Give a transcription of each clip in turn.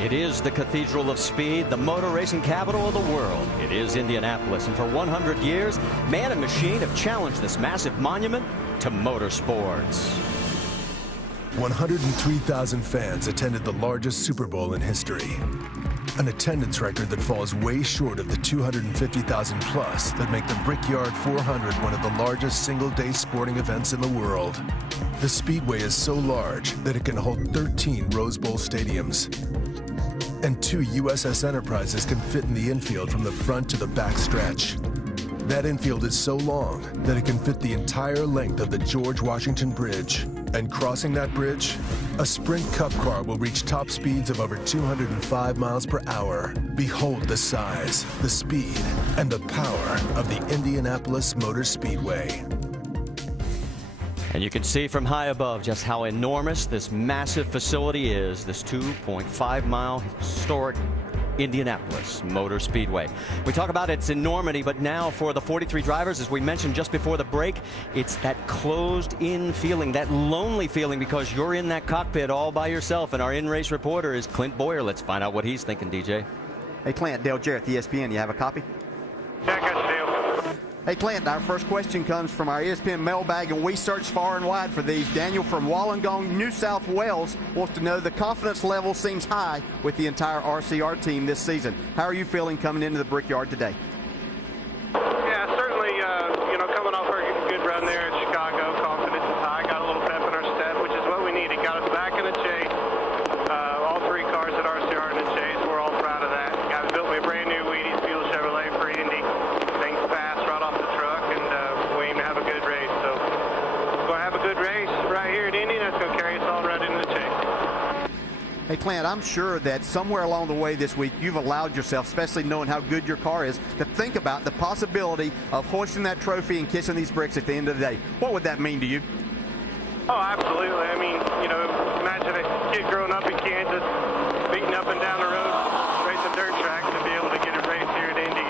It is the Cathedral of Speed, the motor racing capital of the world. It is Indianapolis, and for 100 years, man and machine have challenged this massive monument to motorsports. 103,000 fans attended the largest Super Bowl in history. An attendance record that falls way short of the 250,000 plus that make the Brickyard 400 one of the largest single-day sporting events in the world. The Speedway is so large that it can hold 13 Rose Bowl stadiums. And 2 USS Enterprises can fit in the infield from the front to the back stretch. That infield is so long that it can fit the entire length of the George Washington Bridge. And crossing that bridge, a Sprint Cup car will reach top speeds of over 205 miles per hour. Behold the size, the speed, and the power of the Indianapolis Motor Speedway. And you can see from high above just how enormous this massive facility is, this 2.5-mile historic Indianapolis Motor Speedway. We talk about its enormity, but now for the 43 drivers, as we mentioned just before the break, it's that closed-in feeling, that lonely feeling, because you're in that cockpit all by yourself. And our in-race reporter is Clint Boyer. Let's find out what he's thinking, DJ. Hey, Clint, Dale Jarrett, ESPN. You have a copy? Yeah, I got you, Dale. Hey, Clint, our first question comes from our ESPN mailbag, and we searched far and wide for these. Daniel from Wollongong, New South Wales, wants to know the confidence level seems high with the entire RCR team this season. How are you feeling coming into the Brickyard today? Yeah, certainly, coming off our good run there in Chicago, confidence is high. Got a little pep in our step, which is what we needed. Got us back in the chase. All 3 cars at RCR in the chase. We're all proud of that. Guys built me a brand new Wheaties Fuel Chevrolet for Indy. Things fast right off the truck, and we aim to have a good race. So we're going to have a good race right here at Indy, and that's going to carry us all right into the chase. Hey, Clint, I'm sure that somewhere along the way this week you've allowed yourself, especially knowing how good your car is, to think about the possibility of hoisting that trophy and kissing these bricks at the end of the day. What would that mean to you? Oh, absolutely. I mean, imagine a kid growing up in Kansas, beating up and down the road, racing dirt tracks, to be able to get a race here at Indy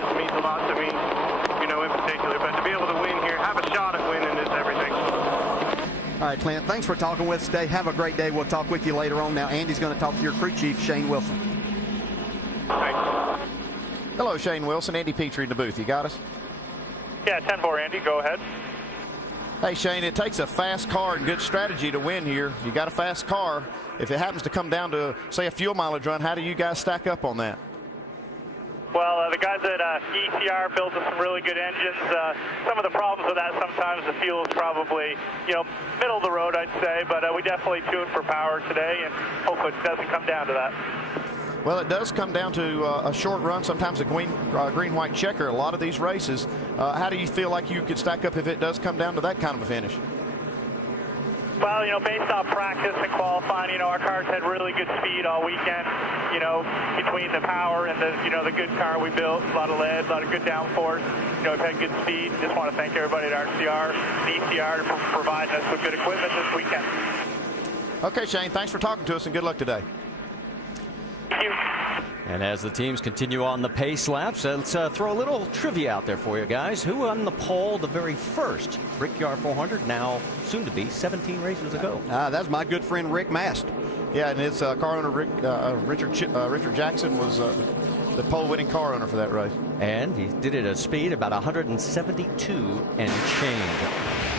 just means a lot to me, in particular. But to be able to win here, have a shot at winning is everything. All right, Clint, thanks for talking with us today. Have a great day. We'll talk with you later on. Now, Andy's going to talk to your crew chief, Shane Wilson. Thanks. Hello, Shane Wilson. Andy Petrie in the booth. You got us? Yeah, 10-4, Andy. Go ahead. Hey, Shane, it takes a fast car and good strategy to win here. You got a fast car. If it happens to come down to, say, a fuel mileage run, how do you guys stack up on that? Well, the guys at ECR built some really good engines. Some of the problems with that, sometimes the fuel is probably, middle of the road, I'd say. But we definitely tuned for power today, and hopefully it doesn't come down to that. Well, it does come down to a short run, sometimes a green-white checker, a lot of these races. How do you feel like you could stack up if it does come down to that kind of a finish? Well, based on practice and qualifying, our cars had really good speed all weekend, between the power and the good car we built, a lot of lead, a lot of good downforce. We've had good speed. Just want to thank everybody at RCR and ECR for providing us with good equipment this weekend. Okay, Shane, thanks for talking to us, and good luck today. Thank you. And as the teams continue on the pace laps, let's throw a little trivia out there for you guys. Who won the pole the very first Brickyard 400, now soon to be 17 races ago? That's my good friend Rick Mast. Yeah, and his car owner, Richard Jackson, was the pole-winning car owner for that race. And he did it at a speed about 172 and change.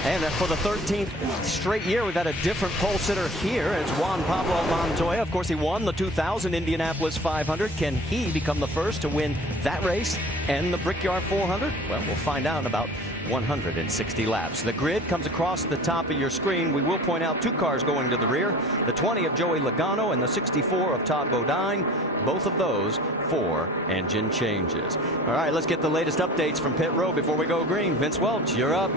And for the 13th straight year, we've had a different pole sitter here. It's Juan Pablo Montoya. Of course, he won the 2000 Indianapolis 500. Can he become the first to win that race and the Brickyard 400? Well, we'll find out in about 160 laps. The grid comes across the top of your screen. We will point out 2 cars going to the rear, the 20 of Joey Logano and the 64 of Todd Bodine. Both of those 4 engine changes. All right, let's get the latest updates from pit row before we go green. Vince Welch, you're up.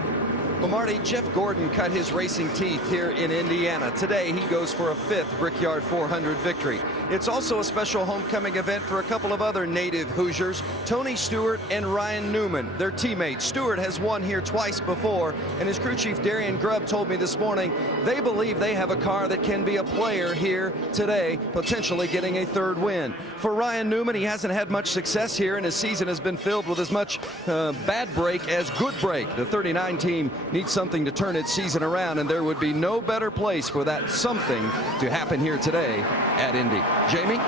Well, Marty, Jeff Gordon cut his racing teeth here in Indiana. Today, he goes for a 5th Brickyard 400 victory. It's also a special homecoming event for a couple of other native Hoosiers, Tony Stewart and Ryan Newman. Their teammates. Stewart has won here twice before, and his crew chief Darian Grubb told me this morning they believe they have a car that can be a player here today, potentially getting a 3rd win. For Ryan Newman, he hasn't had much success here, and his season has been filled with as much bad break as good break. The 39 team needs something to turn its season around, and there would be no better place for that something to happen here today at Indy. Jamie?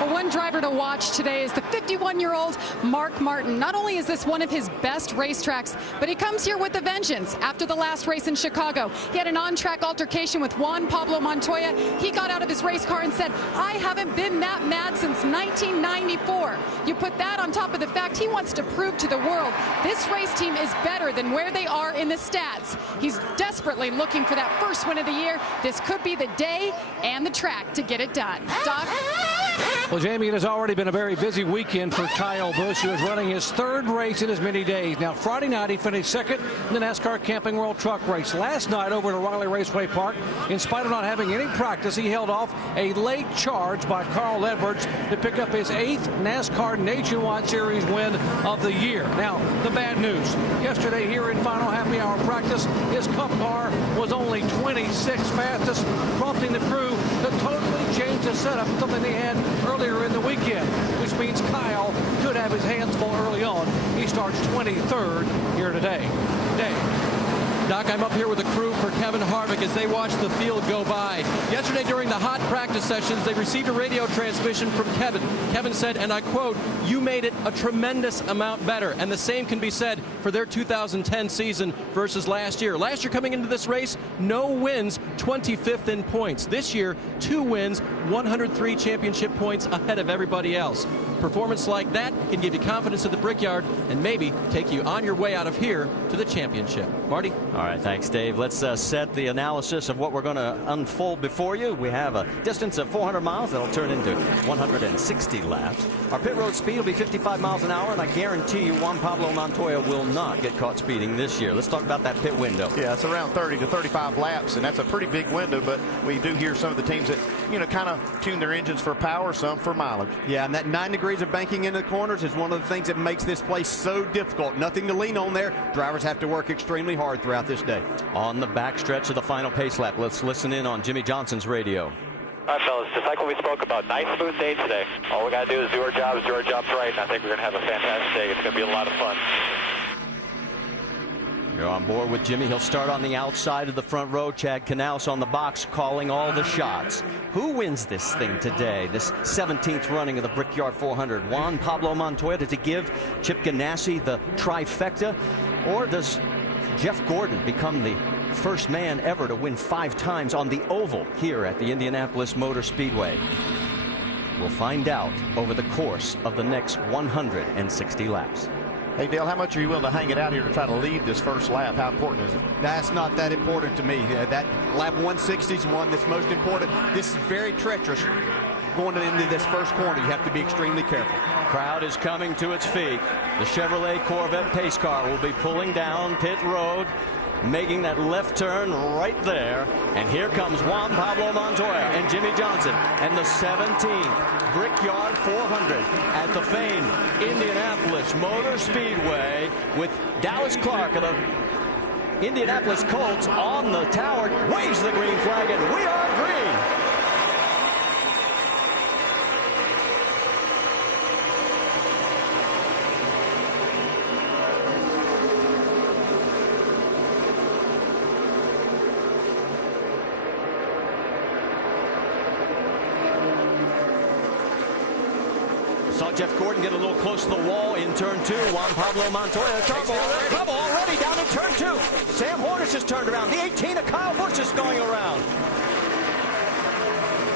Well, one driver to watch today is the 51-year-old Mark Martin. Not only is this one of his best racetracks, but he comes here with a vengeance. After the last race in Chicago, he had an on-track altercation with Juan Pablo Montoya. He got out of his race car and said, "I haven't been that mad since 1994. You put that on top of the fact he wants to prove to the world this race team is better than where they are in the stats. He's desperately looking for that first win of the year. This could be the day and the track to get it done. Doc? Well, Jamie, it has already been a very busy weekend for Kyle Busch, who is running his third race in as many days. Now, Friday night, he finished second in the NASCAR Camping World Truck Race. Last night, over at Raleigh Raceway Park, in spite of not having any practice, he held off a late charge by Carl Edwards to pick up his 8th NASCAR Nationwide Series win of the year. Now, the bad news. Yesterday, here in final happy hour practice, his Cup car was only 26th fastest, prompting the crew to totally change the setup, something they had earlier in the weekend, which means Kyle could have his hands full early on. He starts 23rd here today. Doc, I'm up here with the crew for Kevin Harvick as they watch the field go by. Yesterday during the hot practice sessions, they received a radio transmission from Kevin. Kevin said, and I quote, "You made it a tremendous amount better." And the same can be said for their 2010 season versus last year. Last year coming into this race, no wins, 25th in points. This year, 2 wins, 103 championship points ahead of everybody else. Performance like that can give you confidence at the Brickyard and maybe take you on your way out of here to the championship. Marty? All right, thanks, Dave. Let's set the analysis of what we're going to unfold before you. We have a distance of 400 miles that'll turn into 160 laps. Our pit road speed will be 55 miles an hour, and I guarantee you Juan Pablo Montoya will not get caught speeding this year. Let's talk about that pit window. Yeah, it's around 30 to 35 laps, and that's a pretty big window, but we do hear some of the teams that, kind of tune their engines for power, some for mileage. Yeah, and that 9 degrees of banking in the corners is one of the things that makes this place so difficult. Nothing to lean on there. Drivers have to work extremely hard throughout this day. On the backstretch of the final pace lap, let's listen in on Jimmy Johnson's radio. All right, fellas, just like what we spoke about, nice smooth day today. All we got to do is do our jobs right, and I think we're going to have a fantastic day. It's going to be a lot of fun. You're on board with Jimmy. He'll start on the outside of the front row. Chad Knaus on the box calling all the shots. Who wins this thing today, this 17th running of the Brickyard 400? Juan Pablo Montoya? Does he give Chip Ganassi the trifecta? Or does Jeff Gordon become the first man ever to win 5 times on the oval here at the Indianapolis Motor Speedway? We'll find out over the course of the next 160 laps. Hey, Dale, how much are you willing to hang it out here to try to lead this first lap? How important is it? That's not that important to me. That lap 160 is one that's most important. This is very treacherous going into this first corner. You have to be extremely careful. Crowd is coming to its feet. The Chevrolet Corvette pace car will be pulling down pit road, making that left turn right there. And here comes Juan Pablo Montoya and Jimmy Johnson and the 17th Brickyard 400 at the famed Indianapolis Motor Speedway with Dallas Clark of the Indianapolis Colts on the tower, waves the green flag, and we are green. Saw Jeff Gordon get a little close to the wall in turn 2. Juan Pablo Montoya. Trouble already down in turn 2. Sam Hornish has turned around. The 18 of Kyle Busch is going around.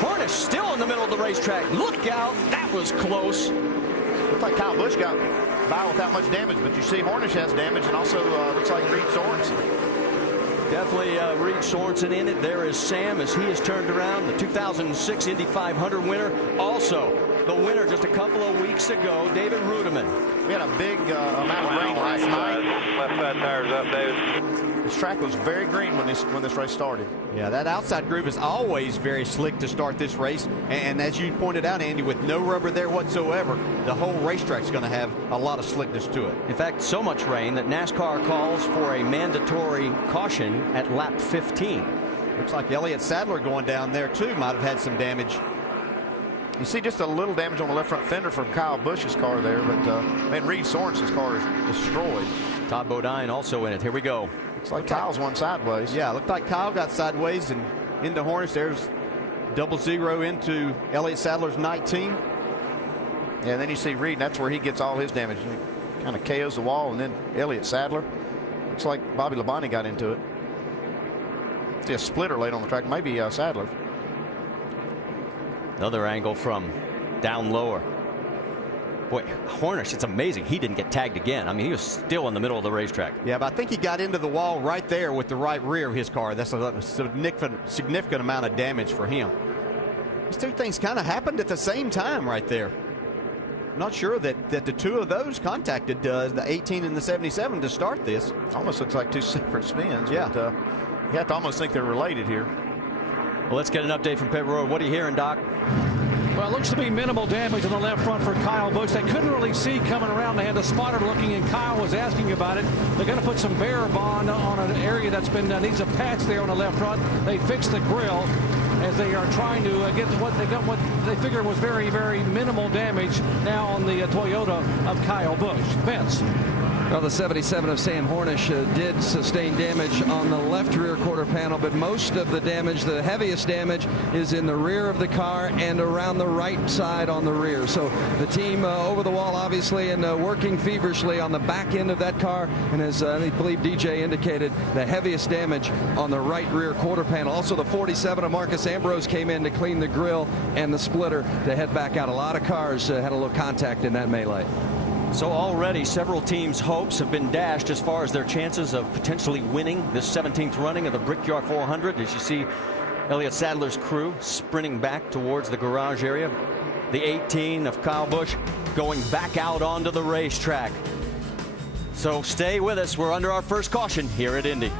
Hornish still in the middle of the racetrack. Look out. That was close. Looks like Kyle Busch got by without much damage, but you see Hornish has damage, and also looks like Reed Sorensen. Definitely Reed Sorensen in it. There is Sam as he has turned around. The 2006 Indy 500 winner. Also the winner just a couple of weeks ago, David Rudiman. We had a big amount of rain last night. Left side tires up, David. This track was very green when this race started. Yeah, that outside groove is always very slick to start this race. And as you pointed out, Andy, with no rubber there whatsoever, the whole racetrack's going to have a lot of slickness to it. In fact, so much rain that NASCAR calls for a mandatory caution at lap 15. Looks like Elliott Sadler going down there, too, might have had some damage. You see just a little damage on the left front fender from Kyle Busch's car there, but man, Reed Sorensen's car is destroyed. Todd Bodine also in it. Here we go. Looks like Kyle's one sideways. Yeah, looked like Kyle got sideways and into Hornish. There's 0 into Elliott Sadler's 19. Yeah, and then you see Reed, and that's where he gets all his damage. He kind of KOs the wall, and then Elliott Sadler. Looks like Bobby Labonte got into it. See a splitter late on the track, maybe Sadler. Another angle from down lower. Boy, Hornish, it's amazing he didn't get tagged again. I mean, he was still in the middle of the racetrack. Yeah, but I think he got into the wall right there with the right rear of his car. That's a significant amount of damage for him. These two things kind of happened at the same time right there. Not sure that the two of those contacted the 18 and the 77 to start this. Almost looks like two separate spins. Yeah. But, you have to almost think they're related here. Well, let's get an update from pit road. What are you hearing, Doc? Well, it looks to be minimal damage on the left front for Kyle Busch. They couldn't really see coming around. They had the spotter looking, and Kyle was asking about it. They're going to put some bearer bond on an area that's been needs a patch there on the left front. They fixed the grill as they are trying to get what they figure was very, very minimal damage now on the Toyota of Kyle Busch. Vince. Well, the 77 of Sam Hornish did sustain damage on the left rear quarter panel, but most of the damage, the heaviest damage, is in the rear of the car and around the right side on the rear. So the team over the wall, obviously, and working feverishly on the back end of that car. And as I believe DJ indicated, the heaviest damage on the right rear quarter panel. Also, the 47 of Marcus Ambrose came in to clean the grill and the splitter to head back out. A lot of cars had a little contact in that melee. So already several teams' hopes have been dashed as far as their chances of potentially winning this 17th running of the Brickyard 400. As you see Elliott Sadler's crew sprinting back towards the garage area. The 18 of Kyle Busch going back out onto the racetrack. So stay with us. We're under our first caution here at Indy.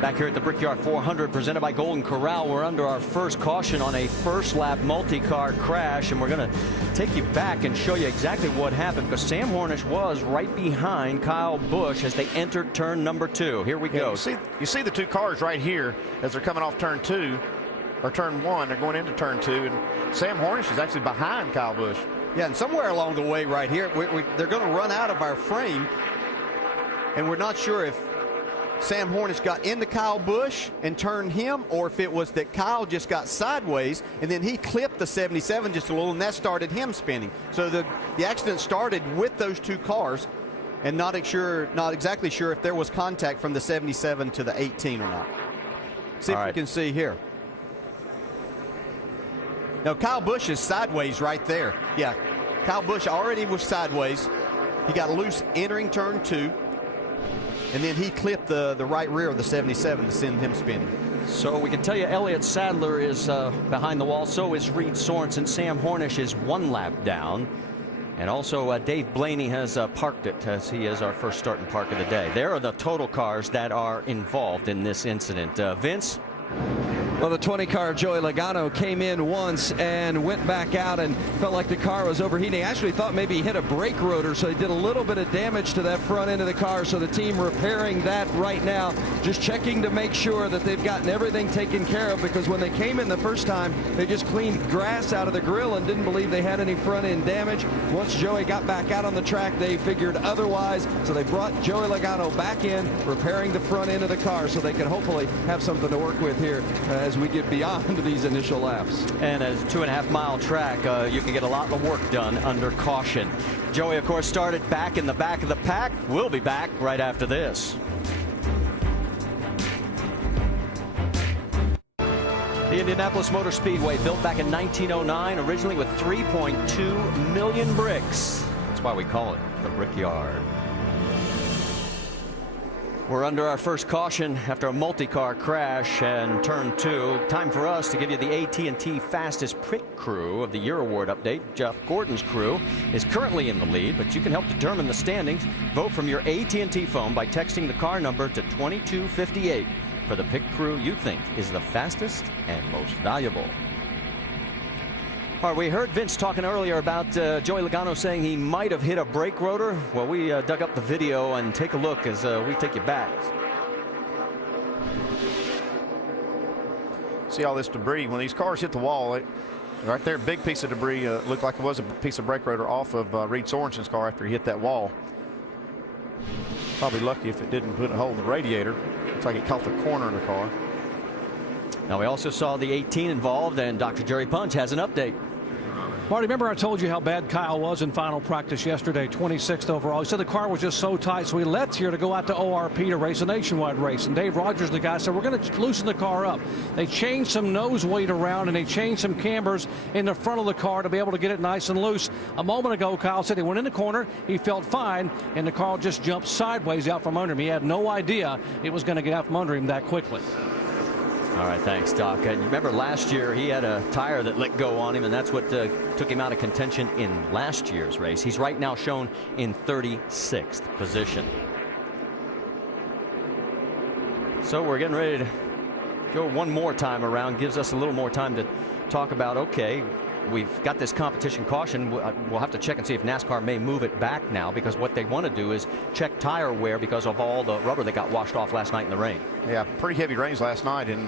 Back here at the Brickyard 400 presented by Golden Corral, we're under our first caution on a first lap multi-car crash, and we're going to take you back and show you exactly what happened, because Sam Hornish was right behind Kyle Busch as they entered turn number 2. Here we go. You see the two cars right here as they're coming off turn 2 or turn 1. They're going into turn 2, and Sam Hornish is actually behind Kyle Busch. Yeah, and somewhere along the way right here, they're going to run out of our frame, and we're not sure if Sam Hornish got into Kyle Busch and turned him, or if it was that Kyle just got sideways and then he clipped the 77 just a little, and that started him spinning. So the accident started with those two cars, and not exactly sure if there was contact from the 77 to the 18 or not. See if we can see here. Now Kyle Busch is sideways right there. Yeah, Kyle Busch already was sideways. He got loose entering turn 2. And then he clipped the right rear of the 77 to send him spinning. So we can tell you Elliott Sadler is behind the wall. So is Reed Sorensen. Sam Hornish is 1 lap down. And also Dave Blaney has parked it, as he is our first start and park of the day. There are the total cars that are involved in this incident. Vince? Well, the 20 car Joey Logano came in once and went back out and felt like the car was overheating. Actually thought maybe he hit a brake rotor, so he did a little bit of damage to that front end of the car. So the team repairing that right now, just checking to make sure that they've gotten everything taken care of, because when they came in the first time, they just cleaned grass out of the grill and didn't believe they had any front end damage. Once Joey got back out on the track, they figured otherwise. So they brought Joey Logano back in, repairing the front end of the car so they can hopefully have something to work with here as we get beyond these initial laps. And as a 2.5-mile track, you can get a lot of work done under caution. Joey, of course, started back in the back of the pack. We'll be back right after this. The Indianapolis Motor Speedway, built back in 1909, originally with 3.2 million bricks. That's why we call it the Brickyard. We're under our first caution after a multi-car crash and turn 2. Time for us to give you the AT&T Fastest Pit Crew of the Year Award update. Jeff Gordon's crew is currently in the lead, but you can help determine the standings. Vote from your AT&T phone by texting the car number to 2258 for the pit crew you think is the fastest and most valuable. All right, we heard Vince talking earlier about Joey Logano saying he might have hit a brake rotor. Well, we dug up the video and take a look as we take you back. See all this debris. When these cars hit the wall, right there, big piece of debris looked like it was a piece of brake rotor off of Reed Sorensen's car after he hit that wall. Probably lucky if it didn't put a hole in the radiator. Looks like it caught the corner of the car. Now, we also saw the 18 involved, and Dr. Jerry Punch has an update. Marty, remember I told you how bad Kyle was in final practice yesterday, 26th overall. He said the car was just so tight, so he left here to go out to ORP to race a nationwide race. And Dave Rogers, the guy, said, we're going to loosen the car up. They changed some nose weight around, and they changed some cambers in the front of the car to be able to get it nice and loose. A moment ago, Kyle said he went in the corner, he felt fine, and the car just jumped sideways out from under him. He had no idea it was going to get out from under him that quickly. All right, thanks, Doc. And remember last year he had a tire that let go on him, and that's what took him out of contention in last year's race. He's right now shown in 36th position. So we're getting ready to go one more time around. Gives us a little more time to talk about, okay, we've got this competition caution. We'll have to check and see if NASCAR may move it back now, because what they want to do is check tire wear because of all the rubber that got washed off last night in the rain. Yeah, pretty heavy rains last night, and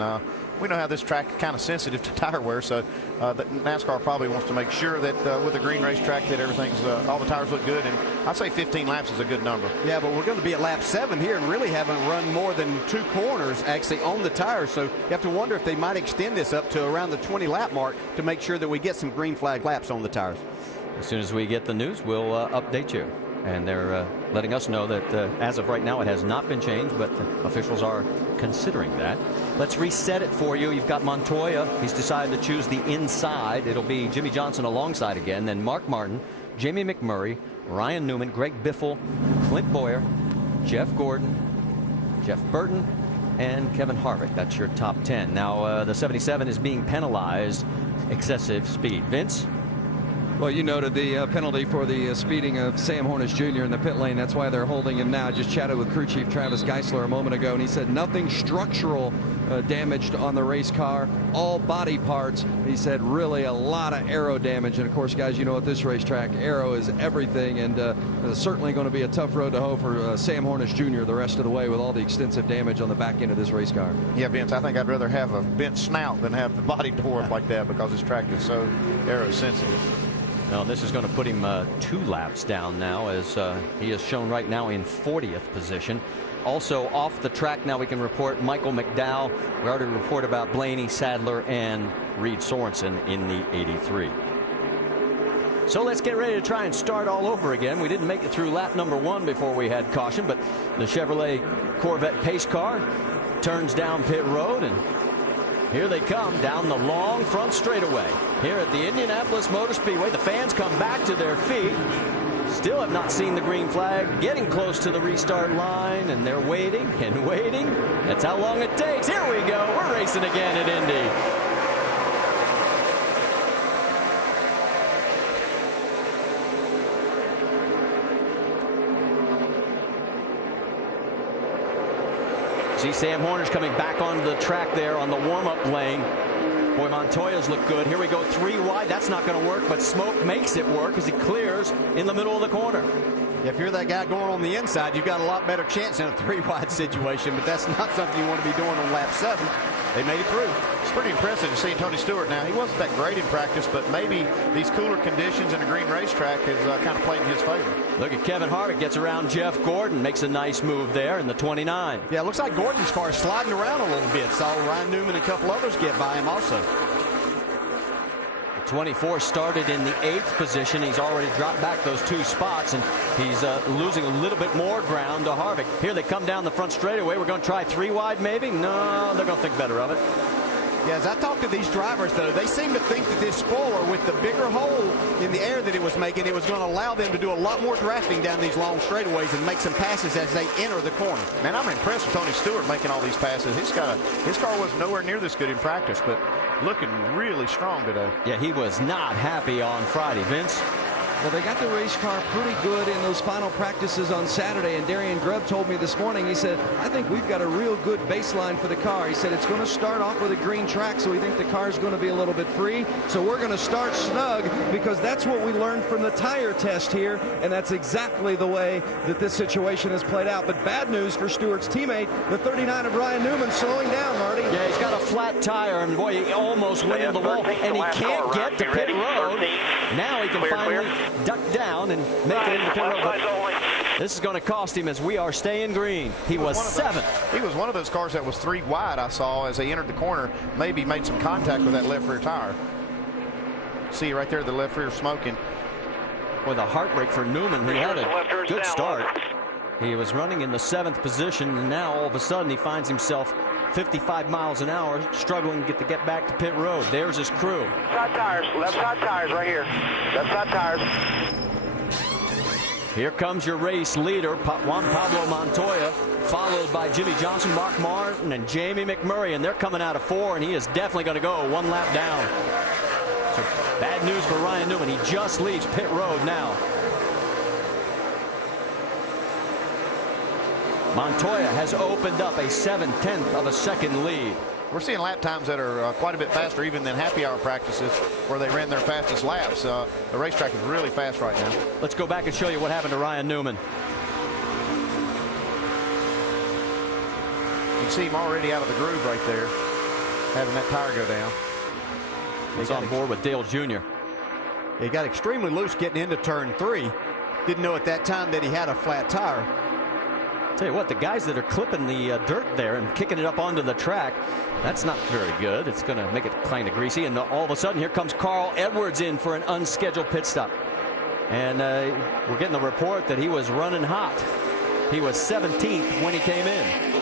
we know how this track is kind of sensitive to tire wear, so NASCAR probably wants to make sure that with the green racetrack that everything's all the tires look good, and I'd say 15 laps is a good number. Yeah, but we're going to be at lap 7 here and really haven't run more than 2 corners actually on the tires, so you have to wonder if they might extend this up to around the 20 lap mark to make sure that we get some green flag laps on the tires. As soon as we get the news, we'll update you. And they're letting us know that as of right now, it has not been changed, but the officials are considering that. Let's reset it for you. You've got Montoya. He's decided to choose the inside. It'll be Jimmy Johnson alongside again. Then Mark Martin, Jamie McMurray, Ryan Newman, Greg Biffle, Clint Boyer, Jeff Gordon, Jeff Burton, and Kevin Harvick. That's your top 10. Now, the 77 is being penalized excessive speed. Vince? Well, you noted the penalty for the speeding of Sam Hornish Jr. in the pit lane. That's why they're holding him now. Just chatted with crew chief Travis Geisler a moment ago, and he said nothing structural damaged on the race car, all body parts. He said really a lot of aero damage. And of course, guys, you know at this racetrack, aero is everything, and certainly going to be a tough road to hoe for Sam Hornish Jr. the rest of the way with all the extensive damage on the back end of this race car. Yeah, Vince, I think I'd rather have a bent snout than have the body tore up like that, because this track is so aero sensitive. Now, this is going to put him 2 laps down now, as he is shown right now in 40th position. Also off the track now, we can report Michael McDowell. We already reported about Blaney, Sadler, and Reed Sorensen in the 83. So let's get ready to try and start all over again. We didn't make it through lap number 1 before we had caution, but the Chevrolet Corvette pace car turns down pit road, and here they come down the long front straightaway here at the Indianapolis Motor Speedway. The fans come back to their feet. Still have not seen the green flag. Getting close to the restart line, and they're waiting and waiting. That's how long it takes. Here we go. We're racing again at Indy. See Sam Hornish coming back onto the track there on the warm-up lane. Boy, Montoya's look good. Here we go, 3 wide. That's not going to work, but Smoke makes it work as he clears in the middle of the corner. If you're that guy going on the inside, you've got a lot better chance in a 3 wide situation, but that's not something you want to be doing on lap 7. They made it through. It's pretty impressive to see Tony Stewart now. He wasn't that great in practice, but maybe these cooler conditions in a green racetrack has kind of played in his favor. Look at Kevin Harvick, gets around Jeff Gordon, makes a nice move there in the 29. Yeah, it looks like Gordon's car is sliding around a little bit. Saw Ryan Newman and a couple others get by him also. 24 started in the 8th position. He's already dropped back those 2 spots, and he's losing a little bit more ground to Harvick. Here they come down the front straightaway. We're going to try 3 wide maybe. No, they're going to think better of it. Yeah, as I talk to these drivers, though, they seem to think that this spoiler, with the bigger hole in the air that it was making, it was going to allow them to do a lot more drafting down these long straightaways and make some passes as they enter the corner. Man, I'm impressed with Tony Stewart making all these passes. His car was nowhere near this good in practice, but looking really strong today. Yeah, he was not happy on Friday. Vince? Well, they got the race car pretty good in those final practices on Saturday, and Darian Grubb told me this morning, he said, I think we've got a real good baseline for the car. He said it's going to start off with a green track, so we think the car is going to be a little bit free. So we're going to start snug, because that's what we learned from the tire test here, and that's exactly the way that this situation has played out. But bad news for Stewart's teammate, the 39 of Ryan Newman, slowing down, Marty. Yeah, he's got a flat tire, and boy, he almost went in the wall, and he can't get to pit road. Now he can finally duck down and make it into pit road. This is going to cost him as we are staying green. He was 7th. He was one of those cars that was 3 wide, I saw, as they entered the corner. Maybe made some contact with that left rear tire. See right there, the left rear smoking. With a heartbreak for Newman. He had a good start. He was running in the 7th position, and now all of a sudden he finds himself 55 miles an hour, struggling to get back to pit road. There's his crew. Left side tires right here. Left side tires. Here comes your race leader, Juan Pablo Montoya, followed by Jimmy Johnson, Mark Martin, and Jamie McMurray, and they're coming out of 4, and he is definitely going to go 1 lap down. So bad news for Ryan Newman. He just leaves pit road now. Montoya has opened up a 7/10 of a second lead. We're seeing lap times that are quite a bit faster even than happy hour practices where they ran their fastest laps. The racetrack is really fast right now. Let's go back and show you what happened to Ryan Newman. You can see him already out of the groove right there, having that tire go down. He's on board with Dale Jr. He got extremely loose getting into turn 3. Didn't know at that time that he had a flat tire. Tell you what, the guys that are clipping the dirt there and kicking it up onto the track, that's not very good. It's going to make it kind of greasy. And all of a sudden, here comes Carl Edwards in for an unscheduled pit stop. And we're getting the report that he was running hot. He was 17th when he came in.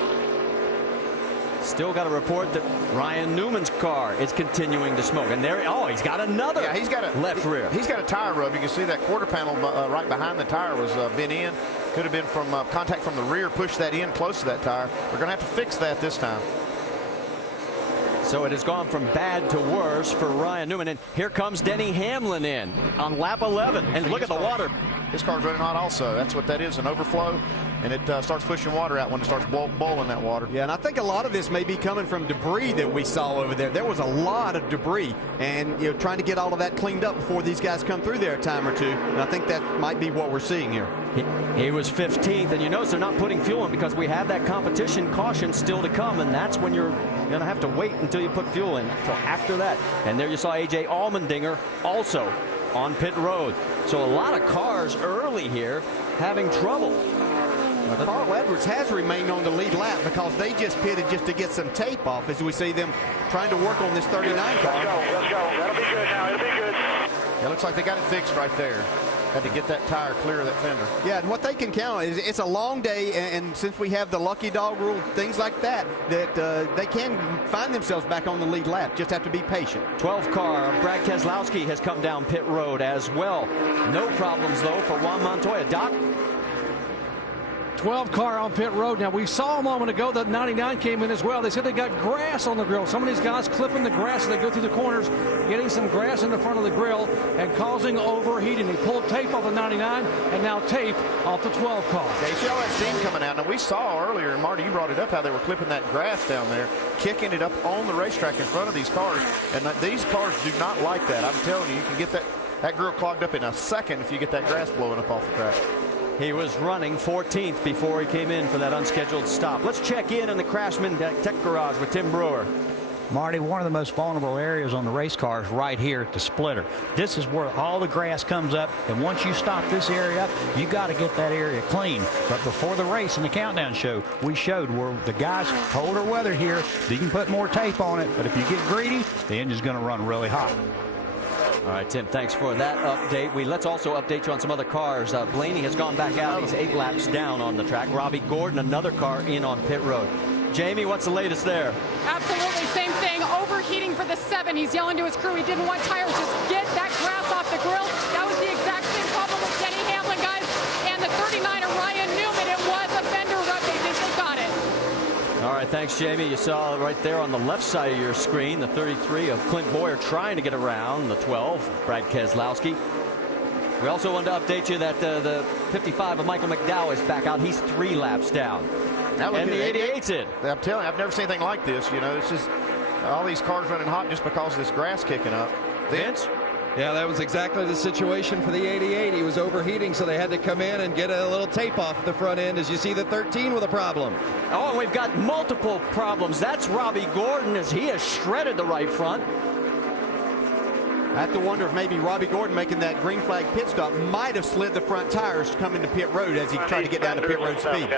Still got a report that Ryan Newman's car is continuing to smoke. And there, he's got another. Yeah, he's got a left rear. He's got a tire rub. You can see that quarter panel right behind the tire was bent in. Could have been from contact from the rear, pushed that in close to that tire. We're going to have to fix that this time. So it has gone from bad to worse for Ryan Newman. And here comes Denny Hamlin in on lap 11. And look at the water. His car's running hot also. That's what that is, an overflow. And it starts pushing water out when it starts boiling that water. Yeah, and I think a lot of this may be coming from debris that we saw over there. There was a lot of debris, and trying to get all of that cleaned up before these guys come through there a time or two. And I think that might be what we're seeing here. He was 15th, and you notice they're not putting fuel in because we have that competition caution still to come, and that's when you're going to have to wait until you put fuel in until after that. And there you saw A.J. Allmendinger also on pit road. So a lot of cars early here having trouble. Carl Edwards has remained on the lead lap because they just pitted just to get some tape off as we see them trying to work on this 39 car. Let's go. That'll be good now. It'll be good. It looks like they got it fixed right there. Had to get that tire clear of that fender. Yeah, and what they can count on is it's a long day, and since we have the lucky dog rule, things like that, they can find themselves back on the lead lap. Just have to be patient. 12 car, Brad Keselowski has come down pit road as well. No problems, though, for Juan Montoya. Doc? 12 car on pit road. Now, we saw a moment ago that 99 came in as well. They said they got grass on the grill. Some of these guys clipping the grass as they go through the corners, getting some grass in the front of the grill and causing overheating. They pulled tape off the 99 and now tape off the 12 car. Yeah, you see all that steam coming out. Now, we saw earlier, and Marty, you brought it up, how they were clipping that grass down there, kicking it up on the racetrack in front of these cars. And these cars do not like that. I'm telling you, you can get that grill clogged up in a second if you get that grass blowing up off the track. He was running 14th before he came in for that unscheduled stop. Let's check in the Craftsman Tech Garage with Tim Brewer. Marty, one of the most vulnerable areas on the race car is right here at the splitter. This is where all the grass comes up, and once you stop this area up, you got to get that area clean. But before the race in the countdown show, we showed where the guys, colder weather here, you can put more tape on it, but if you get greedy, the engine's going to run really hot. All right, Tim, thanks for that update. Let's also update you on some other cars. Blaney has gone back out. He's 8 laps down on the track. Robbie Gordon, another car in on pit road. Jamie, what's the latest there? Absolutely, same thing. Overheating for the 7. He's yelling to his crew. He didn't want tires. Just get that grass off the grill. That was the exact same problem with Denny Hamlin, guys. And the 39 of Ryan Newman. It was a fender rub. They think they got it. All right, thanks, Jamie. You saw right there on the left side of your screen, the 33 of Clint Boyer trying to get around the 12, Brad Keselowski. We also wanted to update you that the 55 of Michael McDowell is back out. He's 3 laps down. And the 88's in. I'm telling you, I've never seen anything like this. You know, it's just all these cars running hot just because of this grass kicking up. Vince? Yeah, that was exactly the situation for the 88. He was overheating, so they had to come in and get a little tape off the front end. As you see, the 13 with a problem. Oh, and we've got multiple problems. That's Robbie Gordon as he has shredded the right front. I have to wonder if maybe Robbie Gordon making that green flag pit stop might have slid the front tires coming to pit road as he tried to get down to pit road speed.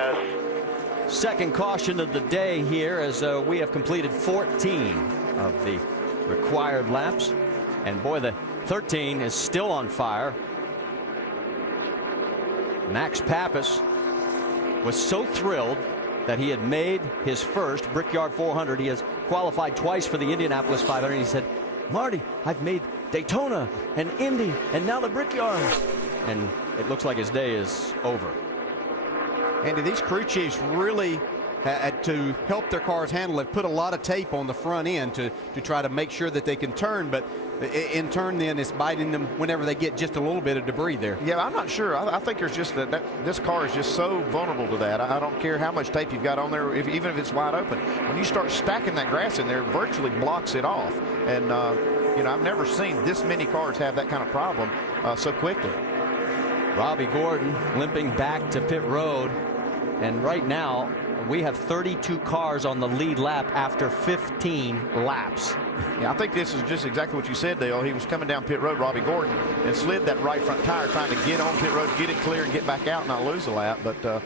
Second caution of the day here as we have completed 14 of the required laps. And boy, the 13 is still on fire. Max Pappas was so thrilled that he had made his first Brickyard 400. He has qualified twice for the Indianapolis 500. He said, Marty, I've made Daytona and Indy and now the Brickyard. And it looks like his day is over. And these crew chiefs really had to help their cars handle it, put a lot of tape on the front end to try to make sure that they can turn, but in turn then it's biting them whenever they get just a little bit of debris there. Yeah, I'm not sure. I think there's just that this car is just so vulnerable to that. I don't care how much tape you've got on there, even if it's wide open. When you start stacking that grass in there, it virtually blocks it off. And, you know, I've never seen this many cars have that kind of problem so quickly. Robbie Gordon limping back to pit road. And right now, we have 32 cars on the lead lap after 15 laps. Yeah, I think this is just exactly what you said, Dale. He was coming down pit road, Robbie Gordon, and slid that right front tire trying to get on pit road, get it clear, and get back out and not lose a lap. But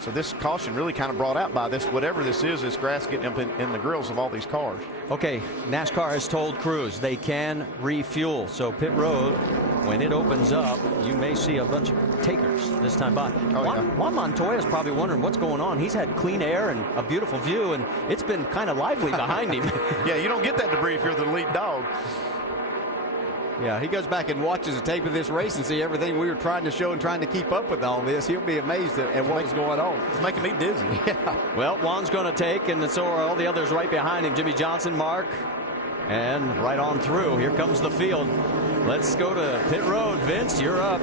so this caution really kind of brought out by this, whatever this is, this grass getting up in the grills of all these cars. Okay, NASCAR has told crews they can refuel. So pit road, when it opens up, you may see a bunch of takers this time by. Juan Montoya is probably wondering what's going on. He's had clean air and a beautiful view, and it's been kind of lively behind him. Yeah, you don't get that debris if you're the lead dog. Yeah, he goes back and watches the tape of this race and see everything we were trying to show and trying to keep up with all this. He'll be amazed at what was going on. It's making me dizzy. Yeah. Well, Juan's going to take, and so are all the others right behind him. Jimmy Johnson, Mark, and right on through. Here comes the field. Let's go to pit road. Vince, you're up.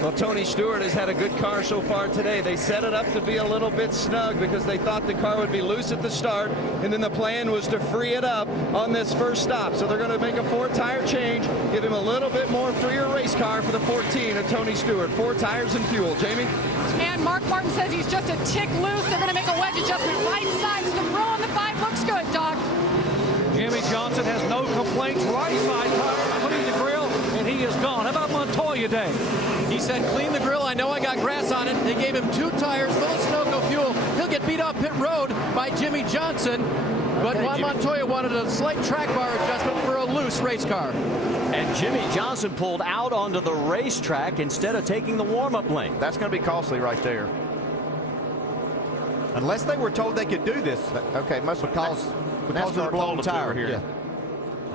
Well, Tony Stewart has had a good car so far today. They set it up to be a little bit snug because they thought the car would be loose at the start, and then the plan was to free it up on this first stop. So they're going to make a 4-tire change, give him a little bit more freer race car for the 14 of Tony Stewart. 4 tires and fuel. Jamie? And Mark Martin says he's just a tick loose. They're going to make a wedge adjustment right side. The grill on the 5 looks good, Doc. Jimmy Johnson has no complaints. Right side tire, putting the grill, and he is gone. How about Montoya Day? He said, clean the grill. I know I got grass on it. They gave him 2 tires full of Sunoco fuel. He'll get beat off pit road by Jimmy Johnson. But Juan Montoya wanted a slight track bar adjustment for a loose race car. And Jimmy Johnson pulled out onto the racetrack instead of taking the warm-up lane. That's going to be costly right there. Unless they were told they could do this. Okay, because of the blown tire here. Yeah.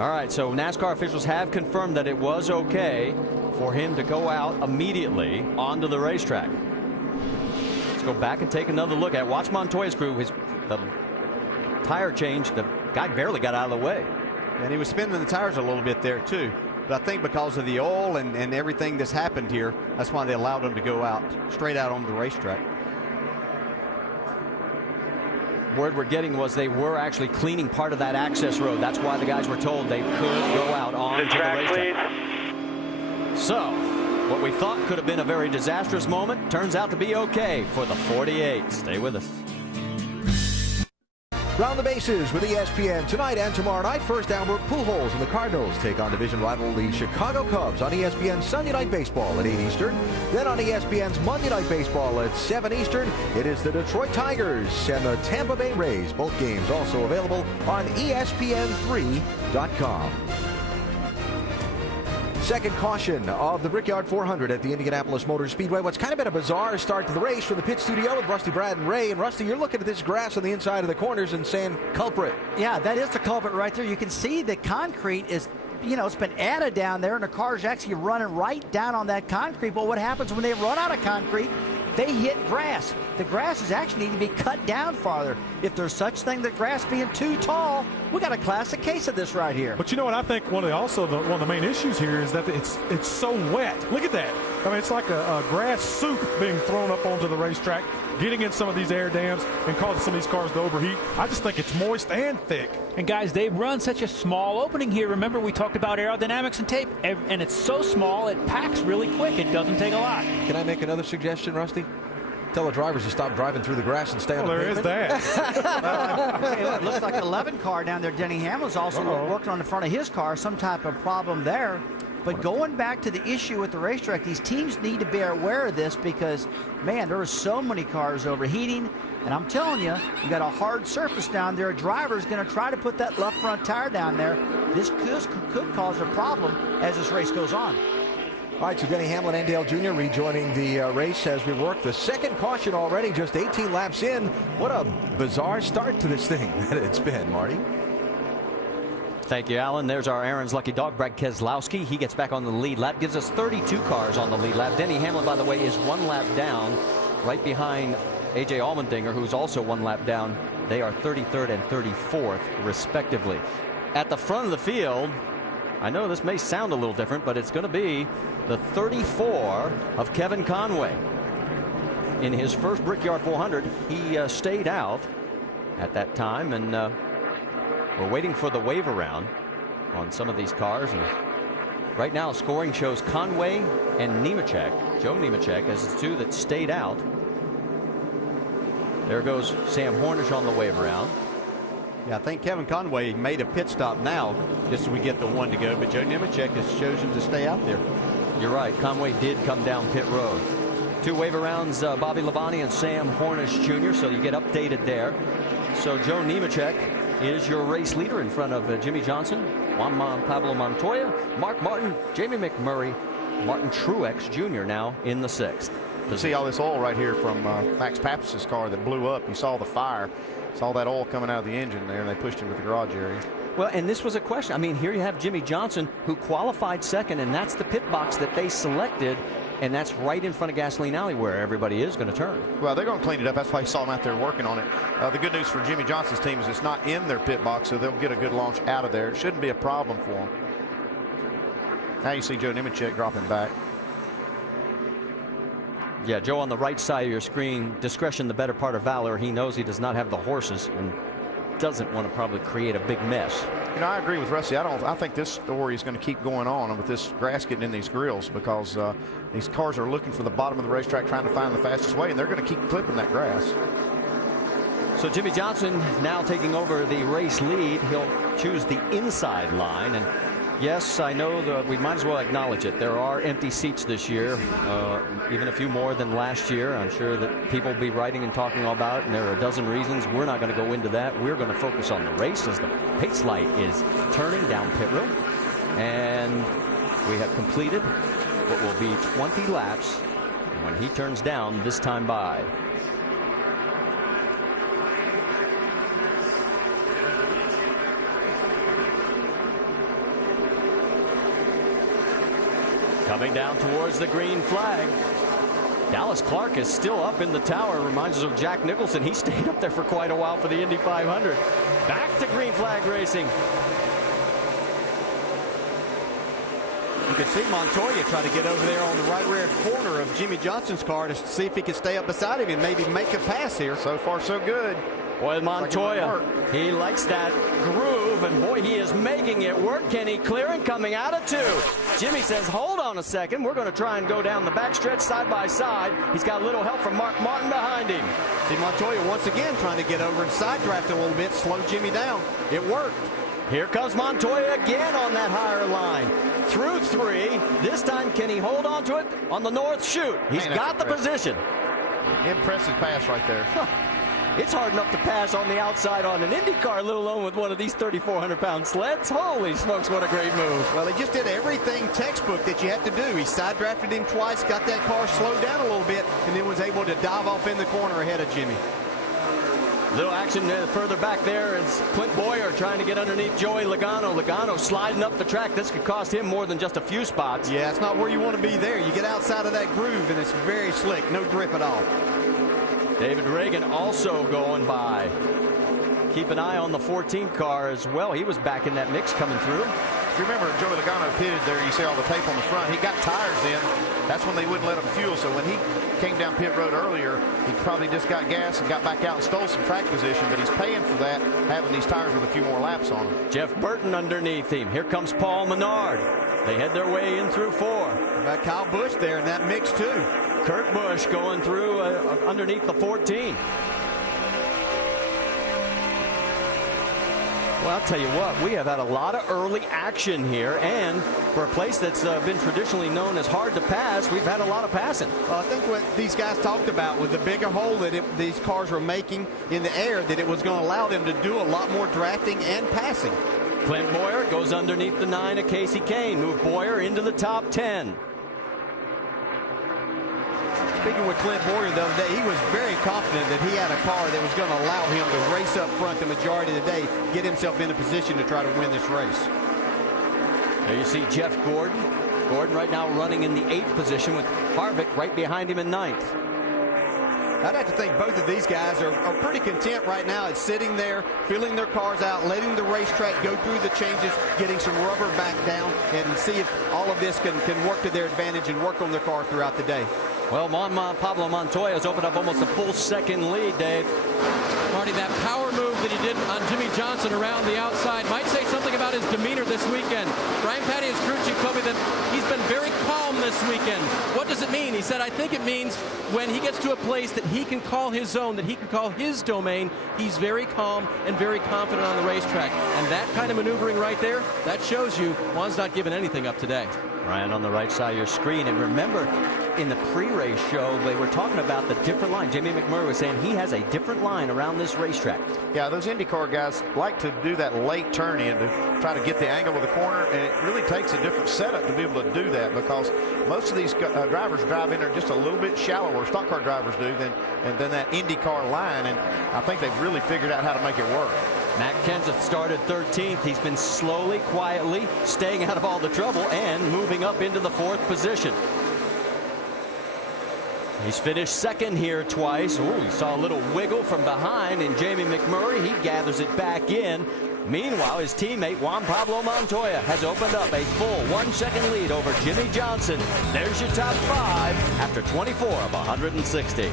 All right, so NASCAR officials have confirmed that it was okay for him to go out immediately onto the racetrack. Let's go back and take another look at. Watch Montoya's crew. The tire change, the guy barely got out of the way. And he was spinning the tires a little bit there too. But I think because of the oil and everything that's happened here, that's why they allowed him to go out, straight out onto the racetrack. Word we're getting was they were actually cleaning part of that access road. That's why the guys were told they could go out onto the racetrack. So, what we thought could have been a very disastrous moment turns out to be okay for the 48. Stay with us. Round the bases with ESPN tonight and tomorrow night. First, Albert Pujols and the Cardinals take on division rival the Chicago Cubs on ESPN Sunday Night Baseball at 8 Eastern. Then on ESPN's Monday Night Baseball at 7 Eastern, it is the Detroit Tigers and the Tampa Bay Rays. Both games also available on ESPN3.com. Second caution of the Brickyard 400 at the Indianapolis Motor Speedway. What's kind of been a bizarre start to the race from the pit studio with Rusty, Brad, and Ray. And Rusty, you're looking at this grass on the inside of the corners and saying, culprit. Yeah, that is the culprit right there. You can see the concrete is, you know, it's been added down there, and the car's actually running right down on that concrete. But what happens when they run out of concrete? They hit grass. The grass is actually need to be cut down farther. If there's such thing, the grass being too tall, we got a classic case of this right here. But you know what? I think one of the main issues here is that it's so wet. Look at that. I mean, it's like a grass soup being thrown up onto the racetrack, getting in some of these air dams and causing some of these cars to overheat. I just think it's moist and thick. And guys, they run such a small opening here. Remember, we talked about aerodynamics and tape, and it's so small, it packs really quick. It doesn't take a lot. Can I make another suggestion, Rusty? Tell the drivers to stop driving through the grass and stay on the pavement. There is that. It looks like the 11 car down there, Denny Hamlin's also working on the front of his car, some type of problem there. But going back to the issue with the racetrack, these teams need to be aware of this because, man, there are so many cars overheating. And I'm telling you, you got a hard surface down there. A driver's going to try to put that left front tire down there. This could cause a problem as this race goes on. All right, so Denny Hamlin and Dale Jr. rejoining the race as we work the second caution already, just 18 laps in. What a bizarre start to this thing that it's been, Marty. Thank you, Alan. There's our Aaron's lucky dog, Brad Keselowski. He gets back on the lead lap, gives us 32 cars on the lead lap. Denny Hamlin, by the way, is 1 lap down, right behind A.J. Allmendinger, who's also 1 lap down. They are 33rd and 34th, respectively. At the front of the field, I know this may sound a little different, but it's going to be the 34 of Kevin Conway. In his first Brickyard 400, he stayed out at that time, and we're waiting for the wave around on some of these cars. And right now, scoring shows Conway and Nemechek, Joe Nemechek, as the 2 that stayed out. There goes Sam Hornish on the wave around. Yeah, I think Kevin Conway made a pit stop now just so we get the 1 to go, but Joe Nemechek has chosen to stay out there. You're right. Conway did come down pit road. 2 wave arounds, Bobby Labonte and Sam Hornish Jr., so you get updated there. So Joe Nemechek is your race leader in front of Jimmy Johnson, Juan Pablo Montoya, Mark Martin, Jamie McMurray, Martin Truex Jr. now in the 6th. You see all this oil right here from Max Pappas's car that blew up. You saw the fire. Saw that oil coming out of the engine there, and they pushed him to the garage area. Well, and this was a question. I mean, here you have Jimmy Johnson, who qualified 2nd, and that's the pit box that they selected, and that's right in front of Gasoline Alley where everybody is going to turn. Well, they're going to clean it up. That's why you saw them out there working on it. The good news for Jimmy Johnson's team is it's not in their pit box, so they'll get a good launch out of there. It shouldn't be a problem for them. Now you see Joe Nemechek dropping back. Yeah, Joe on the right side of your screen, discretion the better part of valor. He knows he does not have the horses and doesn't want to probably create a big mess. You know, I agree with Rusty. I think this story is going to keep going on with this grass getting in these grills because these cars are looking for the bottom of the racetrack trying to find the fastest way, and they're going to keep clipping that grass. So Jimmy Johnson now taking over the race lead. He'll choose the inside line, and yes, I know that we might as well acknowledge it. There are empty seats this year, even a few more than last year. I'm sure that people will be writing and talking all about it, and there are a dozen reasons. We're not going to go into that. We're going to focus on the race as the pace light is turning down pit road. And we have completed what will be 20 laps when he turns down this time by. Coming down towards the green flag. Dallas Clark is still up in the tower. Reminds us of Jack Nicholson. He stayed up there for quite a while for the Indy 500. Back to green flag racing. You can see Montoya trying to get over there on the right rear corner of Jimmy Johnson's car to see if he can stay up beside him and maybe make a pass here. So far, so good. Boy, Montoya, he likes that groove, and boy, he is making it work. Kenny clearing, coming out of 2. Jimmy says, hold on a second. We're going to try and go down the backstretch side by side. He's got a little help from Mark Martin behind him. See Montoya once again trying to get over and side draft a little bit, slow Jimmy down. It worked. Here comes Montoya again on that higher line. Through 3. This time, can he hold on to it on the north chute? He's got the position. Impressive pass right there. It's hard enough to pass on the outside on an Indy car, let alone with one of these 3,400-pound sleds. Holy smokes, what a great move. Well, he just did everything textbook that you have to do. He side drafted him twice, got that car slowed down a little bit, and then was able to dive off in the corner ahead of Jimmy. Little action further back there is Clint Boyer trying to get underneath Joey Logano. Logano sliding up the track. This could cost him more than just a few spots. Yeah, it's not where you want to be there. You get outside of that groove, and it's very slick. No grip at all. David Reagan also going by. Keep an eye on the 14 car as well. He was back in that mix coming through. If you remember, Joey Logano pitted there. You see all the tape on the front. He got tires in. That's when they wouldn't let him fuel. So when he came down pit road earlier, he probably just got gas and got back out and stole some track position. But he's paying for that, having these tires with a few more laps on them. Jeff Burton underneath him. Here comes Paul Menard. They head their way in through 4. Got Kyle Busch there in that mix too. Kurt Busch going through underneath the 14. Well, I'll tell you what, we have had a lot of early action here, and for a place that's been traditionally known as hard to pass, we've had a lot of passing. Well, I think what these guys talked about with the bigger hole that these cars were making in the air, that it was going to allow them to do a lot more drafting and passing. Clint Boyer goes underneath the 9 of Casey Kane. Move Boyer into the top 10. Speaking with Clint Boyer the other day, he was very confident that he had a car that was going to allow him to race up front the majority of the day, get himself in a position to try to win this race. There you see Jeff Gordon. Gordon right now running in the 8th position with Harvick right behind him in 9th. I'd have to think both of these guys are pretty content right now at sitting there, filling their cars out, letting the racetrack go through the changes, getting some rubber back down, and see if all of this can work to their advantage and work on their car throughout the day. Well, Pablo Montoya has opened up almost a full second lead, Dave. Marty, that power move that he did on Jimmy Johnson around the outside might say something about his demeanor this weekend. Brian Pattia's crew chief told me that he's been very calm this weekend. What does it mean? He said, I think it means when he gets to a place that he can call his zone, that he can call his domain, he's very calm and very confident on the racetrack. And that kind of maneuvering right there, that shows you Juan's not giving anything up today. Ryan on the right side of your screen. And remember, in the pre-race show, they were talking about the different line. Jamie McMurray was saying he has a different line around this racetrack. Yeah, those IndyCar guys like to do that late turn in to try to get the angle of the corner, and it really takes a different setup to be able to do that, because most of these drivers drive in there just a little bit shallower, stock car drivers do, than that IndyCar line, and I think they've really figured out how to make it work. Matt Kenseth started 13th. He's been slowly, quietly staying out of all the trouble and moving up into the 4th position. He's finished second here twice. Ooh, he saw a little wiggle from behind, and Jamie McMurray, he gathers it back in. Meanwhile, his teammate Juan Pablo Montoya has opened up a full 1 second lead over Jimmy Johnson. There's your top 5 after 24 of 160.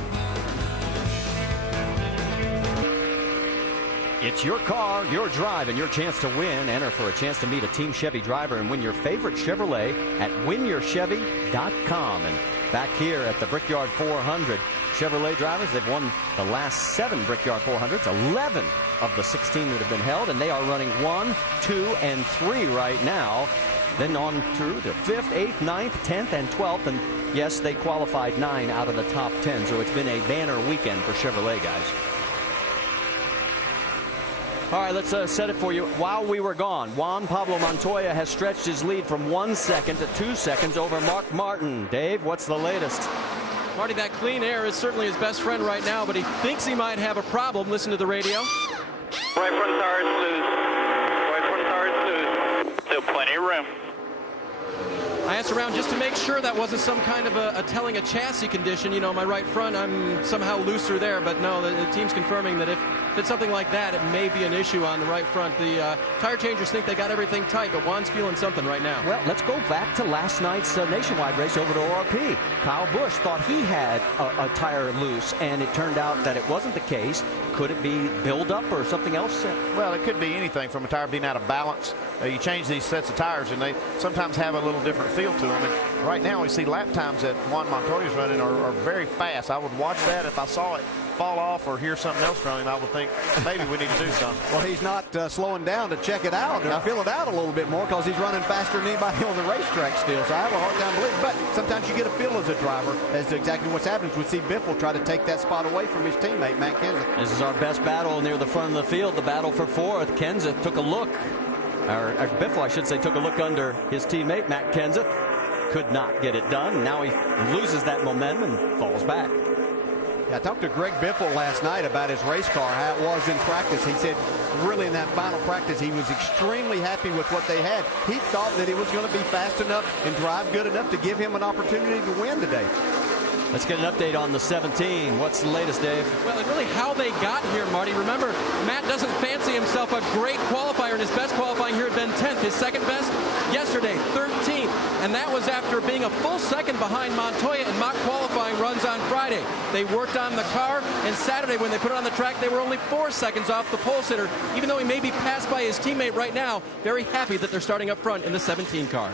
It's your car, your drive, and your chance to win. Enter for a chance to meet a Team Chevy driver and win your favorite Chevrolet at winyourchevy.com. And back here at the Brickyard 400, Chevrolet drivers, they've won the last 7 Brickyard 400s, 11 of the 16 that have been held, and they are running 1, 2, and 3 right now. Then on through the 5th, 8th, 9th, 10th, and 12th. And yes, they qualified 9 out of the top 10, so it's been a banner weekend for Chevrolet, guys. All right, let's set it for you. While we were gone, Juan Pablo Montoya has stretched his lead from 1 second to 2 seconds over Mark Martin. Dave, what's the latest? Marty, that clean air is certainly his best friend right now, but he thinks he might have a problem. Listen to the radio. Right front tire is loose. Right front tire is loose. Still plenty of room. I asked around just to make sure that wasn't some kind of a telling a chassis condition. You know, my right front, I'm somehow looser there, but no, the team's confirming that if it's something like that, it may be an issue on the right front. The tire changers think they got everything tight, but Juan's feeling something right now. Well, let's go back to last night's nationwide race over to ORP. Kyle Busch thought he had a tire loose, and it turned out that it wasn't the case. Could it be buildup or something else? Well, it could be anything from a tire being out of balance. You change these sets of tires, and they sometimes have a little different feel to them. And right now, we see lap times that Juan Montoya's running are very fast. I would watch that. If I saw it fall off or hear something else from him, I would think maybe we need to do something. Well, he's not slowing down to check it out or fill it out a little bit more, because he's running faster than anybody on the racetrack still. So I have a hard time believing. But sometimes you get a feel as a driver as to exactly what's happening. We see Biffle try to take that spot away from his teammate, Matt Kenseth. This is our best battle near the front of the field, the battle for 4th. Kenseth took a look, or Biffle, I should say, took a look under his teammate, Matt Kenseth. Could not get it done. Now he loses that momentum and falls back. I talked to Greg Biffle last night about his race car, how it was in practice. He said really in that final practice he was extremely happy with what they had. He thought that it was going to be fast enough and drive good enough to give him an opportunity to win today. Let's get an update on the 17. What's the latest, Dave? Well, and really how they got here, Marty. Remember, Matt doesn't fancy himself a great qualifier, and his best qualifying here had been 10th. His second best yesterday, 13th. And that was after being a full second behind Montoya in mock qualifying runs on Friday. They worked on the car, and Saturday when they put it on the track, they were only 4 seconds off the pole sitter. Even though he may be passed by his teammate right now, very happy that they're starting up front in the 17 car.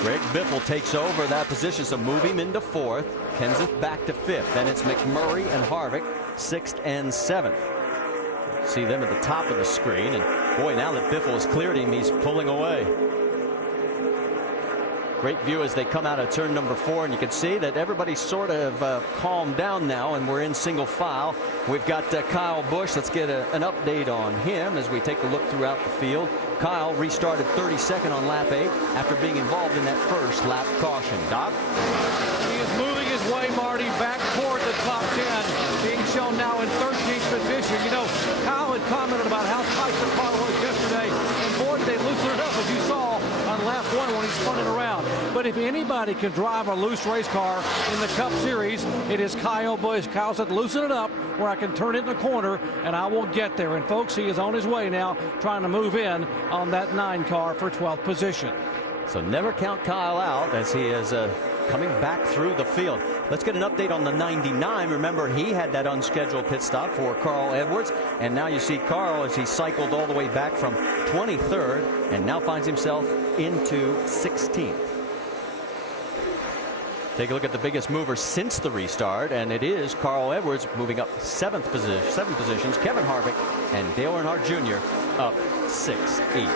Greg Biffle takes over that position, so move him into 4th. Kenseth back to 5th. Then it's McMurray and Harvick 6th and 7th. See them at the top of the screen, and boy, now that Biffle has cleared him, he's pulling away. Great view as they come out of turn number 4, and you can see that everybody's sort of calmed down now, and we're in single file. We've got Kyle Busch. Let's get an update on him as we take a look throughout the field. Kyle restarted 32nd on lap 8 after being involved in that first lap caution. Doc? He is moving his way, Marty, back toward the top 10, being shown now in 13th position. You know, Kyle had commented about how tight the car was yesterday, and boy, they loosened it up, as you saw on lap 1 when he spun it around. But if anybody can drive a loose race car in the Cup Series, it is Kyle Busch. Kyle said, loosen it up where I can turn it in the corner, and I will get there. And folks, he is on his way now, trying to move in on that 9 car for 12th position. So never count Kyle out as he is coming back through the field. Let's get an update on the 99. Remember, he had that unscheduled pit stop for Carl Edwards, and now you see Carl as he cycled all the way back from 23rd and now finds himself into 16th. Take a look at the biggest mover since the restart, and it is Carl Edwards moving up 7 positions. Kevin Harvick and Dale Earnhardt Jr. up 6 each.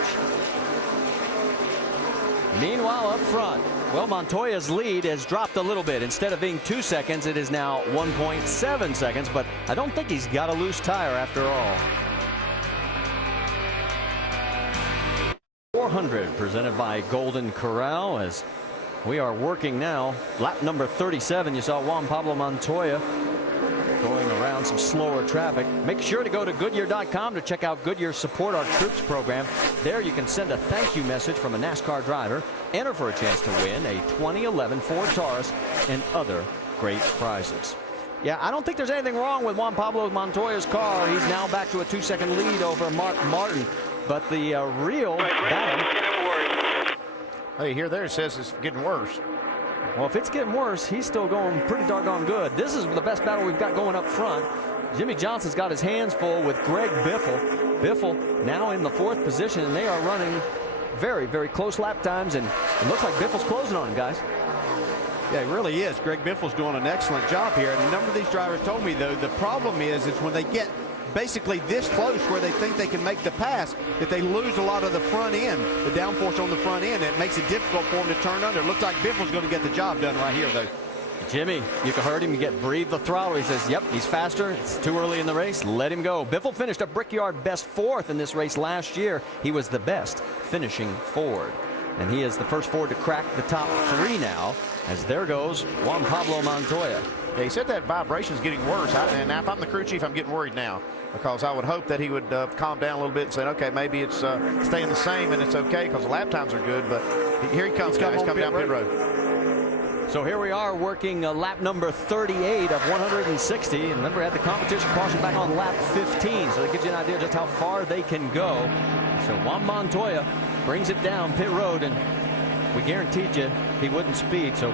Meanwhile, up front, well, Montoya's lead has dropped a little bit. Instead of being 2 seconds, it is now 1.7 seconds, but I don't think he's got a loose tire after all. 400 presented by Golden Corral as we are working now. Lap number 37, you saw Juan Pablo Montoya going around some slower traffic. Make sure to go to Goodyear.com to check out Goodyear Support Our Troops program. There you can send a thank you message from a NASCAR driver, enter for a chance to win a 2011 Ford Taurus and other great prizes. Yeah, I don't think there's anything wrong with Juan Pablo Montoya's car. He's now back to a 2-second lead over Mark Martin, but the real battle. Hey, here there it says it's getting worse. Well, if it's getting worse, he's still going pretty doggone good. This is the best battle we've got going up front. Jimmy Johnson's got his hands full with Greg Biffle. Biffle now in the 4th position, and they are running very, very close lap times, and it looks like Biffle's closing on him, guys. Yeah, it really is. Greg Biffle's doing an excellent job here. And a number of these drivers told me, though, the problem is when they get basically this close where they think they can make the pass, that they lose a lot of the front end, the downforce on the front end. It makes it difficult for them to turn under. It looks like Biffle's going to get the job done right here, though. Jimmy, you heard him breathe the throttle. He says, yep, he's faster. It's too early in the race. Let him go. Biffle finished a Brickyard best 4th in this race last year. He was the best finishing Ford. And he is the first Ford to crack the top 3 now, as there goes Juan Pablo Montoya. Yeah, he said that vibration's getting worse. And now if I'm the crew chief, I'm getting worried now, because I would hope that he would calm down a little bit and say, okay, maybe it's staying the same and it's okay because the lap times are good. But here he comes, guys, coming down pit road. So here we are working lap number 38 of 160. And remember, we had the competition caution back on lap 15. So that gives you an idea just how far they can go. So Juan Montoya brings it down pit road, and we guaranteed you he wouldn't speed. So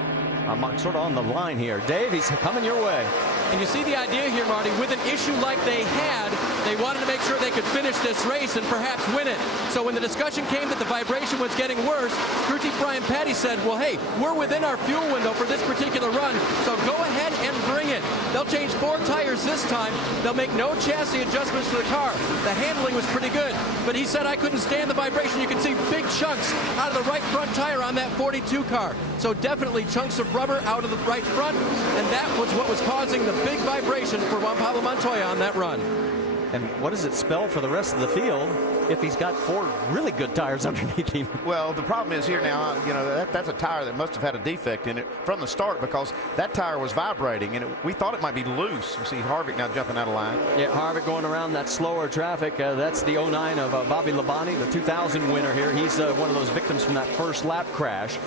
I'm sort of on the line here. Dave, he's coming your way. And you see the idea here, Marty, with an issue like they had, they wanted to make sure they could finish this race and perhaps win it. So when the discussion came that the vibration was getting worse, crew chief Brian Patty said, well, hey, we're within our fuel window for this particular run, so go ahead and bring it. They'll change 4 tires this time. They'll make no chassis adjustments to the car. The handling was pretty good, but he said I couldn't stand the vibration. You can see big chunks out of the right front tire on that 42 car. So definitely chunks of rubber out of the right front, and that was what was causing the big vibration for Juan Pablo Montoya on that run. And what does it spell for the rest of the field if he's got 4 really good tires underneath him? Well, the problem is here now, you know, that's a tire that must have had a defect in it from the start, because that tire was vibrating, and we thought it might be loose. You see Harvick now jumping out of line. Yeah, Harvick going around that slower traffic. That's the 09 of Bobby Labonte, the 2000 winner here. He's one of those victims from that first lap crash.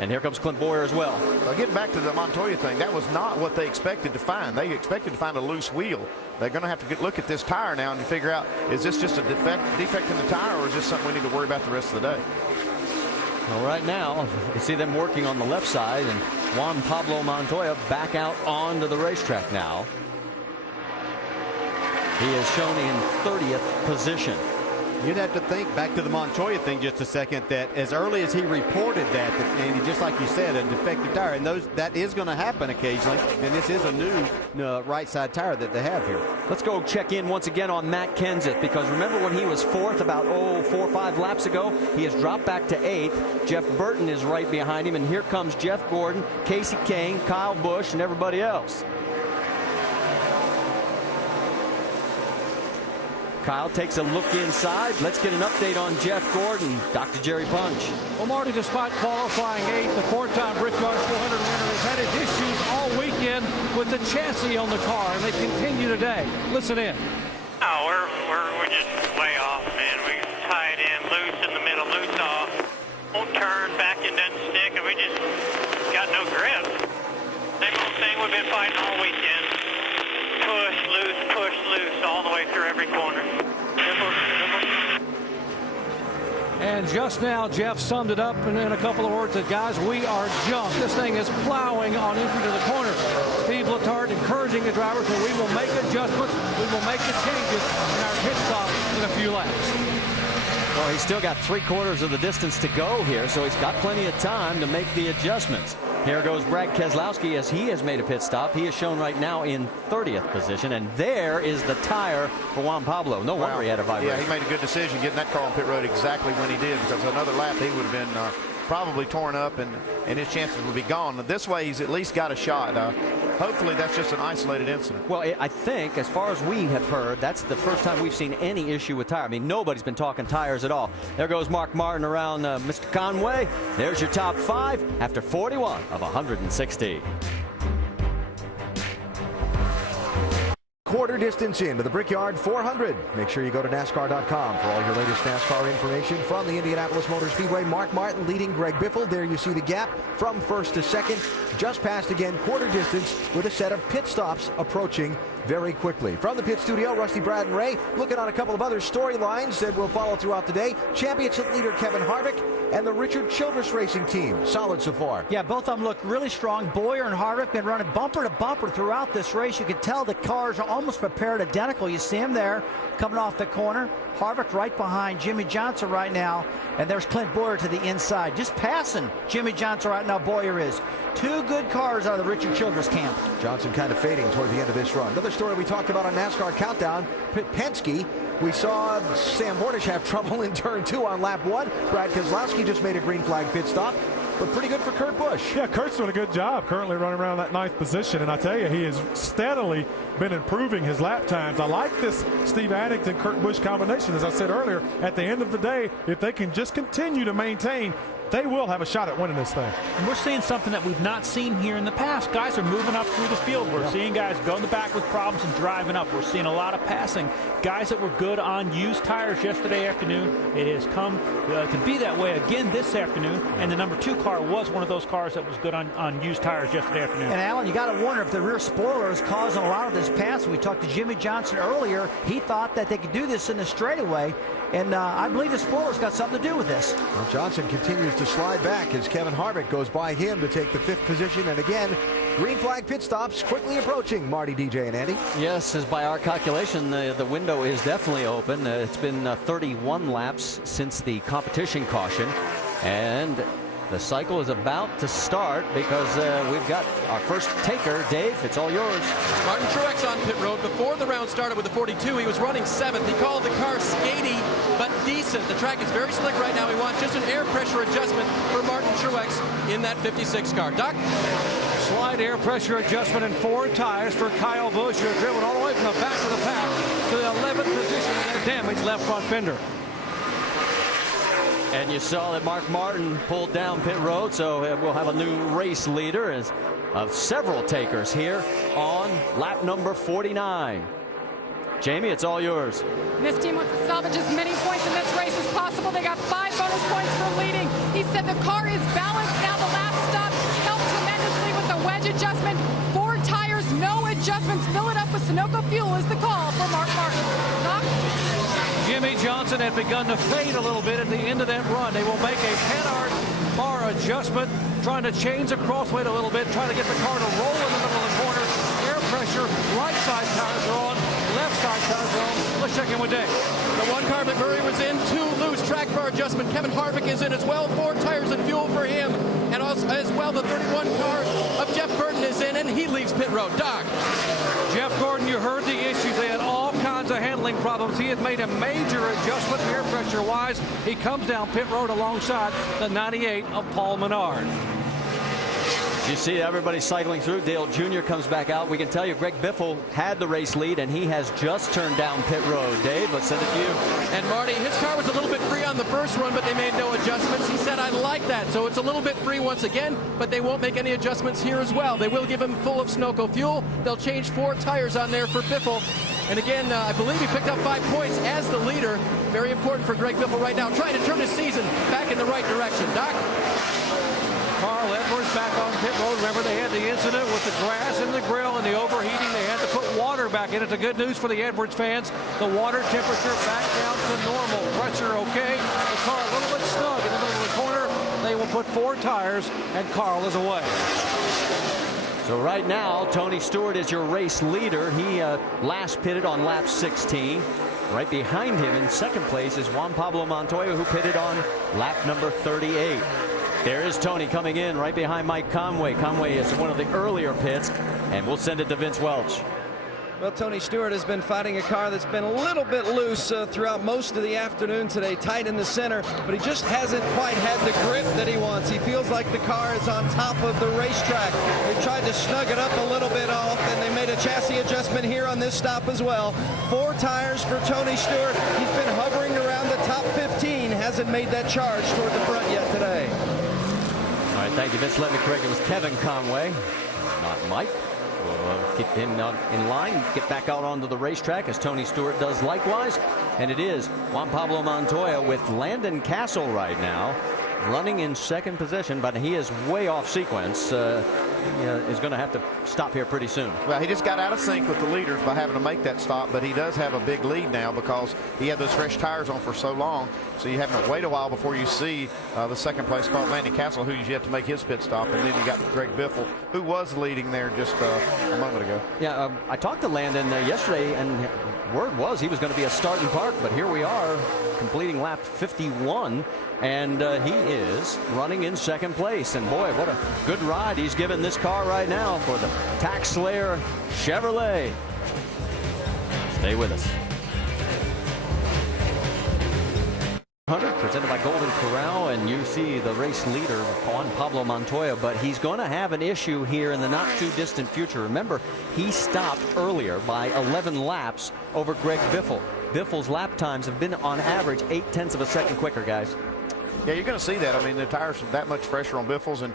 And here comes Clint Boyer as well. Well, getting back to the Montoya thing, that was not what they expected to find. They expected to find a loose wheel. They're going to have to look at this tire now and figure out, is this just a defect in the tire, or is this something we need to worry about the rest of the day? Well, right now, you see them working on the left side, and Juan Pablo Montoya back out onto the racetrack now. He is shown in 30th position. You'd have to think back to the Montoya thing just a second, that as early as he reported that Andy, just like you said, a defective tire, and that is going to happen occasionally, and this is a new right side tire that they have here. Let's go check in once again on Matt Kenseth, because remember when he was fourth about 4 or 5 laps ago, he has dropped back to 8th. Jeff Burton is right behind him, and here comes Jeff Gordon, Casey Kane, Kyle Busch, and everybody else. Kyle takes a look inside. Let's get an update on Jeff Gordon. Dr. Jerry Punch. Well, Marty, despite qualifying 8th, the 4-time Brickyard 400 winner has had his issues all weekend with the chassis on the car, and they continue today. Listen in. Oh, we're just way off, man. We tie it in, loose in the middle, loose off. Won't turn, back and doesn't stick, and we just got no grip. Same old thing we've been fighting all weekend. Push, loose, all the way through every corner. And just now, Jeff summed it up in a couple of words that, guys, we are junk. This thing is plowing on into the corner. Steve Letarte encouraging the drivers that we will make adjustments. We will make the changes in our pit stop in a few laps. Well, he's still got 3/4 of the distance to go here, so he's got plenty of time to make the adjustments. Here goes Brad Keselowski as he has made a pit stop. He is shown right now in 30th position, and there is the tire for Juan Pablo. No wonder he had a vibration. Yeah, he made a good decision getting that car on pit road exactly when he did, because another lap he would have been probably torn up, and his chances would be gone. This way, he's at least got a shot. Hopefully, that's just an isolated incident. Well, I think, as far as we have heard, that's the first time we've seen any issue with tire. I mean, nobody's been talking tires at all. There goes Mark Martin around Mr. Conway. There's your top 5 after 41 of 160. Quarter distance into the Brickyard 400. Make sure you go to NASCAR.com for all your latest NASCAR information from the Indianapolis Motor Speedway. Mark Martin leading Greg Biffle. There you see the gap from first to second. Just passed again, quarter distance, with a set of pit stops approaching very quickly. From the pit studio, Rusty, Brad, and Ray looking on a couple of other storylines that will follow throughout the day. Championship leader Kevin Harvick and the Richard Childress Racing Team. Solid so far. Yeah, both of them look really strong. Boyer and Harvick been running bumper to bumper throughout this race. You can tell the cars are almost prepared identical. You see him there coming off the corner. Harvick right behind Jimmy Johnson right now. And there's Clint Boyer to the inside. Just passing Jimmy Johnson right now, Boyer is. 2 good cars out of the Richard Childress camp. Johnson kind of fading toward the end of this run. Another story we talked about on NASCAR Countdown, Penske. We saw Sam Hornish have trouble in turn 2 on lap 1. Brad Keselowski just made a green flag pit stop, but pretty good for Kurt Busch. Yeah, Kurt's doing a good job, currently running around that 9th position, and I tell you, he has steadily been improving his lap times. I like this Steve Addington, Kurt Busch combination. As I said earlier, at the end of the day, if they can just continue to maintain, they will have a shot at winning this thing. And we're seeing something that we've not seen here in the past. Guys are moving up through the field. We're seeing guys go in the back with problems and driving up. We're seeing a lot of passing. Guys that were good on used tires yesterday afternoon, it has come to be that way again this afternoon. And the number 2 car was one of those cars that was good on used tires yesterday afternoon. And Alan, you got to wonder if the rear spoiler is causing a lot of this passing. We talked to Jimmy Johnson earlier. He thought that they could do this in the straightaway. And I believe the spoiler's got something to do with this. Well, Johnson continues to slide back as Kevin Harvick goes by him to take the 5th position. And again, green flag pit stops quickly approaching. Marty, DJ, and Andy. Yes, as by our calculation, the window is definitely open. It's been 31 laps since the competition caution. And the cycle is about to start because we've got our first taker. Dave, it's all yours. Martin Truex on pit road. Before the round started with the 42, he was running 7th. He called the car skatey but decent. The track is very slick right now. He wants just an air pressure adjustment for Martin Truex in that 56 car. Doc? Slight air pressure adjustment in 4 tires for Kyle Busch, who driven all the way from the back of the pack to the 11th position with a damaged left front fender. And you saw that Mark Martin pulled down pit road, so we'll have a new race leader of several takers here on lap number 49. Jamie, it's all yours. This team wants to salvage as many points in this race as possible. They got 5 bonus points for leading. He said the car is balanced now. The last stop helped tremendously with the wedge adjustment. 4 tires, no adjustments. Fill it up with Sunoco fuel is the call for Mark Martin. Doc? Jimmy Johnson had begun to fade a little bit at the end of that run. They will make a Panhard bar adjustment, trying to change the crossweight a little bit, trying to get the car to roll in the middle of the corner. Air pressure, right side tires are on, left 5 tires wrong. Let's check in with Dave. The one car McMurray was in, 2 loose track bar adjustment. Kevin Harvick is in as well, 4 tires and fuel for him. And also, as well, the 31 car of Jeff Burton is in, and he leaves pit road. Doc. Jeff Gordon, you heard the issues. They had all kinds of handling problems. He had made a major adjustment air pressure-wise. He comes down pit road alongside the 98 of Paul Menard. You see everybody cycling through. Dale Jr. comes back out. We can tell you Greg Biffle had the race lead, and he has just turned down pit road. Dave, let's send it to you. And Marty, his car was a little bit free on the first run, but they made no adjustments. He said, I like that. So it's a little bit free once again, but they won't make any adjustments here as well. They will give him full of Sunoco fuel. They'll change 4 tires on there for Biffle. And again, I believe he picked up 5 points as the leader. Very important for Greg Biffle right now, trying to turn his season back in the right direction. Doc? Carl Edwards back on pit road. Remember, they had the incident with the grass in the grill and the overheating. They had to put water back in it. The good news for the Edwards fans, the water temperature back down to normal. Pressure okay. The car a little bit snug in the middle of the corner. They will put 4 tires, and Carl is away. So right now, Tony Stewart is your race leader. He last pitted on lap 16. Right behind him in second place is Juan Pablo Montoya, who pitted on lap number 38. There is Tony coming in right behind Mike Conway. Conway is one of the earlier pits, and we'll send it to Vince Welch. Well, Tony Stewart has been fighting a car that's been a little bit loose throughout most of the afternoon today, tight in the center, but he just hasn't quite had the grip that he wants. He feels like the car is on top of the racetrack. They tried to snug it up a little bit off, and they made a chassis adjustment here on this stop as well. 4 tires for Tony Stewart. He's been hovering around the top 15, hasn't made that charge toward the front yet today. All right, thank you, Vince. Let me correct. It was Kevin Conway, not Mike. We'll keep him in line, get back out onto the racetrack as Tony Stewart does likewise. And it is Juan Pablo Montoya with Landon Castle right now, running in second position, but he is way off sequence. He is going to have to stop here pretty soon. Well, he just got out of sync with the leaders by having to make that stop, but he does have a big lead now because he had those fresh tires on for so long. So you have to wait a while before you see the second place car, Landon Castle, who's yet to make his pit stop. And then you got Greg Biffle, who was leading there just a moment ago. Yeah, I talked to Landon yesterday, and word was he was going to be a start and park, but here we are completing lap 51, and he is running in second place. And boy, what a good ride he's given this car right now for the Tax Slayer Chevrolet. Stay with us. Presented by Golden Corral, and you see the race leader Juan Pablo Montoya, but he's going to have an issue here in the not too distant future. Remember, he stopped earlier by 11 laps over Greg Biffle. Biffle's lap times have been on average 0.8 of a second quicker, guys. Yeah, you're going to see that. I mean, the tires are that much fresher on Biffle's, and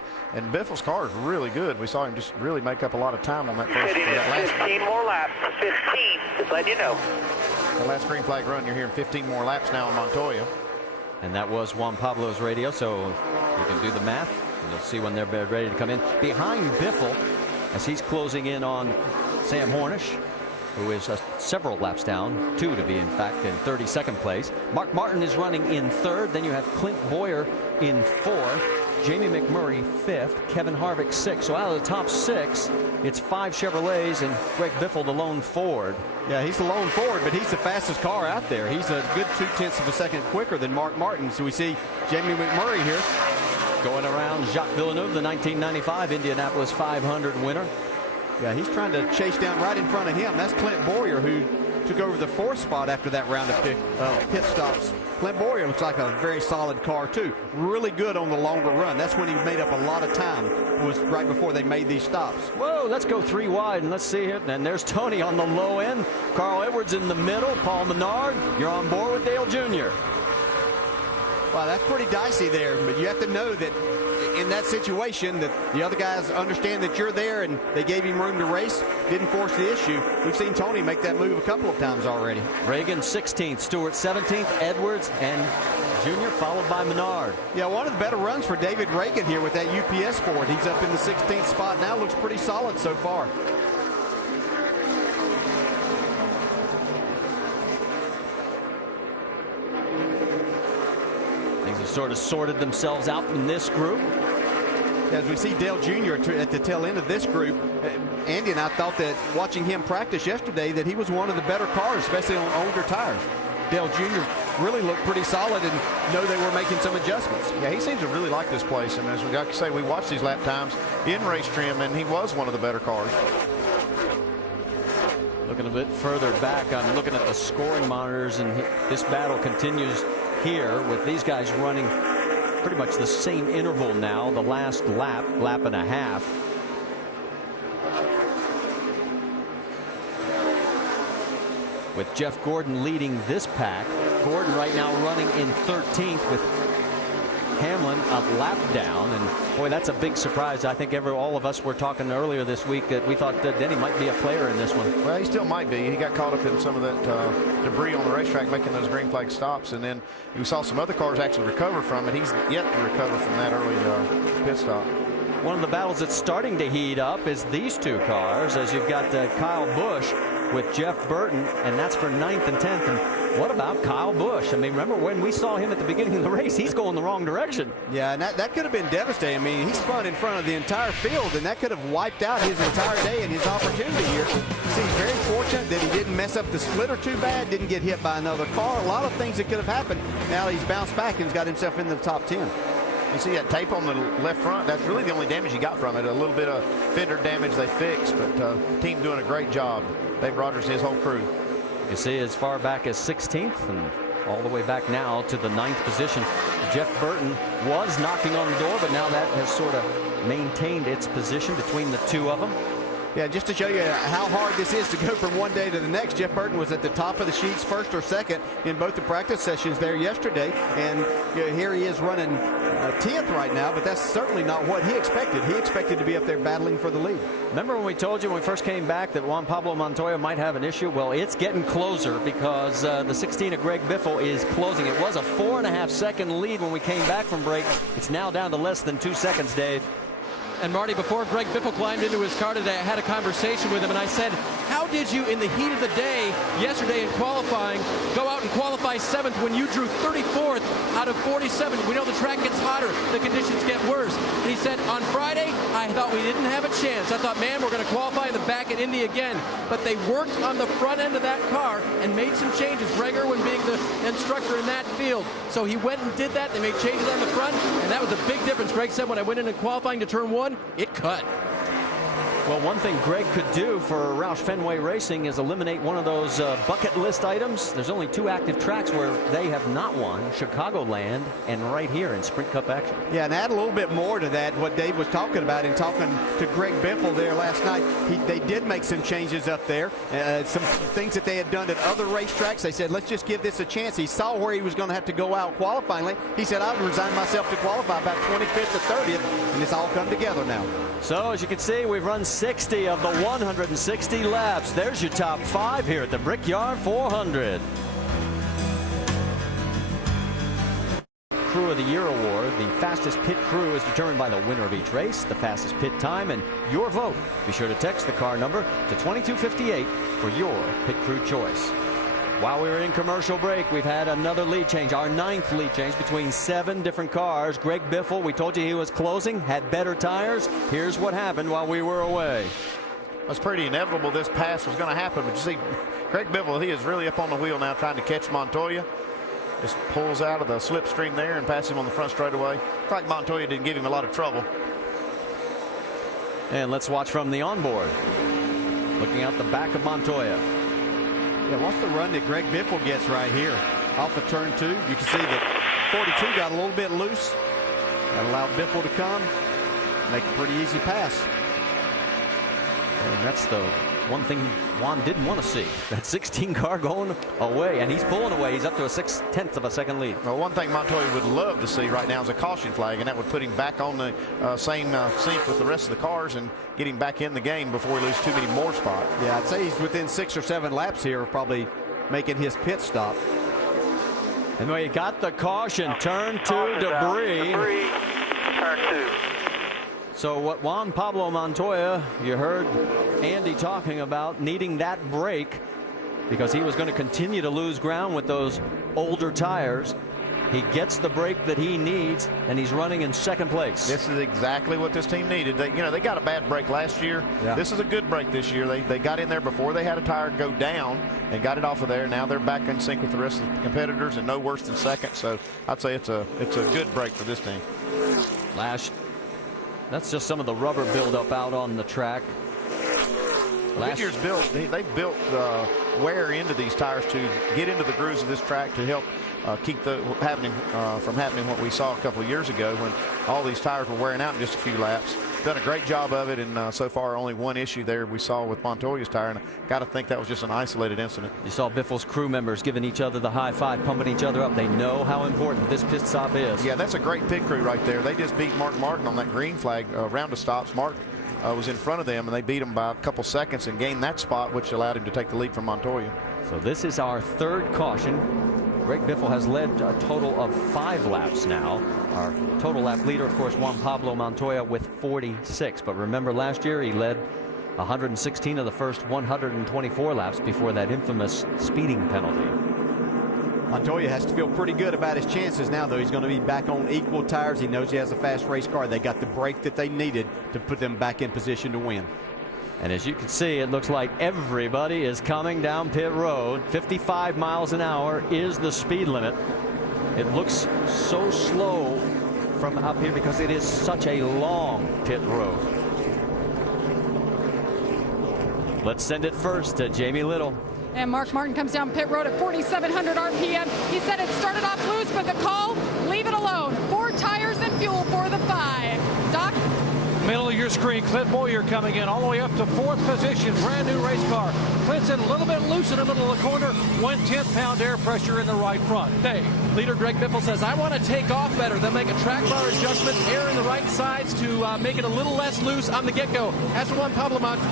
Biffle's car is really good. We saw him just really make up a lot of time on that first. Fitting at 15 more laps. 15, just let you know. The last green flag run, you're hearing 15 more laps now on Montoya. And that was Juan Pablo's radio, so you can do the math, and you'll see when they're ready to come in. Behind Biffle, as he's closing in on Sam Hornish, who is several laps down, 2 to be in fact, in 32nd place. Mark Martin is running in 3rd. Then you have Clint Boyer in 4th. Jamie McMurray 5th. Kevin Harvick 6th. So out of the top 6, it's 5 Chevrolets and Greg Biffle, the lone Ford. Yeah, he's the lone Ford, but he's the fastest car out there. He's a good 0.2 of a second quicker than Mark Martin. So we see Jamie McMurray here going around Jacques Villeneuve, the 1995 Indianapolis 500 winner. Yeah, he's trying to chase down right in front of him. That's Clint Boyer, who took over the 4th spot after that round of pit stops. Clint Boyer looks like a very solid car, too. Really good on the longer run. That's when he made up a lot of time, was right before they made these stops. Whoa, let's go 3 wide, and let's see it. And there's Tony on the low end. Carl Edwards in the middle. Paul Menard, you're on board with Dale Jr. Wow, that's pretty dicey there, but you have to know that in that situation that the other guys understand that you're there, and they gave him room to race, didn't force the issue. We've seen Tony make that move a couple of times already. Reagan 16th, Stewart 17th, Edwards and Jr. followed by Menard. Yeah, one of the better runs for David Reagan here with that UPS Ford. He's up in the 16th spot now, looks pretty solid so far. Things have sort of sorted themselves out in this group. As we see Dale Jr. at the tail end of this group, Andy and I thought that watching him practice yesterday that he was one of the better cars, especially on older tires. Dale Jr. really looked pretty solid and know they were making some adjustments. Yeah, he seems to really like this place. And as we got to say, we watched these lap times in race trim, and he was one of the better cars. Looking a bit further back, I'm looking at the scoring monitors, and this battle continues here with these guys running pretty much the same interval now. The last lap and a half. With Jeff Gordon leading this pack. Gordon right now running in 13th with Hamlin a lap down, and boy, that's a big surprise. I think all of us were talking earlier this week that we thought that Denny might be a player in this one. Well, he still might be. He got caught up in some of that debris on the racetrack making those green flag stops, and then we saw some other cars actually recover from it. He's yet to recover from that early pit stop. One of the battles that's starting to heat up is these two cars, as you've got Kyle Busch with Jeff Burton, and that's for 9th and 10th. And what about Kyle Busch? I mean, remember when we saw him at the beginning of the race, he's going the wrong direction. Yeah, and that could have been devastating. I mean, he spun in front of the entire field, and that could have wiped out his entire day and his opportunity here. See, he's very fortunate that he didn't mess up the splitter too bad, didn't get hit by another car. A lot of things that could have happened. Now he's bounced back and has got himself into the top 10. You see that tape on the left front? That's really the only damage he got from it. A little bit of fender damage they fixed, but team doing a great job. Dave Rogers and his whole crew. You see as far back as 16th and all the way back now to the 9th position. Jeff Burton was knocking on the door, but now that has sort of maintained its position between the two of them. Yeah, just to show you how hard this is to go from one day to the next, Jeff Burton was at the top of the sheets, first or second in both the practice sessions there yesterday, and here he is running 10th right now, but that's certainly not what he expected. He expected to be up there battling for the lead. Remember when we told you when we first came back that Juan Pablo Montoya might have an issue? Well, it's getting closer because the 16 of Greg Biffle is closing. It was a 4.5 second lead when we came back from break. It's now down to less than 2 seconds, Dave. And Marty, before Greg Biffle climbed into his car today, I had a conversation with him, and I said, how did you, in the heat of the day yesterday in qualifying, go out and qualify 7th when you drew 34th out of 47? We know the track gets hotter, the conditions get worse. And he said, on Friday, I thought we didn't have a chance. I thought, man, we're going to qualify in the back at Indy again. But they worked on the front end of that car and made some changes, Greg Irwin being the instructor in that field. So he went and did that. They made changes on the front, and that was a big difference. Greg said when I went into qualifying to turn 1, it cut. Well, one thing Greg could do for Roush Fenway Racing is eliminate one of those bucket list items. There's only 2 active tracks where they have not won, Chicagoland and right here in Sprint Cup action. Yeah, and add a little bit more to that, what Dave was talking about in talking to Greg Biffle there last night. They did make some changes up there, some things that they had done at other racetracks. They said, let's just give this a chance. He saw where he was going to have to go out qualifying late. He said, I've resigned myself to qualify about 25th to 30th, and it's all come together now. So, as you can see, we've run 60 of the 160 laps. There's your top 5 here at the Brickyard 400. Crew of the Year Award. The fastest pit crew is determined by the winner of each race, the fastest pit time, and your vote. Be sure to text the car number to 2258 for your pit crew choice. While we were in commercial break, we've had another lead change, our 9th lead change between 7 different cars. Greg Biffle, we told you he was closing, had better tires. Here's what happened while we were away. It was pretty inevitable this pass was going to happen, but you see, Greg Biffle, he is really up on the wheel now trying to catch Montoya. Just pulls out of the slipstream there and passes him on the front straightaway. It's like Montoya didn't give him a lot of trouble. And let's watch from the onboard. Looking out the back of Montoya. Yeah, watch the run that Greg Biffle gets right here. Off of turn 2, you can see that 42 got a little bit loose. That allowed Biffle to come, make a pretty easy pass. And that's the one thing Juan didn't want to see. That 16 car going away, and he's pulling away. He's up to a 6/10 of a second lead. Well, one thing Montoya would love to see right now is a caution flag, and that would put him back on the same sync with the rest of the cars and get him back in the game before he loses too many more spots. Yeah, I'd say he's within 6 or 7 laps here of probably making his pit stop. And we got the caution, turn 2 debris. Turn 2. So what Juan Pablo Montoya, you heard Andy talking about needing that break because he was going to continue to lose ground with those older tires. He gets the break that he needs, and he's running in second place. This is exactly what this team needed. They got a bad break last year. Yeah. This is a good break this year. They got in there before they had a tire go down and got it off of there. Now they're back in sync with the rest of the competitors and no worse than second. So I'd say it's a good break for this team. That's just some of the rubber buildup out on the track. Goodyear's they built wear into these tires to get into the grooves of this track to help keep the from happening what we saw a couple of years ago when all these tires were wearing out in just a few laps. Done a great job of it, and so far only one issue there we saw with Montoya's tire, and I got to think that was just an isolated incident. You saw Biffle's crew members giving each other the high five, pumping each other up. They know how important this pit stop is. Yeah, that's a great pit crew right there. They just beat Mark Martin on that green flag round of stops. Mark was in front of them, and they beat him by a couple seconds and gained that spot, which allowed him to take the lead from Montoya. So this is our third caution. Greg Biffle has led a total of 5 laps now. Our total lap leader, of course, Juan Pablo Montoya with 46. But remember, last year he led 116 of the first 124 laps before that infamous speeding penalty. Montoya has to feel pretty good about his chances now, though. He's going to be back on equal tires. He knows he has a fast race car. They got the break that they needed to put them back in position to win. And as you can see, it looks like everybody is coming down pit road. 55 miles an hour is the speed limit. It looks so slow from up here because it is such a long pit road. Let's send it first to Jamie Little. And Mark Martin comes down pit road at 4,700 RPM. He said it started off loose, but the call, leave it alone. 4 tires and fuel for the 5. Doc? Middle of your screen, Clint Boyer coming in all the way up to 4th position. Brand new race car. Clint's in a little bit loose in the middle of the corner. 1/10 pound air pressure in the right front. Dave. Leader Greg Biffle says, I want to take off better. Then make a track bar adjustment, air in the right sides to make it a little less loose on the get-go. As for Juan Pablo Montoya,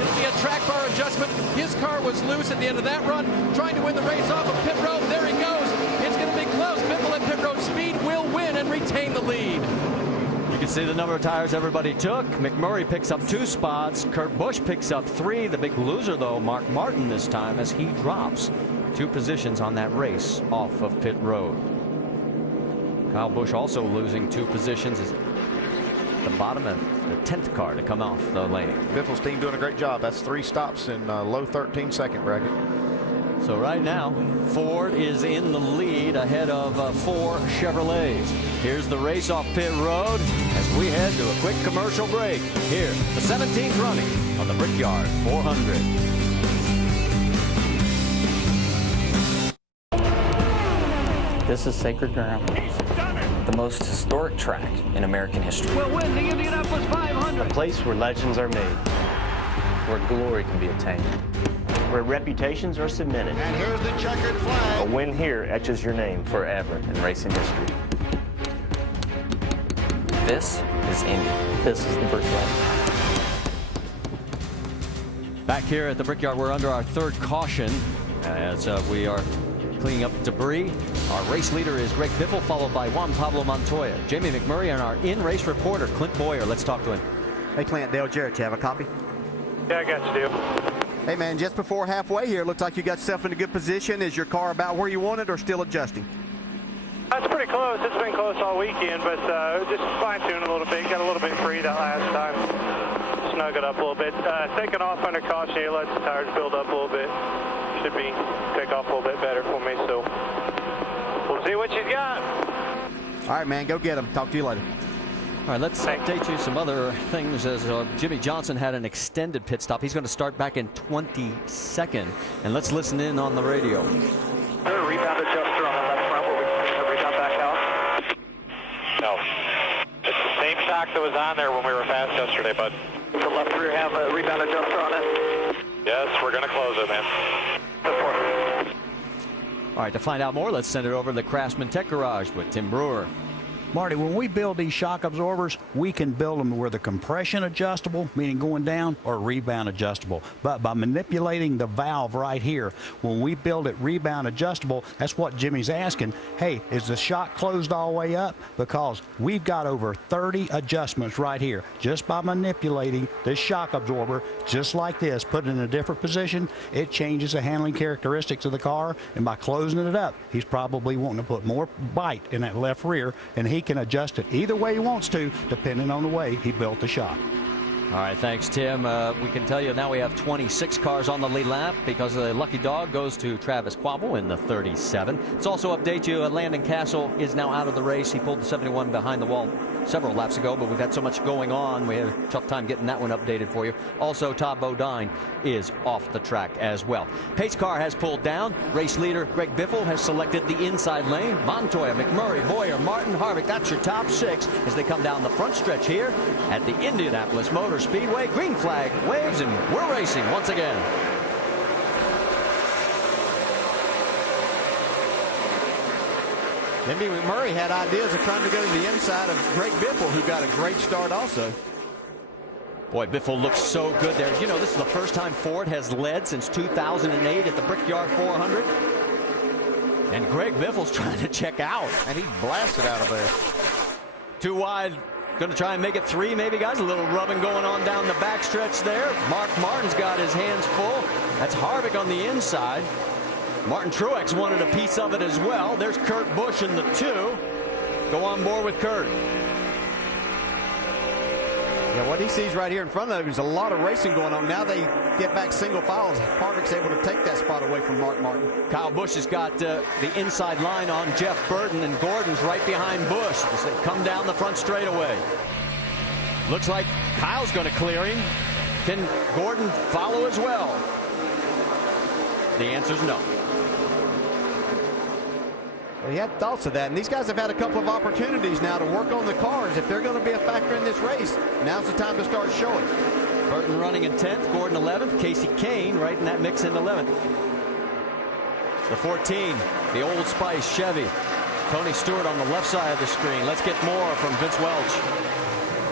it'll be a track bar adjustment. His car was loose at the end of that run, trying to win the race off of pit road. There he goes. It's going to be close. Biffle at pit road speed will win and retain the lead. You can see the number of tires everybody took. McMurray picks up 2 spots. Kurt Busch picks up 3. The big loser, though, Mark Martin this time, as he drops 2 positions on that race off of pit road. Kyle Busch also losing 2 positions at the bottom of the 10th car to come off the lane. Biffle's team doing a great job. That's 3 stops in low 13-second bracket. So right now, Ford is in the lead ahead of 4 Chevrolets. Here's the race off pit road as we head to a quick commercial break. Here, the 17th running on the Brickyard 400. This is sacred ground. The most historic track in American history. We'll win the Indianapolis 500. A place where legends are made, where glory can be attained, where reputations are cemented. And here's the checkered flag. A win here etches your name forever in racing history. This is Indy. This is the Brickyard. Back here at the Brickyard, we're under our 3rd caution as we are cleaning up debris. Our race leader is Greg Biffle, followed by Juan Pablo Montoya. Jamie McMurray and our in-race reporter, Clint Boyer. Let's talk to him. Hey, Clint, Dale Jarrett, you have a copy? Yeah, I got you, Dale. Hey, man, just before halfway here, looks like you got yourself in a good position. Is your car about where you want it or still adjusting? It's pretty close. It's been close all weekend, but just fine-tuned a little bit. Got a little bit free that last time. Snug it up a little bit. Taking off under caution, you let the tires build up a little bit. Should be take off a little bit better for me, so we'll see what you got. All right, man, go get them. Talk to you later. All right, let's update you some other things as Jimmy Johnson had an extended pit stop. He's going to start back in 22nd, and let's listen in on the radio. Rebound adjuster on the left front where we rebound back out? No. It's the same shock that was on there when we were fast yesterday, bud. Does the left rear have a rebound adjuster on it? Yes, we're going to close it, man. All right, to find out more, let's send it over to the Craftsman Tech Garage with Tim Brewer. Marty, when we build these shock absorbers, we can build them where the compression adjustable, meaning going down, or rebound adjustable. But by manipulating the valve right here, when we build it rebound adjustable, that's what Jimmy's asking. Hey, is the shock closed all the way up? Because we've got over 30 adjustments right here. Just by manipulating this shock absorber, just like this, put it in a different position, it changes the handling characteristics of the car. And by closing it up, he's probably wanting to put more bite in that left rear, and he can adjust it either way he wants to, depending on the way he built the shock. All right, thanks, Tim. We can tell you now we have 26 cars on the lead lap because the lucky dog goes to Travis Quabble in the 37. Let's also update you, Landon Castle is now out of the race. He pulled the 71 behind the wall several laps ago, but we've had so much going on, we had a tough time getting that one updated for you. Also, Todd Bodine is off the track as well. Pace car has pulled down. Race leader Greg Biffle has selected the inside lane. Montoya, McMurray, Boyer, Martin, Harvick, that's your top 6 as they come down the front stretch here at the Indianapolis Motor Speedway. Green flag waves, and we're racing once again. Jimmy McMurray had ideas of trying to go to the inside of Greg Biffle, who got a great start also. Boy, Biffle looks so good there. You know, this is the first time Ford has led since 2008 at the Brickyard 400. And Greg Biffle's trying to check out. And he blasted out of there. Too wide. Going to try and make it 3, maybe, guys. A little rubbing going on down the backstretch there. Mark Martin's got his hands full. That's Harvick on the inside. Martin Truex wanted a piece of it as well. There's Kurt Busch in the 2. Go on board with Kurt. Yeah, what he sees right here in front of him is a lot of racing going on. Now they get back single files. Harvick's able to take that spot away from Mark Martin. Kyle Busch has got the inside line on Jeff Burton, and Gordon's right behind Busch as they come down the front straightaway. Looks like Kyle's going to clear him. Can Gordon follow as well? The answer's no. Well, he had thoughts of that, and these guys have had a couple of opportunities now to work on the cars. If they're going to be a factor in this race, now's the time to start showing. Burton running in 10th, Gordon 11th, Casey Kane right in that mix in 11th. The 14, the Old Spice Chevy. Tony Stewart on the left side of the screen. Let's get more from Vince Welch.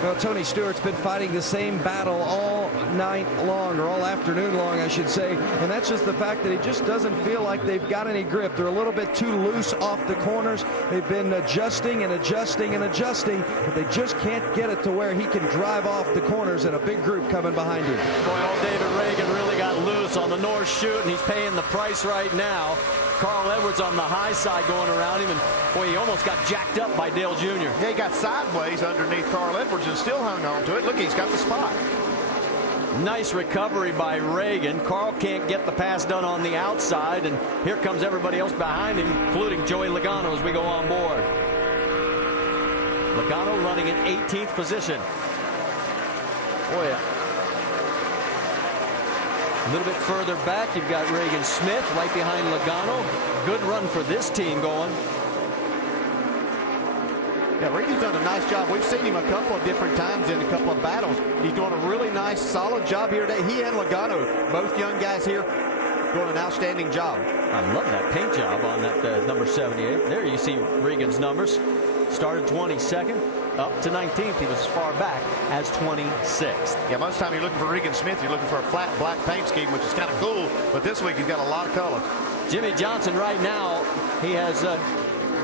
Well, Tony Stewart's been fighting the same battle all night long, or all afternoon long, I should say. And that's just the fact that he just doesn't feel like they've got any grip. They're a little bit too loose off the corners. They've been adjusting and adjusting and adjusting, but they just can't get it to where he can drive off the corners and a big group coming behind him. Boy, old David Reagan really got loose on the North Chute, and he's paying the price right now. Carl Edwards on the high side going around him, and boy, he almost got jacked up by Dale Jr. Yeah, he got sideways underneath Carl Edwards and still hung on to it. Look, he's got the spot. Nice recovery by Reagan. Carl can't get the pass done on the outside, and here comes everybody else behind him, including Joey Logano as we go on board. Logano running in 18th position. Boy, a little bit further back, you've got Reagan Smith right behind Logano. Good run for this team going. Yeah, Reagan's done a nice job. We've seen him a couple of different times in a couple of battles. He's doing a really nice, solid job here today. He and Logano, both young guys here, doing an outstanding job. I love that paint job on that number 78. There you see Reagan's numbers. Started 22nd, up to 19th. He was as far back as 26th. Yeah, most of the time you're looking for Regan Smith, you're looking for a flat black paint scheme, which is kind of cool. But this week he's got a lot of color. Jimmy Johnson right now, he has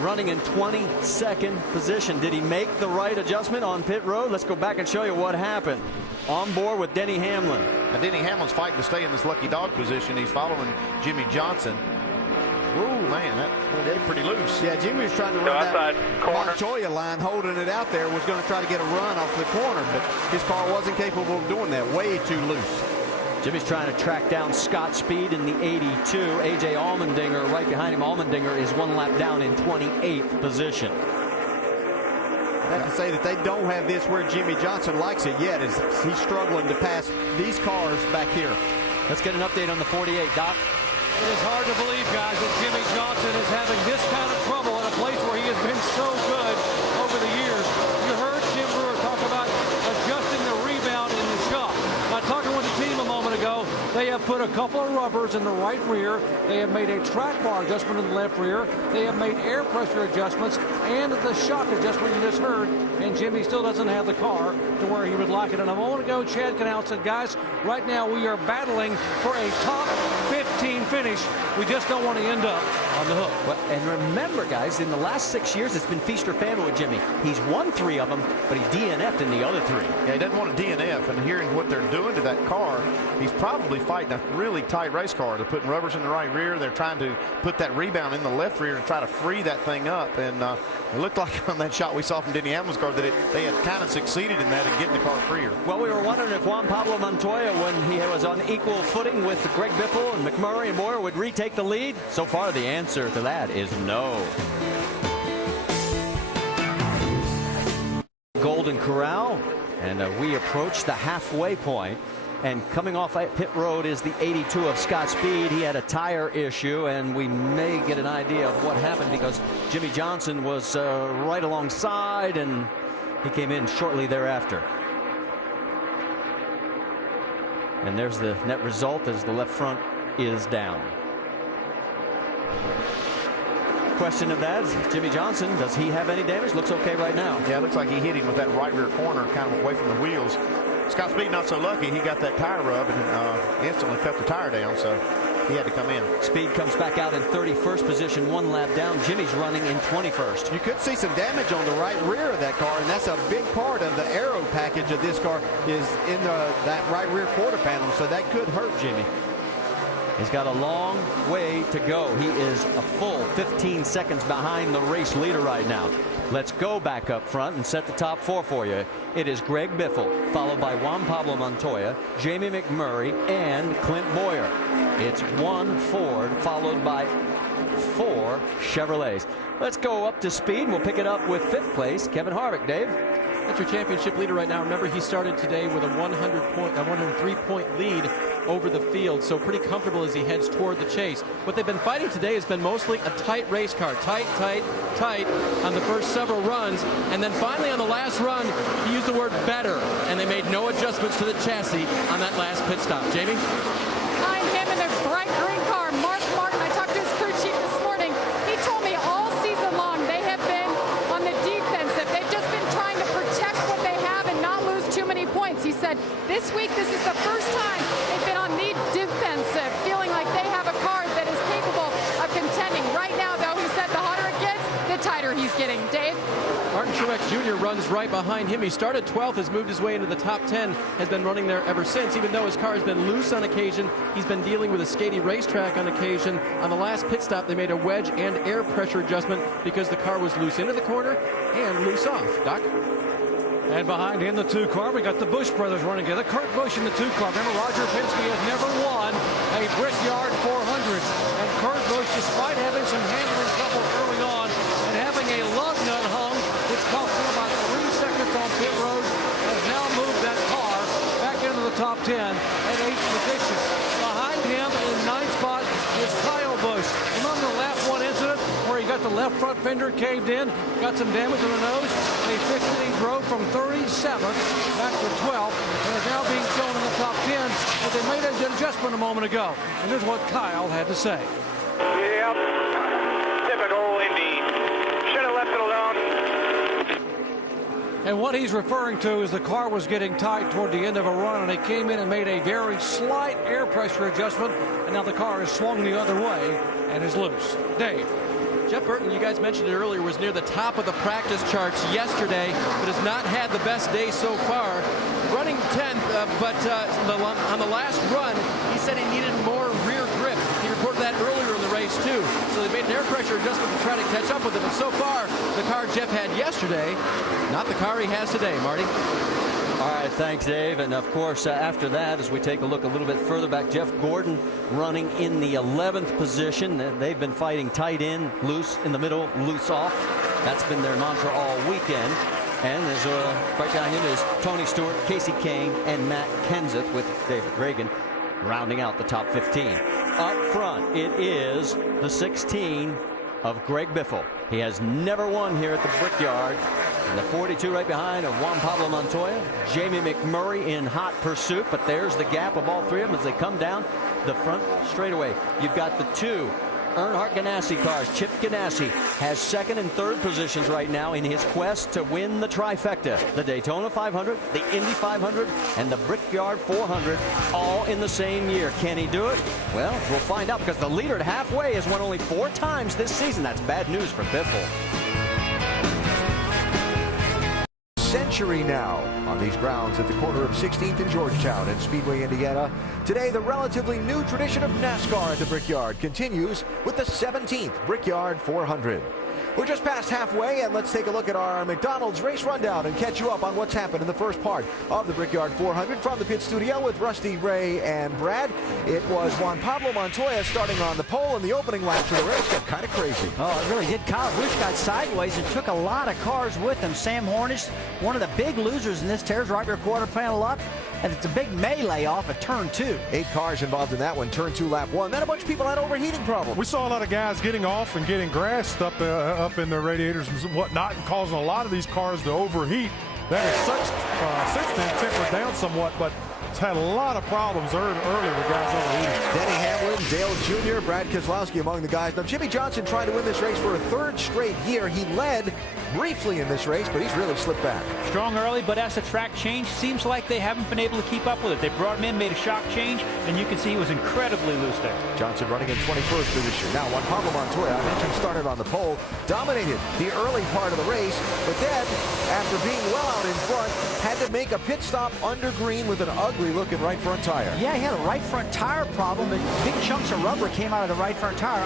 running in 22nd position. Did he make the right adjustment on pit road? Let's go back and show you what happened. On board with Denny Hamlin. And Denny Hamlin's fighting to stay in this lucky dog position. He's following Jimmy Johnson. Ooh, man, that pretty loose. Yeah, Jimmy was trying to run that Montoya line, holding it out there, was going to try to get a run off the corner, but his car wasn't capable of doing that. Way too loose. Jimmy's trying to track down Scott Speed in the 82. A.J. Allmendinger right behind him. Allmendinger is 1 lap down in 28th position. I have to say that they don't have this where Jimmy Johnson likes it yet, as he's struggling to pass these cars back here. Let's get an update on the 48, Doc. It is hard to believe, guys, that Jimmy Johnson is having this kind of trouble in a place where he has been so good over the years. You heard Jim Brewer talk about adjusting the rebound in the shop. Talking with the team a moment ago, they have put a couple of rubbers in the right rear. They have made a track bar adjustment in the left rear. They have made air pressure adjustments and the shock adjustment you just heard. And Jimmy still doesn't have the car to where he would like it. And a moment ago, Chad Canal said, guys, right now we are battling for a top 15 finish. We just don't want to end up on the hook. Well, and remember, guys, in the last 6 years, it's been feast or famine with Jimmy. He's won 3 of them, but he DNF'd in the other 3. Yeah, he doesn't want to DNF, and hearing what they're doing to that car, he's probably fighting a really tight race car. They're putting rubbers in the right rear. They're trying to put that rebound in the left rear to try to free that thing up. And it looked like on that shot we saw from Denny Hamlin's car that they had kind of succeeded in that and getting the car freer. Well, we were wondering if Juan Pablo Montoya, when he was on equal footing with Greg Biffle and McMurray and Moyer, would retake the lead. So far, the answer to that is no. Golden Corral, and we approach the halfway point. And coming off pit road is the 82 of Scott Speed. He had a tire issue, and we may get an idea of what happened because Jimmy Johnson was right alongside, and he came in shortly thereafter. And there's the net result as the left front is down. Question of that, Jimmy Johnson, does he have any damage? Looks okay right now. Yeah, it looks like he hit him with that right rear corner, kind of away from the wheels. Scott Speed not so lucky. He got that tire rub and instantly cut the tire down, so he had to come in. Speed comes back out in 31st position, 1 lap down. Jimmy's running in 21st. You could see some damage on the right rear of that car, and that's a big part of the aero package of this car is in that right rear quarter panel, so that could hurt Jimmy. He's got a long way to go. He is a full 15 seconds behind the race leader right now. Let's go back up front and set the top 4 for you. It is Greg Biffle, followed by Juan Pablo Montoya, Jamie McMurray, and Clint Boyer. It's 1 Ford, followed by 4 Chevrolets. Let's go up to speed. We'll pick it up with 5th place, Kevin Harvick. Dave? That's your championship leader right now. Remember, he started today with a 103-point lead over the field, so pretty comfortable as he heads toward the chase. What they've been fighting today has been mostly a tight race car. Tight, tight, tight on the first several runs, and then finally on the last run, he used the word better, and they made no adjustments to the chassis on that last pit stop. Jamie? Behind him in their bright green car, Mark Martin. I talked to his crew chief this morning. He told me all season long they have been on the defensive. They've just been trying to protect what they have and not lose too many points. He said this week this is the first time they've been on the defensive, feeling like they have a car that is capable of contending. Right now, though, he said the hotter it gets, the tighter he's getting. Dave? Martin Truex Jr. runs right behind him. He started 12th, has moved his way into the top 10, has been running there ever since. Even though his car has been loose on occasion, he's been dealing with a skaty racetrack on occasion. On the last pit stop, they made a wedge and air pressure adjustment because the car was loose into the corner and loose off. Doc? And behind him, the 2 car, we got the Busch brothers running together. Kurt Busch in the 2 car. Remember, Roger Penske has never won a Brickyard 400. And Kurt Busch, despite having some handling trouble early on and having a lug nut hung, which cost him about 3 seconds on pit road, has now moved that car back into the top 10 at 8th position. Behind him in 9th spot is Kyle Busch. Remember the lap 1 incident where he got the left front fender caved in, got some damage on the nose, and he fixed it. He drove from 37th back to 12th, and is now being shown in the top 10, but they made an adjustment a moment ago. And here's what Kyle had to say. Yep. Typical Indy. Should have left it alone. And what he's referring to is the car was getting tight toward the end of a run, and he came in and made a very slight air pressure adjustment, and now the car is swung the other way and is loose. Dave? Jeff Burton, you guys mentioned it earlier, was near the top of the practice charts yesterday, but has not had the best day so far. Running 10th, but on the last run, he said he needed more rear grip. He reported that earlier in the race, too. So they made an air pressure adjustment to try to catch up with him. But so far, the car Jeff had yesterday, not the car he has today. Marty? All right, thanks, Dave. And, of course, after that, as we take a look a little bit further back, Jeff Gordon running in the 11th position. They've been fighting tight in, loose in the middle, loose off. That's been their mantra all weekend. And there's right behind him is Tony Stewart, Casey Kane, and Matt Kenseth with David Reagan rounding out the top 15. Up front, it is the 16 of Greg Biffle. He has never won here at the Brickyard. And the 42 right behind of Juan Pablo Montoya. Jamie McMurray in hot pursuit, but there's the gap of all three of them as they come down the front straightaway. You've got the two Earnhardt Ganassi cars. Chip Ganassi has second and third positions right now in his quest to win the trifecta. The Daytona 500, the Indy 500, and the Brickyard 400 all in the same year. Can he do it? Well, we'll find out because the leader at halfway has won only 4 times this season. That's bad news for Biffle. Century now on these grounds at the corner of 16th and Georgetown in Speedway, Indiana. Today, the relatively new tradition of NASCAR at the Brickyard continues with the 17th Brickyard 400. We're just past halfway, and let's take a look at our McDonald's race rundown and catch you up on what's happened in the first part of the Brickyard 400 from the pit studio with Rusty, Ray, and Brad. It was Juan Pablo Montoya starting on the pole in the opening laps of the race. Got kind of crazy. Oh, it really did. Kyle Busch got sideways and took a lot of cars with him. Sam Hornish, one of the big losers in this, tears right rear quarter panel up. And it's a big melee off at turn 2. 8 cars involved in that one. Turn 2, lap 1. Then a bunch of people had overheating problems. We saw a lot of guys getting off and getting grassed up in their radiators and whatnot, and causing a lot of these cars to overheat. That has since then tempered down somewhat, but it's had a lot of problems early with guys overheating. Denny Hamlin, Dale Jr., Brad Keselowski among the guys. Now, Jimmy Johnson trying to win this race for a 3rd straight year. He led briefly in this race, but he's really slipped back. Strong early, but as the track changed, seems like they haven't been able to keep up with it. They brought him in, made a shock change, and you can see he was incredibly loose there. Johnson running in 21st position. Now, Juan Pablo Montoya, I mentioned, started on the pole, dominated the early part of the race, but then, after being well out in front, had to make a pit stop under green with an ugly-looking right front tire. Yeah, he had a right front tire problem, and big chunks of rubber came out of the right front tire.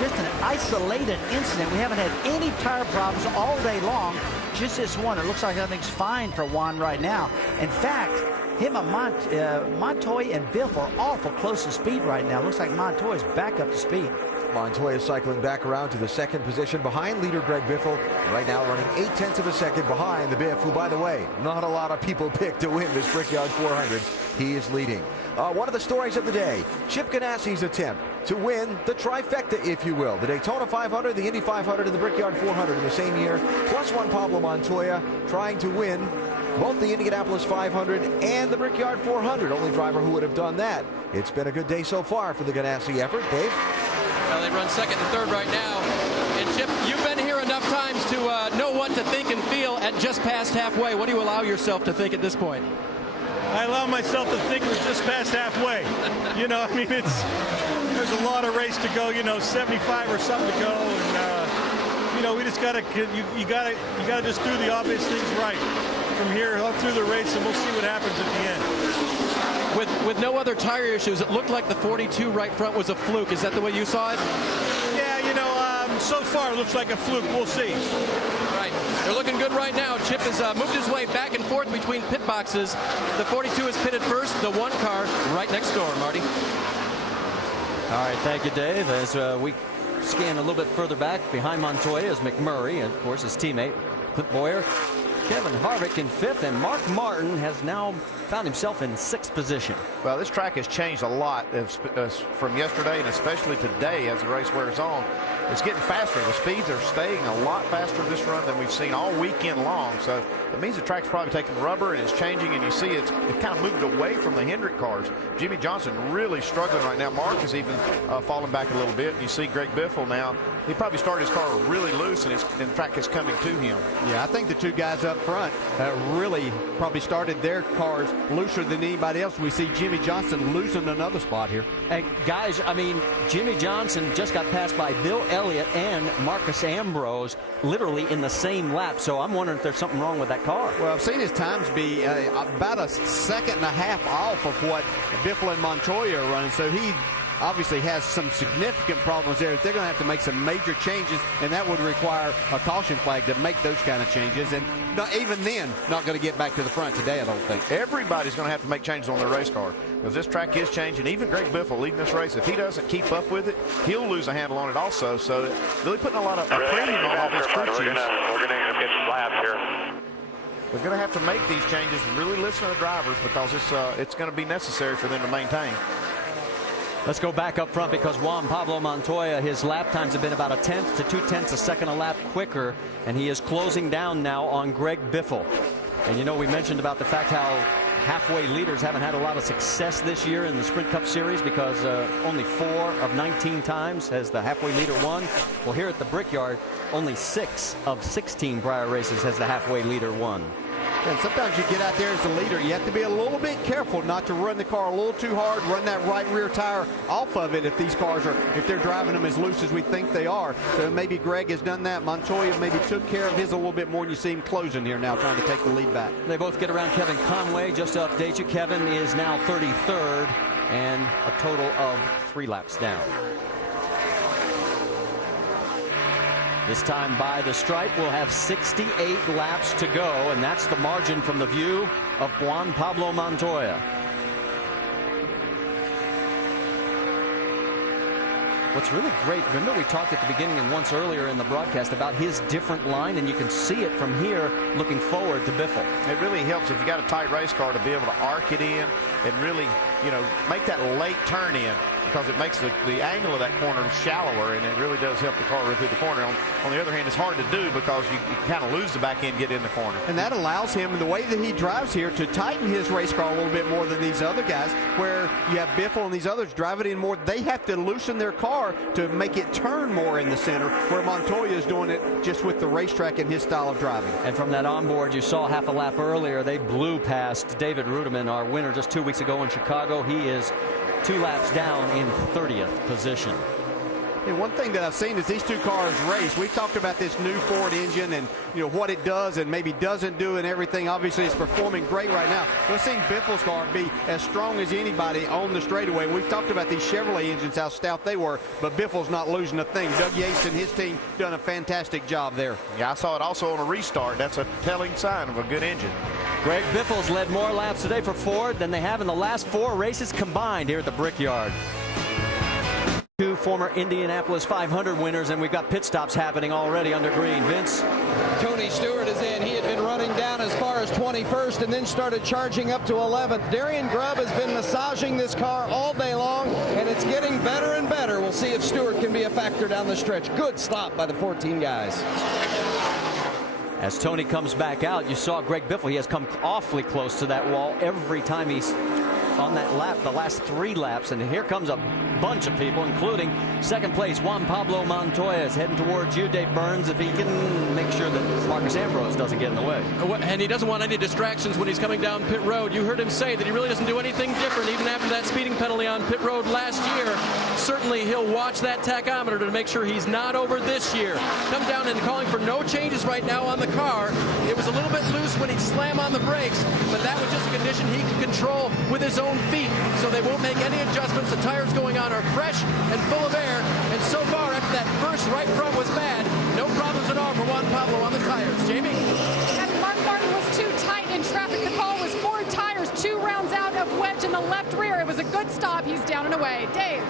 Just an isolated incident. We haven't had any tire problems all day long, just this one. It looks like everything's fine for Juan right now. In fact, him and Montoya and Biff are awful close to speed right now. Looks like Montoya's back up to speed. Montoya cycling back around to the 2nd position behind leader Greg Biffle. Right now running 0.8 of a second behind the Biff, who, by the way, not a lot of people picked to win this Brickyard 400. He is leading. One of the stories of the day, Chip Ganassi's attempt to win the trifecta, if you will. The Daytona 500, the Indy 500, and the Brickyard 400 in the same year. Plus Juan Pablo Montoya trying to win both the Indianapolis 500 and the Brickyard 400. Only driver who would have done that. It's been a good day so far for the Ganassi effort. Dave? Well, they run 2nd and 3rd right now. And Chip, you've been here enough times to know what to think and feel at just past halfway. What do you allow yourself to think at this point? I allow myself to think we're just past halfway. You know, I mean, there's a lot of race to go, 75 or something to go. And, we just got to, you got to just do the obvious things right from here up through the race, and we'll see what happens at the end. With no other tire issues, it looked like the 42 right front was a fluke. Is that the way you saw it? Yeah, so far it looks like a fluke. We'll see. Right. They're looking good right now. Chip has moved his way back and forth between pit boxes. The 42 is pitted first. The 1 car right next door, Marty. All right, thank you, Dave. As we scan a little bit further back, behind Montoya is McMurray, and of course his teammate, Clint Boyer. Kevin Harvick in 5th, and Mark Martin has now found himself in 6th position. Well, this track has changed a lot from yesterday, and especially today as the race wears on. It's getting faster. The speeds are staying a lot faster this run than we've seen all weekend long. So it means the track's probably taking rubber and it's changing, and you see it kind of moved away from the Hendrick cars. Jimmy Johnson really struggling right now. Mark is even falling back a little bit. You see Greg Biffle now. He probably started his car really loose, and the track is coming to him. Yeah, I think the 2 guys up front really probably started their cars looser than anybody else. We see Jimmy Johnson losing another spot here. And guys, I mean, Jimmy Johnson just got passed by Bill Elliott and Marcus Ambrose literally in the same lap. So I'm wondering if there's something wrong with that car. Well, I've seen his times be about a 1.5 seconds off of what Biffle and Montoya are running. So he obviously has some significant problems there. They're going to have to make some major changes, and that would require a caution flag to make those kind of changes. And even then, not going to get back to the front today, I don't think. Everybody's going to have to make changes on their race car because this track is changing. Even Greg Biffle leading this race, if he doesn't keep up with it, he'll lose a handle on it also. So really putting a lot of premium on all these crew chiefs. We're going to get some laps here. They're going to have to make these changes and really listen to the drivers because it's going to be necessary for them to maintain. Let's go back up front because Juan Pablo Montoya, his lap times have been about 1/10 to 2/10 a second a lap quicker, and he is closing down now on Greg Biffle. And you know, we mentioned about the fact how halfway leaders haven't had a lot of success this year in the Sprint Cup Series because only 4 of 19 times has the halfway leader won. Well, here at the Brickyard, only 6 of 16 prior races has the halfway leader won. And sometimes you get out there as the leader, you have to be a little bit careful not to run the car a little too hard, run that right rear tire off of it if these cars are, if they're driving them as loose as we think they are. So maybe Greg has done that. Montoya maybe took care of his a little bit more, and you see him closing here now, trying to take the lead back. They both get around Kevin Conway. Just to update you, Kevin is now 33rd and a total of 3 laps down. This time by the stripe, we'll have 68 laps to go, and that's the margin from the view of Juan Pablo Montoya. What's really great, remember we talked at the beginning and once earlier in the broadcast about his different line, and you can see it from here looking forward to Biffle. It really helps if you got a tight race car to be able to arc it in and really, you know, make that late turn in, because it makes the angle of that corner shallower, and it really does help the car rip through the corner. On the other hand, it's hard to do because you kind of lose the back end, get in the corner. And that allows him, the way that he drives here, to tighten his race car a little bit more than these other guys, where you have Biffle and these others drive it in more. They have to loosen their car to make it turn more in the center, where Montoya is doing it just with the racetrack and his style of driving. And from that onboard, you saw half a lap earlier, they blew past David Ruderman, our winner just 2 weeks ago in Chicago. He is 2 laps down in 30th position. And one thing that I've seen is these two cars race. We've talked about this new Ford engine and, you know, what it does and maybe doesn't do and everything. Obviously, it's performing great right now. We've seen Biffle's car be as strong as anybody on the straightaway. We've talked about these Chevrolet engines, how stout they were, but Biffle's not losing a thing. Doug Yates and his team done a fantastic job there. Yeah, I saw it also on a restart. That's a telling sign of a good engine. Greg Biffle's led more laps today for Ford than they have in the last 4 races combined here at the Brickyard. 2 former Indianapolis 500 winners, and we've got pit stops happening already under green. Vince? Tony Stewart is in. He had been running down as far as 21st and then started charging up to 11th. Darian Grubb has been massaging this car all day long, and it's getting better and better. We'll see if Stewart can be a factor down the stretch. Good stop by the 14 guys. As Tony comes back out, you saw Greg Biffle. He has come awfully close to that wall every time he's on that lap, the last 3 laps, and here comes a bunch of people, including second place Juan Pablo Montoya is heading towards you, Dave Burns, if he can make sure that Marcus Ambrose doesn't get in the way. And he doesn't want any distractions when he's coming down pit road. You heard him say that he really doesn't do anything different, even after that speeding penalty on pit road last year. Certainly he'll watch that tachometer to make sure he's not over this year. Come down and calling for no changes right now on the car. It was a little bit loose when he slammed on the brakes, but that was just a condition he can control with his own feet, so they won't make any adjustments. The tires going on are fresh and full of air, and so far after that first right front was bad, no problems at all for Juan Pablo on the tires. Jamie? And Mark Martin was too tight in traffic. The call was 4 tires, 2 rounds out of wedge in the left rear. It was a good stop. He's down and away. Dave?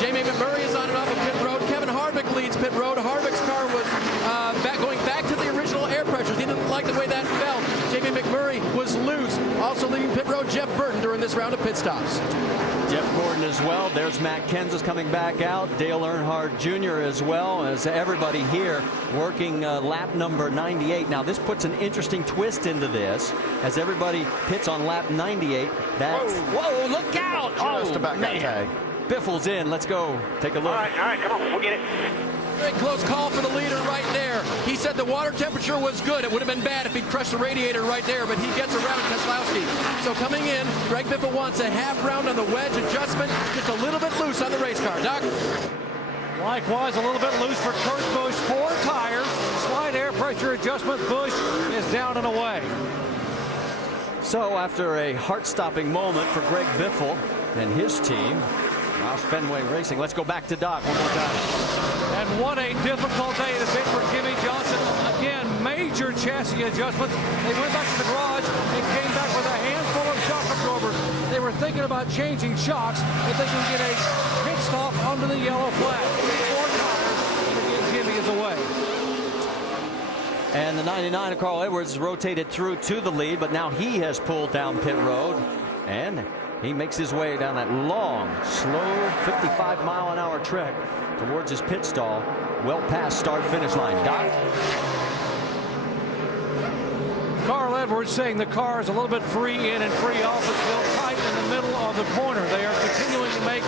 Jamie McMurray is on and off of pit road. Kevin Harvick leads pit road. Harvick's car was going back to the original air pressures. He didn't like the way that felt. Jamie McMurray was loose. Also leading pit road, Jeff Burton during this round of pit stops. Jeff Gordon as well. There's Matt Kenseth coming back out. Dale Earnhardt Jr. as well, as everybody here working lap number 98. Now this puts an interesting twist into this as everybody pits on lap 98. That's whoa, look out! Just about got tagged. Biffle's in. Let's go take a look. All right, come on, we'll get it. Very close call for the leader right there. He said the water temperature was good. It would have been bad if he'd crushed the radiator right there, but he gets around Keselowski. So coming in, Greg Biffle wants a half round on the wedge adjustment, just a little bit loose on the race car. Doc? Likewise, a little bit loose for Kurt Busch. 4 tires, slight air pressure adjustment. Busch is down and away. So after a heart-stopping moment for Greg Biffle and his team, Roush Fenway Racing. Let's go back to Doc one more time. And what a difficult day it has been for Jimmy Johnson. Again, major chassis adjustments. They went back to the garage and came back with a handful of shock absorbers. They were thinking about changing shocks if they can get a pit stop under the yellow flag. 4 tires, and again, Jimmy is away. And the 99 of Carl Edwards rotated through to the lead, but now he has pulled down pit road. And He makes his way down that long, slow 55-mile-an-hour trek towards his pit stall, well past start-finish line. Doc? Carl Edwards saying the car is a little bit free in and free off. It's still tight in the middle of the corner. They are continuing to make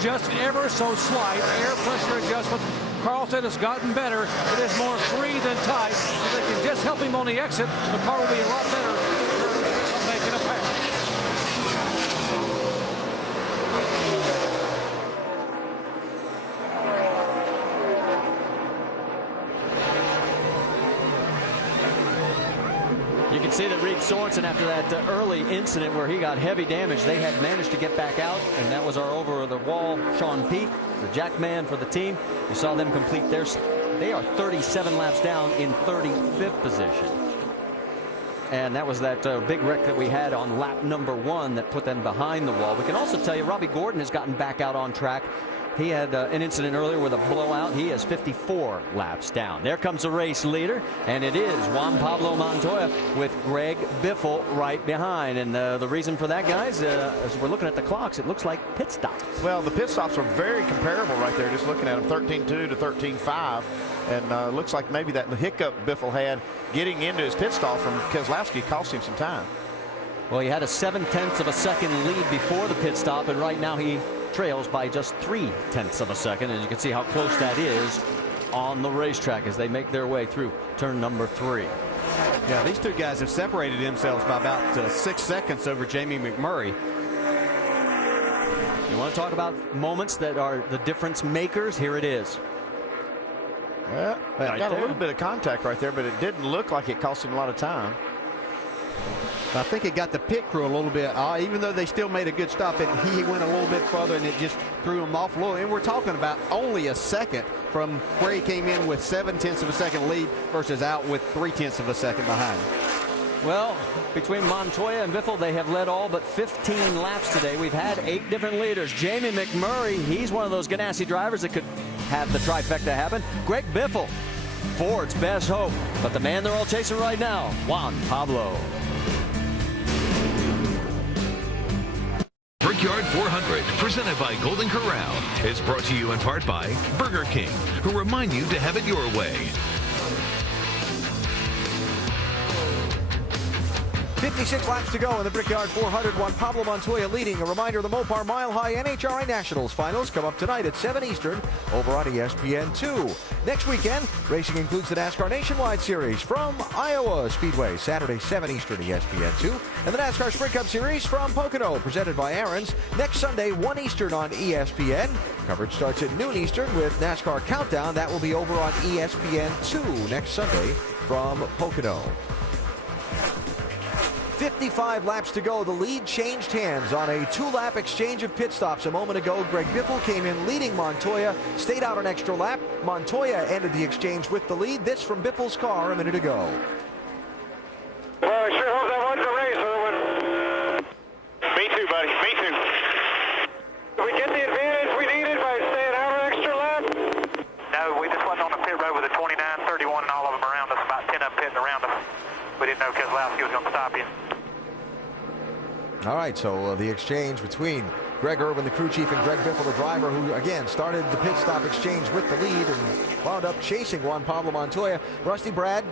just ever so slight air pressure adjustments. Carl said it's gotten better. It is more free than tight. If they can just help him on the exit, the car will be a lot better of making a pass. You can see that Reed Sorensen, after that early incident where he got heavy damage, they had managed to get back out, and that was our over-the-wall Sean Pete, the jack man for the team. You saw them complete theirs. They are 37 laps down in 35th position. And that was that big wreck that we had on lap number 1 that put them behind the wall. We can also tell you Robbie Gordon has gotten back out on track. He had an incident earlier with a blowout. He is 54 laps down. There comes the race leader, and it is Juan Pablo Montoya with Greg Biffle right behind. And the reason for that, guys, as we're looking at the clocks, it looks like pit stops. Well, the pit stops are very comparable right there, just looking at them, 13.2 to 13.5. And looks like maybe that hiccup Biffle had getting into his pit stop from Keselowski cost him some time. Well, he had a 0.7 of a second lead before the pit stop, and right now he trails by just 0.3 of a second, and you can see how close that is on the racetrack as they make their way through turn number 3. Yeah, these two guys have separated themselves by about 6 seconds over Jamie McMurray. You want to talk about moments that are the difference makers? Here it is. Well, got a little bit of contact right there, but it didn't look like it cost him a lot of time. I think it got the pit crew a little bit. Even though they still made a good stop, he went a little bit further, and it just threw him off a little. And we're talking about only a second from where he came in with 0.7 of a second lead versus out with 0.3 of a second behind. Well, between Montoya and Biffle, they have led all but 15 laps today. We've had 8 different leaders. Jamie McMurray, he's one of those Ganassi drivers that could have the trifecta happen. Greg Biffle, Ford's best hope. But the man they're all chasing right now, Juan Pablo. Brickyard 400, presented by Golden Corral, is brought to you in part by Burger King, who remind you to have it your way. 56 laps to go in the Brickyard 400. Juan Pablo Montoya leading. A reminder, the Mopar Mile High NHRA Nationals finals come up tonight at 7 Eastern over on ESPN 2. Next weekend, racing includes the NASCAR Nationwide Series from Iowa Speedway, Saturday 7 Eastern ESPN 2, and the NASCAR Sprint Cup Series from Pocono, presented by Aaron's, next Sunday 1 Eastern on ESPN. Coverage starts at noon Eastern with NASCAR Countdown. That will be over on ESPN 2 next Sunday from Pocono. 55 laps to go. The lead changed hands on a 2-lap exchange of pit stops a moment ago. Greg Biffle came in leading Montoya, stayed out an extra lap. Montoya ended the exchange with the lead. This from Biffle's car a minute ago. Well, I sure hope that wins the race, Irwin. Me too, buddy. Me too. Did we get the advantage we needed by staying out an extra lap? No, we just went on the pit road with a 29, 31, and all of them around us, about 10 up pitting around us. We didn't know Keselowski was going to stop you. All right, so the exchange between Greg Irwin, the crew chief, and Greg Biffle, the driver, who again started the pit stop exchange with the lead and wound up chasing Juan Pablo Montoya. Rusty, Brad,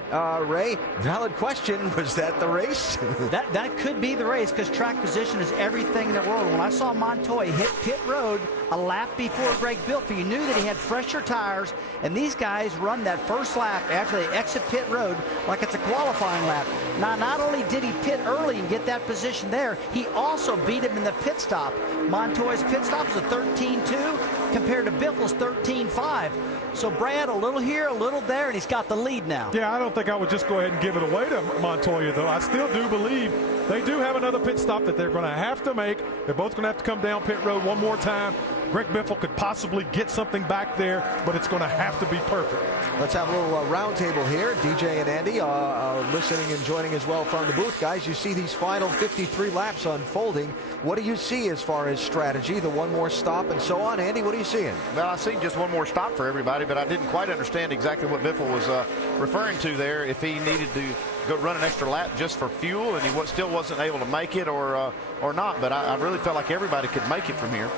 Ray, valid question. Was that the race? that could be the race, because track position is everything in the world. When I saw Montoya hit pit road a lap before Greg Biffle, you knew that he had fresher tires, and these guys run that first lap after they exit pit road like it's a qualifying lap. Now, not only did he pit early and get that position there, he also beat him in the pit stop. Montoya's pit stop was a 13.2 compared to Biffle's 13.5. So Brad, a little here, a little there, and he's got the lead now. Yeah, I don't think I would just go ahead and give it away to Montoya, though. I still do believe they do have another pit stop that they're going to have to make. They're both going to have to come down pit road one more time. Greg Biffle could possibly get something back there, but it's going to have to be perfect. Let's have a little round table here. DJ and Andy listening and joining as well from the booth. Guys, you see these final 53 laps unfolding. What do you see as far as strategy, the one more stop and so on? Andy, what are you seeing? Well, I see just one more stop for everybody, but I didn't quite understand exactly what Biffle was referring to there, if he needed to go run an extra lap just for fuel and he still wasn't able to make it or not. But I really felt like everybody could make it from here.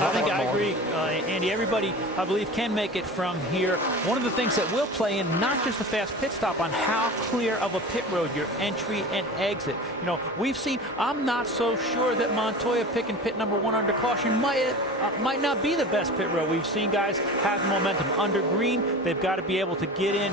I think I agree, Andy. Everybody, I believe, can make it from here. One of the things that will play in, not just a fast pit stop, on how clear of a pit road your entry and exit. You know, we've seen, I'm not so sure that Montoya picking pit number 1 under caution might not be the best pit road. We've seen guys have momentum under green. They've got to be able to get in.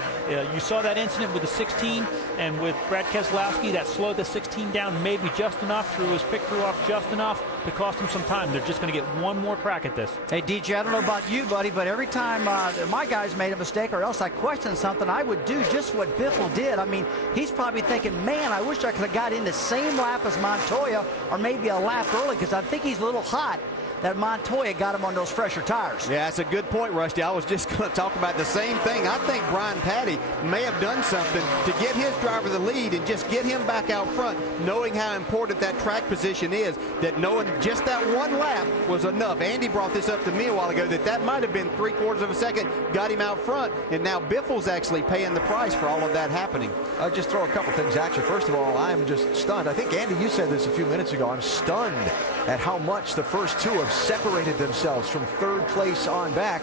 You saw that incident with the 16 and with Brad Keselowski. That slowed the 16 down maybe just enough, threw his pit crew off just enough to cost him some time. They're just going to get one more crack at this. Hey, DJ, I don't know about you, buddy, but every time my guys made a mistake or else I questioned something, I would do just what Biffle did. I mean, he's probably thinking, man, I wish I could have got in the same lap as Montoya or maybe a lap early, because I think he's a little hot that Montoya got him on those fresher tires. Yeah, that's a good point, Rusty. I was just going to talk about the same thing. I think Brian Patty may have done something to get his driver the lead and just get him back out front, knowing how important that track position is, that knowing just that one lap was enough. Andy brought this up to me a while ago, that might have been 3/4 of a second, got him out front, and now Biffle's actually paying the price for all of that happening. I'll just throw a couple things at you. First of all, I'm just stunned. I think, Andy, you said this a few minutes ago. I'm stunned at how much the first two have separated themselves from third place on back.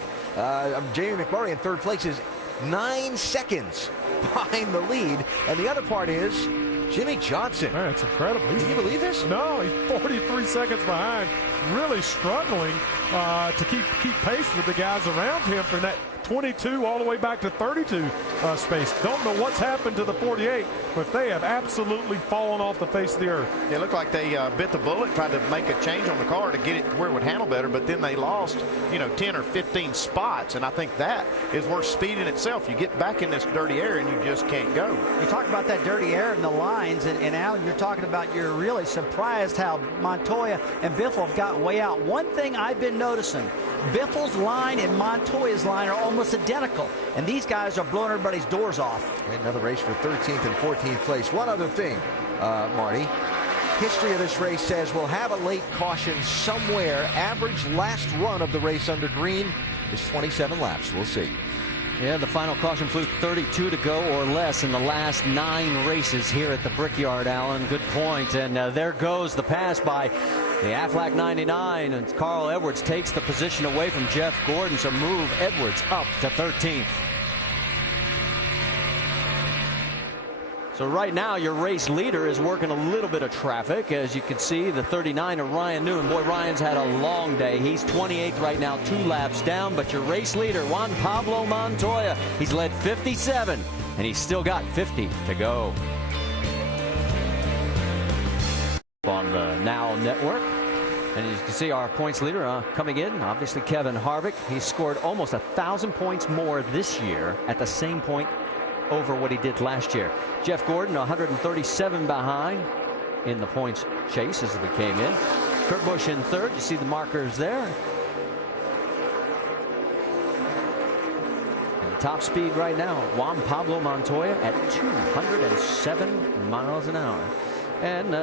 Jamie McMurray in third place is 9 seconds behind the lead. And the other part is Jimmy Johnson. Man, it's incredible. Can you believe this? No, he's 43 seconds behind, really struggling to keep pace with the guys around him for that 22 all the way back to 32 space. Don't know what's happened to the 48, but they have absolutely fallen off the face of the earth. It looked like they bit the bullet, tried to make a change on the car to get it where it would handle better, but then they lost, 10 or 15 spots, and I think that is worth speed in itself. You get back in this dirty air and you just can't go. You talk about that dirty air in the lines, and Alan, you're talking about you're really surprised how Montoya and Biffle have got way out. One thing I've been noticing, Biffle's line and Montoya's line are almost identical, and these guys are blowing everybody's doors off. Another race for 13th and 14th place. One other thing, Marty. History of this race says we'll have a late caution somewhere. Average last run of the race under green is 27 laps. We'll see. Yeah, the final caution flew 32 to go or less in the last 9 races here at the Brickyard, Alan. Good point. And there goes the pass by the Aflac 99, and Carl Edwards takes the position away from Jeff Gordon, so move Edwards up to 13th. So right now your race leader is working a little bit of traffic. As you can see, the 39 of Ryan Newman. Boy, Ryan's had a long day. He's 28th right now, 2 laps down, but your race leader, Juan Pablo Montoya, he's led 57, and he's still got 50 to go. On the Now Network. And as you can see, our points leader coming in, obviously Kevin Harvick. He's scored almost 1,000 points more this year at the same point over what he did last year. Jeff Gordon 137 behind in the points chase as we came in. Kurt Busch in third. You see the markers there. And the top speed right now, Juan Pablo Montoya at 207 miles an hour. And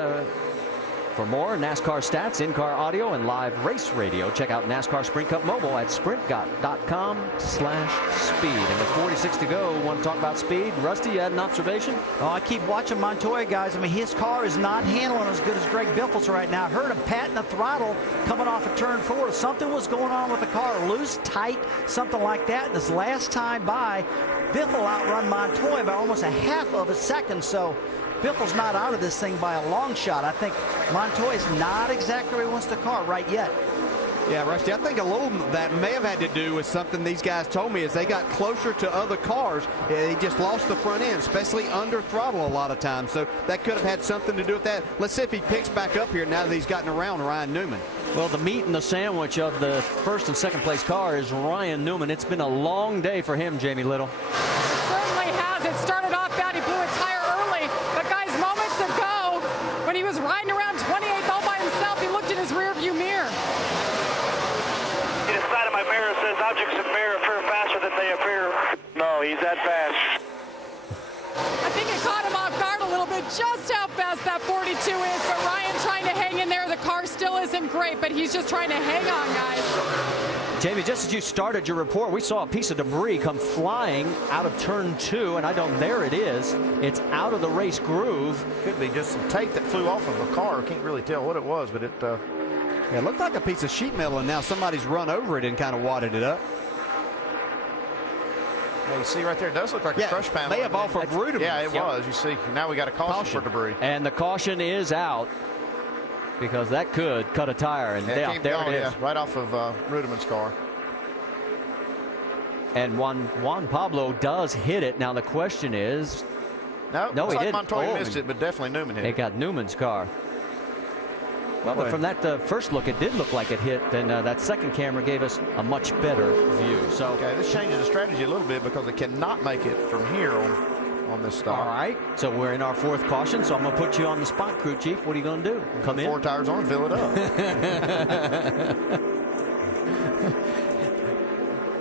for more NASCAR stats, in-car audio, and live race radio, check out NASCAR Sprint Cup Mobile at sprintcup.com/speed. And with 46 to go, want to talk about speed? Rusty, you had an observation? Oh, I keep watching Montoya, guys. I mean, his car is not handling as good as Greg Biffle's right now. I heard him patting the throttle coming off of turn 4. Something was going on with the car, loose, tight, something like that. And this last time by, Biffle outrun Montoya by almost a half of a second. So Biffle's not out of this thing by a long shot. I think Montoya's not exactly where he wants the car right yet. Yeah, Rusty, I think a little that may have had to do with something these guys told me as they got closer to other cars. He just lost the front end, especially under throttle a lot of times. So that could have had something to do with that. Let's see if he picks back up here now that he's gotten around Ryan Newman. Well, the meat and the sandwich of the first and second place car is Ryan Newman. It's been a long day for him, Jamie Little. It certainly has. It started off bad. He blew a tire early. But, guys, moments ago, when he was riding around 28th all by himself, he looked in his rearview mirror. little bit just how fast that 42 is, but Ryan trying to hang in there. The car still isn't great, but he's just trying to hang on, guys. Jamie, just as you started your report, we saw a piece of debris come flying out of turn 2, and there it is. It's out of the race groove. Could be just some tape that flew off of a car. Can't really tell what it was, but it looked like a piece of sheet metal, and now somebody's run over it and kind of wadded it up. Yeah, you see right there, it does look like a crush panel. May have off of Rudiment. Yeah, it was. You see, now we got a caution for debris. And the caution is out because that could cut a tire. And there it is. Right off of Rudiment's car. And Juan Pablo does hit it. Now the question is, no, he didn't. Montoya missed it, but definitely Newman hit it. It got Newman's car. Well, but from that first look, it did look like it hit. Then that second camera gave us a much better view. So okay, this changes the strategy a little bit because it cannot make it from here on this stop. All right. So we're in our 4th caution. So I'm going to put you on the spot, crew chief. What are you going to do? Come in? 4 tires on and fill it up.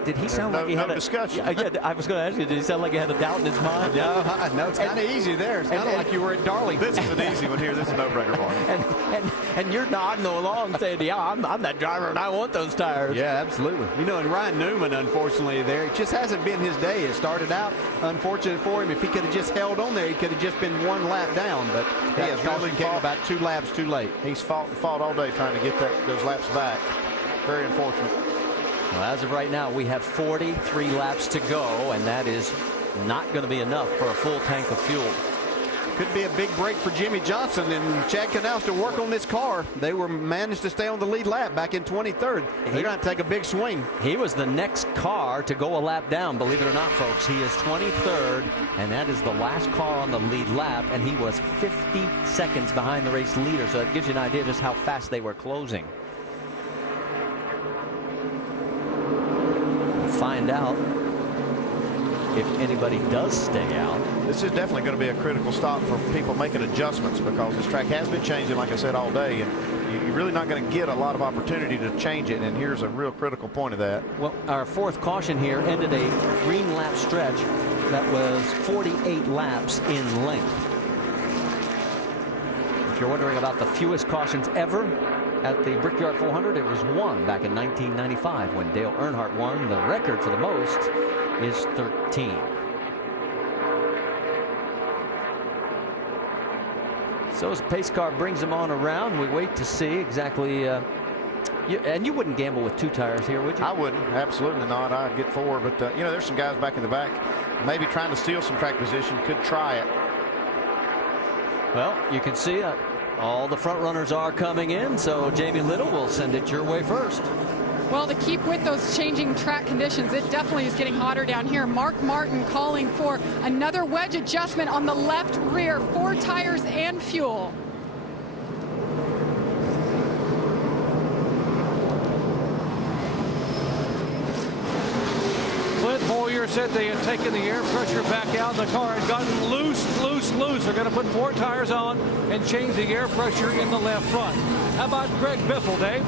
Did he sound like he had a discussion? Yeah, I was going to ask you, did he sound like he had a doubt in his mind? No, it's kind of easy there. It's kind of like you were at Darlington. This is an easy one here. This is a no-brainer for him. And you're nodding along saying, yeah, I'm that driver and I want those tires. Yeah, absolutely. You know, and Ryan Newman, unfortunately, there, it just hasn't been his day. It started out unfortunate for him. If he could have just held on there, he could have just been 1 lap down. But he has really came about 2 laps too late. He's fought all day trying to get those laps back. Very unfortunate. Well, as of right now, we have 43 laps to go, and that is not going to be enough for a full tank of fuel. Could be a big break for Jimmy Johnson and Chad Knaus to work on this car. They managed to stay on the lead lap back in 23rd. They're going to take a big swing. He was the next car to go a lap down, believe it or not, folks. He is 23rd, and that is the last car on the lead lap, and he was 50 seconds behind the race leader, so it gives you an idea just how fast they were closing. Find out if anybody does stay out. This is definitely going to be a critical stop for people making adjustments because this track has been changing, like I said, all day, and you're really not going to get a lot of opportunity to change it, and here's a real critical point of that. Well, our 4th caution here ended a green lap stretch that was 48 laps in length. If you're wondering about the fewest cautions ever at the Brickyard 400, it was 1 back in 1995 when Dale Earnhardt won. The record for the most is 13. So as pace car brings them on around, we wait to see exactly. And you wouldn't gamble with 2 tires here, would you? I wouldn't. Absolutely not. I'd get 4. But, you know, there's some guys back in the back maybe trying to steal some track position. Could try it. Well, you can see all the front runners are coming in, so Jamie Little will send it your way first. Well, to keep with those changing track conditions, it definitely is getting hotter down here. Mark Martin calling for another wedge adjustment on the left rear, 4 tires and fuel. Clint Boyer said they had taken the air pressure back out. The car had gotten loose. They're going to put 4 tires on and change the air pressure in the left front. How about Greg Biffle, Dave?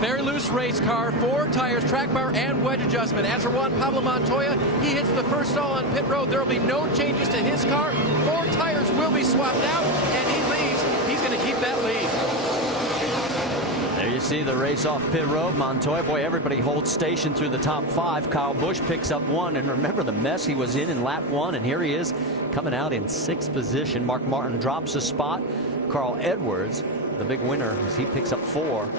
Very loose race car, 4 tires, track bar, and wedge adjustment. As for Juan Pablo Montoya, he hits the first stall on pit road. There will be no changes to his car. 4 tires will be swapped out, and he leads. He's going to keep that lead. There you see the race off pit road. Montoya, boy, everybody holds station through the top 5. Kyle Busch picks up 1, and remember the mess he was in lap 1, and here he is coming out in 6th position. Mark Martin drops a spot. Carl Edwards, the big winner, as he picks up 4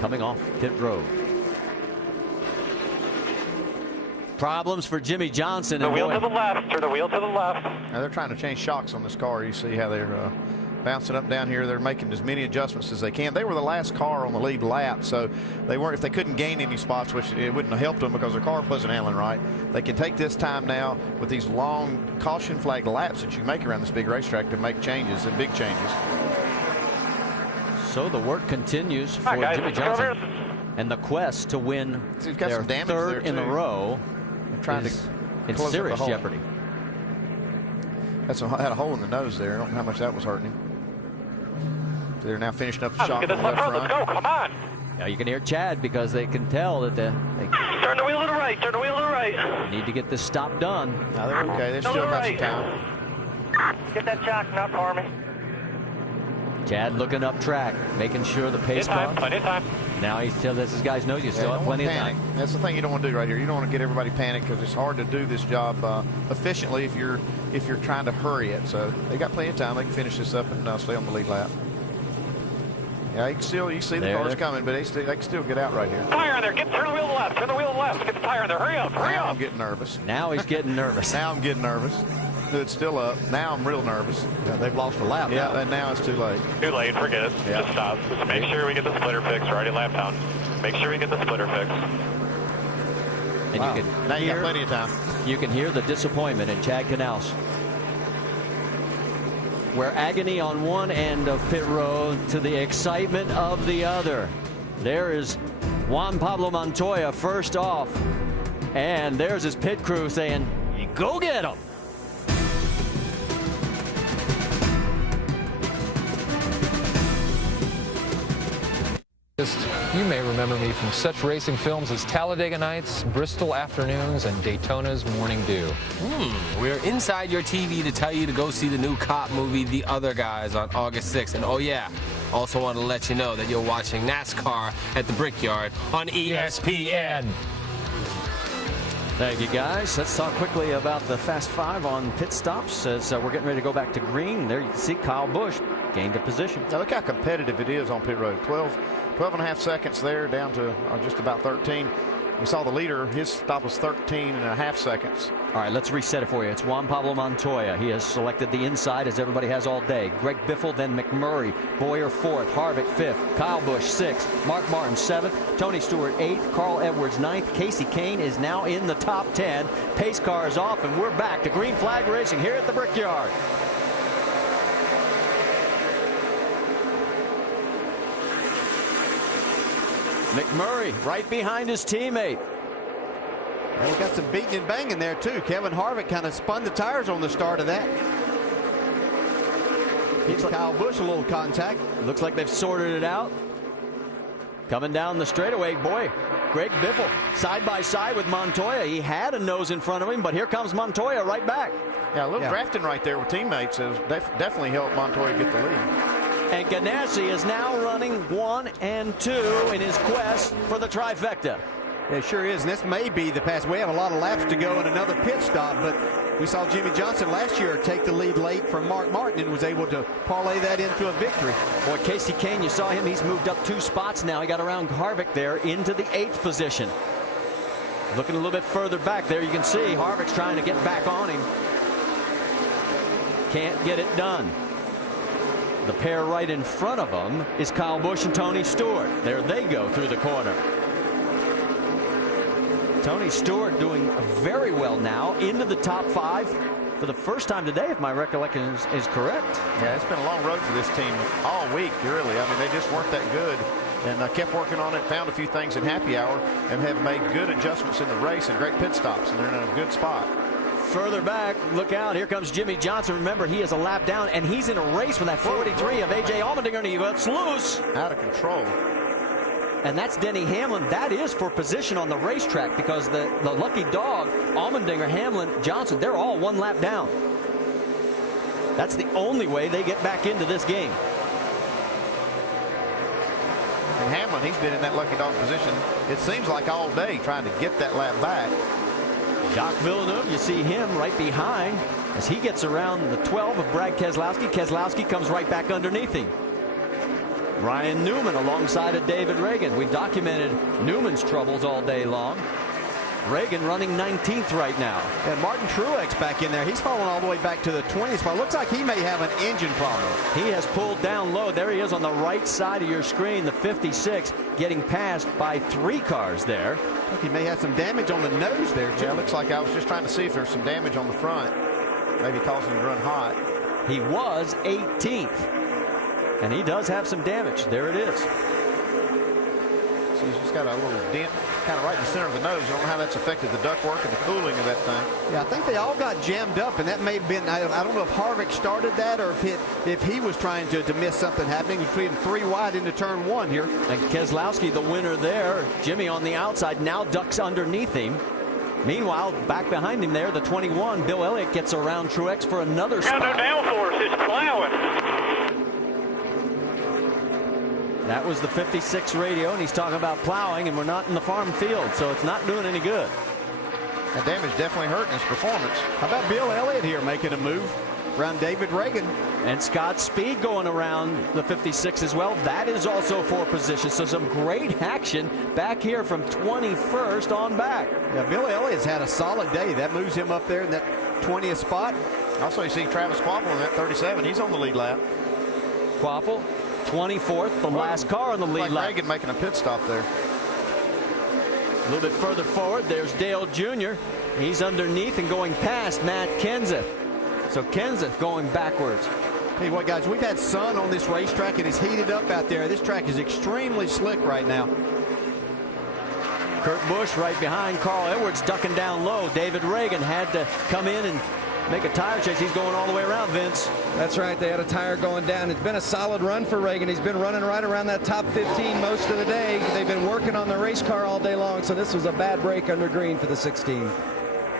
coming off pit road. Problems for Jimmy Johnson. The wheel to the left, turn the wheel to the left. Now they're trying to change shocks on this car. You see how they're bouncing up down here. They're making as many adjustments as they can. They were the last car on the lead lap, so they weren't, if they couldn't gain any spots, which it wouldn't have helped them because their car wasn't handling right, they can take this time now with these long caution flag laps that you make around this big racetrack to make changes and big changes. So the work continues for Jimmy Johnson, and the quest to win their 3rd in a row is in serious jeopardy. Had a hole in the nose there. I don't know how much that was hurting him. They're now finishing up the shot on the left front. Let's go, come on. Now you can hear Chad because they can tell that they turn the wheel to the right, turn the wheel to the right. Need to get this stop done. No, they're okay. They still got some time. Yep, Get that shock nut for me. Chad looking up track, making sure the pace car. Plenty of time. Now he's still, this guy's knows you still have plenty of time. That's the thing you don't want to do right here. You don't want to get everybody panicked because it's hard to do this job efficiently if you're trying to hurry it. So they got plenty of time. They can finish this up and stay on the lead lap. Yeah, you see the cars coming, but they can still get out right here. Tire on there. Turn the wheel to the left. Turn the wheel to the left. Get the tire on there. Hurry up. Hurry Now up. I'm getting nervous. Now he's getting nervous. Now I'm getting nervous. It's still up. Now I'm real nervous. Yeah, they've lost a lap. Yeah, and now it's too late. Too late. Forget it. Yeah. Just stop. Just make sure we get the splitter fixed right in lap down. Make sure we get the splitter fixed. And Wow. you can Now you got hear, plenty of time. You can hear the disappointment in Chad Knaus. Where agony on one end of pit road to the excitement of the other. There is Juan Pablo Montoya first off. And there's his pit crew saying, go get him. You may remember me from such racing films as Talladega Nights, Bristol Afternoons, and Daytona's Morning Dew. We're inside your TV to tell you to go see the new cop movie, The Other Guys, on August 6th. And oh yeah, also want to let you know that you're watching NASCAR at the Brickyard on ESPN. Thank you, guys. Let's talk quickly about the Fast Five on pit stops as we're getting ready to go back to green. There you can see Kyle Busch gained a position. Now look how competitive it is on pit road. 12 and a half seconds there, down to just about 13. We saw the leader, his stop was 13 and a half seconds. All right, let's reset it for you. It's Juan Pablo Montoya. He has selected the inside, as everybody has all day. Greg Biffle, then McMurray. Boyer, 4th. Harvick, 5th. Kyle Busch, 6th. Mark Martin, 7th. Tony Stewart, 8th. Carl Edwards, 9th. Casey Kane is now in the top 10. Pace car is off, and we're back to green flag racing here at the Brickyard. McMurray right behind his teammate. Well, we got some beating and banging there too. Kevin Harvick kind of spun the tires on the start of that. Gives Kyle Busch a little contact. Looks like they've sorted it out. Coming down the straightaway, boy, Greg Biffle side by side with Montoya. He had a nose in front of him, but here comes Montoya right back. Yeah, a little drafting right there with teammates has definitely helped Montoya get the lead. And Ganassi is now running 1 and 2 in his quest for the trifecta. It sure is, and this may be the pass. We have a lot of laps to go and another pit stop, but we saw Jimmy Johnson last year take the lead late from Mark Martin and was able to parlay that into a victory. Boy, Casey Kane, you saw him. He's moved up 2 spots now. He got around Harvick there into the 8th position. Looking a little bit further back there, you can see Harvick's trying to get back on him. Can't get it done. The pair right in front of them is Kyle Busch and Tony Stewart. There they go through the corner. Tony Stewart doing very well now, into the top 5 for the first time today, if my recollection is correct. Yeah, it's been a long road for this team all week, really. I mean, they just weren't that good. And kept working on it, found a few things in happy hour, and have made good adjustments in the race and great pit stops, and they're in a good spot. Further back, look out, here comes Jimmy Johnson. Remember, he is a lap down, and he's in a race with that 43 of A.J. Allmendinger, and he gets loose. Out of control. And that's Denny Hamlin. That is for position on the racetrack, because the lucky dog, Allmendinger, Hamlin, Johnson, they're all 1 lap down. That's the only way they get back into this game. And Hamlin, he's been in that lucky dog position, it seems like all day, trying to get that lap back. Jacques Villeneuve, you see him right behind as he gets around the 12 of Brad Keselowski. Keselowski comes right back underneath him. Ryan Newman alongside of David Reagan. We've documented Newman's troubles all day long. Reagan running 19th right now. And Martin Truex back in there. He's fallen all the way back to the 20th spot. Looks like he may have an engine problem. He has pulled down low. There he is on the right side of your screen, the 56, getting passed by 3 cars there. I think he may have some damage on the nose there, too. Yeah, it looks like I was just trying to see if there's some damage on the front, maybe causing him to run hot. He was 18th, and he does have some damage. There it is. So he's just got a little dent kind of right in the center of the nose. I don't know how that's affected the ductwork and the cooling of that thing. Yeah, I think they all got jammed up, and that may have been, I don't know if Harvick started that or if he was trying to miss something happening between 3 wide into turn 1 here. And Keselowski, the winner there. Jimmy on the outside, now ducks underneath him. Meanwhile, back behind him there, the 21, Bill Elliott gets around Truex for another spot. Got no downforce. It's plowing. That was the 56 radio, and he's talking about plowing, and we're not in the farm field, so it's not doing any good. That damage definitely hurting his performance. How about Bill Elliott here making a move around David Reagan? And Scott Speed going around the 56 as well. That is also for position. So some great action back here from 21st on back. Yeah, Bill Elliott's had a solid day. That moves him up there in that 20th spot. Also, you see Travis Quapple in that 37. He's on the lead lap. Quapple, 24th, the last car on the lead lap. Reagan making a pit stop there. A little bit further forward, there's Dale Jr. He's underneath and going past Matt Kenseth. So Kenseth going backwards. Tell you what, guys, we've had sun on this racetrack, and it's heated up out there. This track is extremely slick right now. Kurt Busch right behind Carl Edwards, ducking down low. David Reagan had to come in and make a tire change. He's going all the way around, Vince. That's right. They had a tire going down. It's been a solid run for Reagan. He's been running right around that top 15 most of the day. They've been working on the race car all day long, so this was a bad break under green for the 16.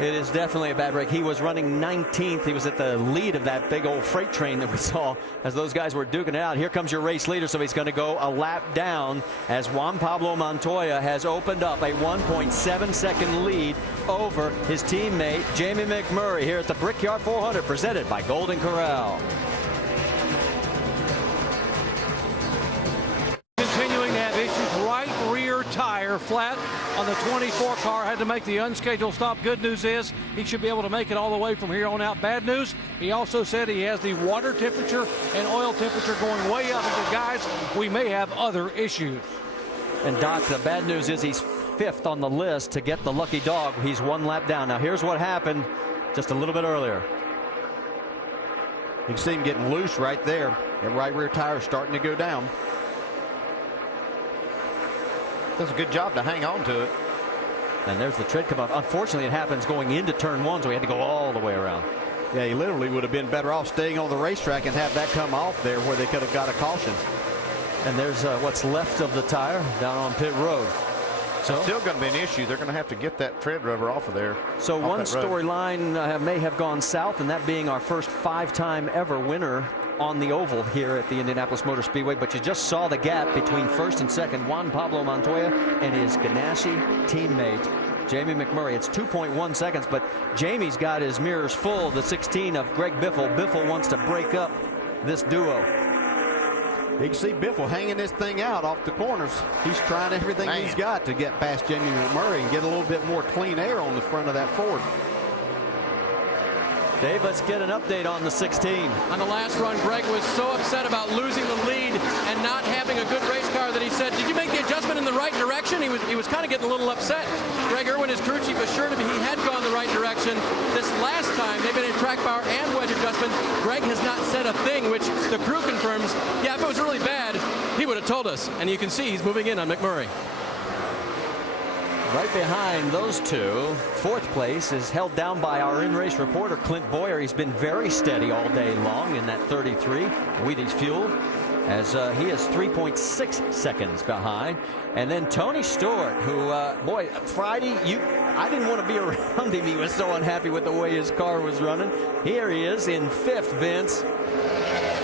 It is definitely a bad break. He was running 19th. He was at the lead of that big old freight train that we saw as those guys were duking it out. Here comes your race leader, so he's going to go a lap down as Juan Pablo Montoya has opened up a 1.7-second lead over his teammate Jamie McMurray here at the Brickyard 400, presented by Golden Corral. Continuing to have issues, right rear tire flat on the 24 car, had to make the unscheduled stop. Good news is he should be able to make it all the way from here on out. Bad news, he also said he has the water temperature and oil temperature going way up. He said, guys, we may have other issues. And Doc, the bad news is he's 5th on the list to get the lucky dog. He's 1 lap down. Now here's what happened just a little bit earlier. You can see him getting loose right there. That right rear tire is starting to go down. Does a good job to hang on to it. And there's the tread come up. Unfortunately, it happens going into turn 1, so he had to go all the way around. Yeah, he literally would have been better off staying on the racetrack and have that come off there where they could have got a caution. And there's what's left of the tire down on pit road. So it's still going to be an issue. They're going to have to get that tread rubber off of there. So one storyline may have gone south, and that being our first 5-time ever winner on the oval here at the Indianapolis Motor Speedway. But you just saw the gap between first and second, Juan Pablo Montoya and his Ganassi teammate Jamie McMurray. It's 2.1 seconds, but Jamie's got his mirrors full. The 16 of Greg Biffle. Biffle wants to break up this duo. You can see Biffle hanging this thing out off the corners. He's trying everything he's got to get past Jamie McMurray and get a little bit more clean air on the front of that Ford. Dave, let's get an update on the 16. On the last run, Greg was so upset about losing the lead and not having a good race car that he said, did you make the adjustment in the right direction? He was kind of getting a little upset. Greg Irwin, his crew chief, assured him he had gone the right direction. This last time, they've been in track power and wedge adjustment. Greg has not said a thing, which the crew confirms. Yeah, if it was really bad, he would have told us. And you can see he's moving in on McMurray. Right behind those two, 4th place is held down by our in-race reporter, Clint Boyer. He's been very steady all day long in that 33. Wheaties Fuel, as he is 3.6 seconds behind. And then Tony Stewart, who, boy, Friday, I didn't want to be around him. He was so unhappy with the way his car was running. Here he is in 5th, Vince.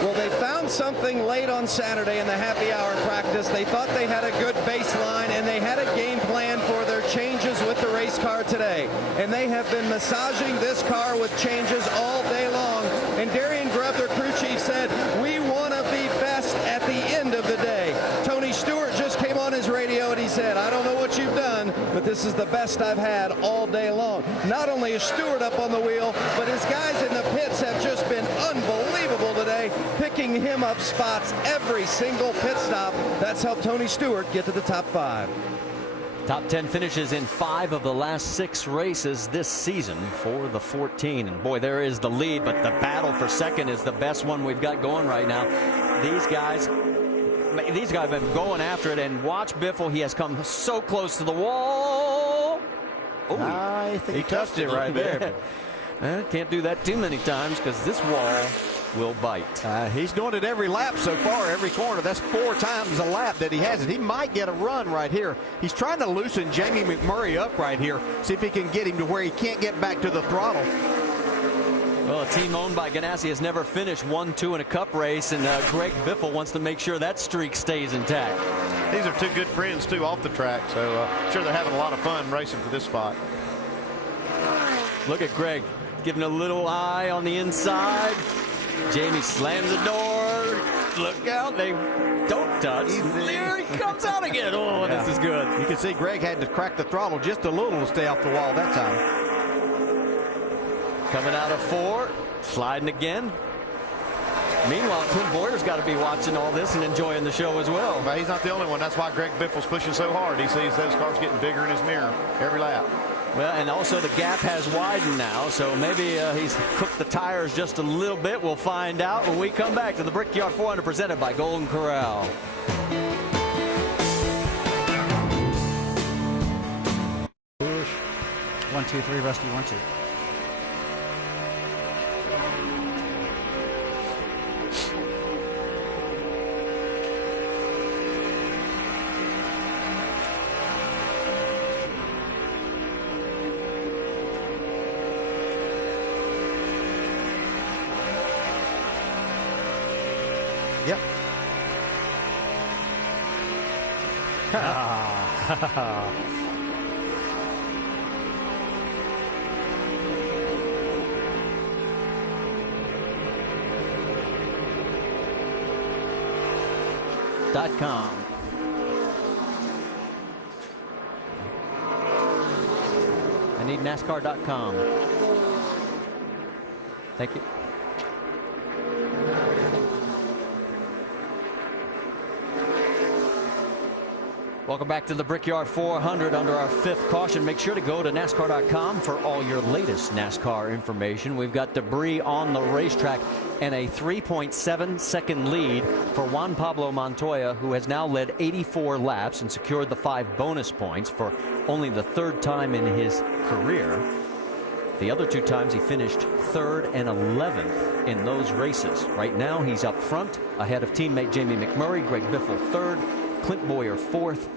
Well, they found something late on Saturday in the happy hour practice. They thought they had a good baseline, and they had a game plan for their changes with the race car today. And they have been massaging this car with changes all day long. And Darian Grubb, their crew chief, said, we want to be best at the end of the day. Tony Stewart just came on his radio, and he said, I don't know what you've done, but this is the best I've had all day long. Not only is Stewart up on the wheel, but his guys in the pits have just been unbelievable today, picking him up spots every single pit stop. That's helped Tony Stewart get to the top 5. Top 10 finishes in 5 of the last 6 races this season for the 14. And boy, there is the lead, but the battle for second is the best one we've got going right now. These guys have been going after it, and watch Biffle. He has come so close to the wall. Oh, I think he touched it right there. Can't do that too many times because this wall will bite. He's doing it every lap so far, every corner. That's 4 times a lap that he has it. He might get a run right here. He's trying to loosen Jamie McMurray up right here, see if he can get him to where he can't get back to the throttle. Well, a team owned by Ganassi has never finished 1-2 in a cup race, and Greg Biffle wants to make sure that streak stays intact. These are 2 good friends, too, off the track, so I'm sure they're having a lot of fun racing for this spot. Look at Greg giving a little eye on the inside. Jamie slams the door. Look out. They don't touch. There he comes out again. Oh, yeah. This is good. You can see Greg had to crack the throttle just a little to stay off the wall that time. Coming out of 4. Sliding again. Meanwhile, Clint Boyer's got to be watching all this and enjoying the show as well. But he's not the only one. That's why Greg Biffle's pushing so hard. He sees those cars getting bigger in his mirror every lap. Well, and also the gap has widened now, so maybe he's cooked the tires just a little bit. We'll find out when we come back to the Brickyard 400 presented by Golden Corral. Push. 1, 2, 3, Rusty, 1, 2. Yep. .com. I need NASCAR.com. Thank you. Welcome back to the Brickyard 400 under our 5th caution. Make sure to go to NASCAR.com for all your latest NASCAR information. We've got debris on the racetrack and a 3.7-second lead for Juan Pablo Montoya, who has now led 84 laps and secured the 5 bonus points for only the 3rd time in his career. The other 2 times he finished 3rd and 11th in those races. Right now he's up front ahead of teammate Jamie McMurray, Greg Biffle 3rd, Clint Boyer 4th,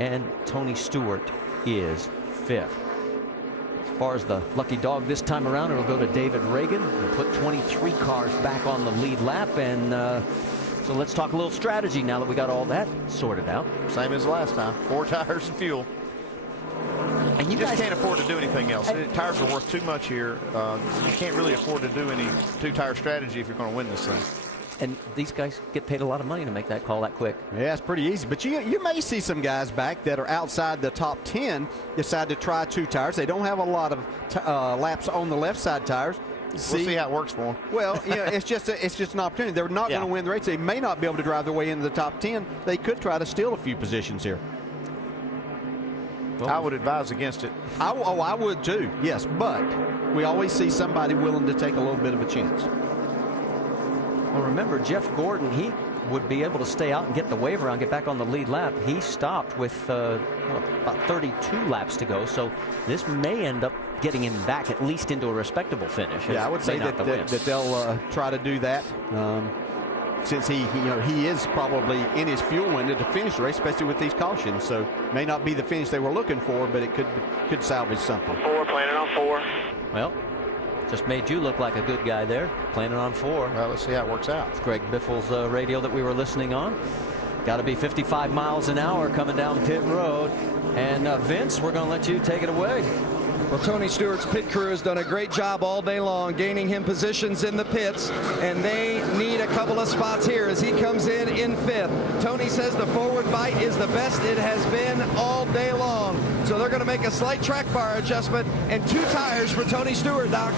and Tony Stewart is 5th. As far as the lucky dog this time around, it'll go to David Reagan. We'll put 23 cars back on the lead lap, and so let's talk a little strategy now that we got all that sorted out. Same as last time, 4 tires and fuel. And you just can't afford to do anything else. Tires are worth too much here. You can't really afford to do any 2-tire strategy if you're going to win this thing. And these guys get paid a lot of money to make that call that quick. Yeah, it's pretty easy. But you may see some guys back that are outside the top 10 decide to try 2 tires. They don't have a lot of laps on the left side tires. We'll see how it works for them. Well, you know, it's just an opportunity. They're not going to win the race. They may not be able to drive their way into the top 10. They could try to steal a few positions here. Well, I would advise against it. I would too, yes. But we always see somebody willing to take a little bit of a chance. Well, remember, Jeff Gordon, he would be able to stay out and get the wave around, get back on the lead lap. He stopped with about 32 laps to go, so this may end up getting him back at least into a respectable finish. Yeah, I would say that they'll try to do that. Since he is probably in his fuel window to finish the race, especially with these cautions. So may not be the finish they were looking for, but it could salvage something. 4, planning on 4. Well, just made you look like a good guy there, planning on 4. Well, let's see how it works out. It's Greg Biffle's radio that we were listening on. Got to be 55 miles an hour coming down pit road. And Vince, we're going to let you take it away. Well, Tony Stewart's pit crew has done a great job all day long, gaining him positions in the pits, and they need a couple of spots here as he comes in 5th. Tony says the forward bite is the best it has been all day long. So they're going to make a slight track bar adjustment and 2 tires for Tony Stewart, Doc.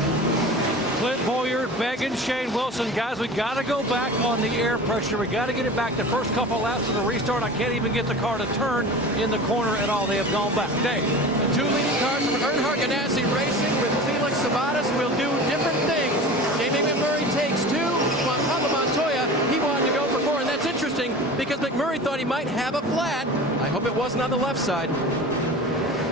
Clint Boyer begging Shane Wilson, guys, we got to go back on the air pressure. We got to get it back. The first couple laps of the restart, I can't even get the car to turn in the corner at all. They have gone back. Dave. The 2 leading cars from Earnhardt Ganassi Racing with Felix Sabates will do different things. Jamie McMurray takes 2. Juan Pablo Montoya, he wanted to go for 4, and that's interesting because McMurray thought he might have a flat. I hope it wasn't on the left side.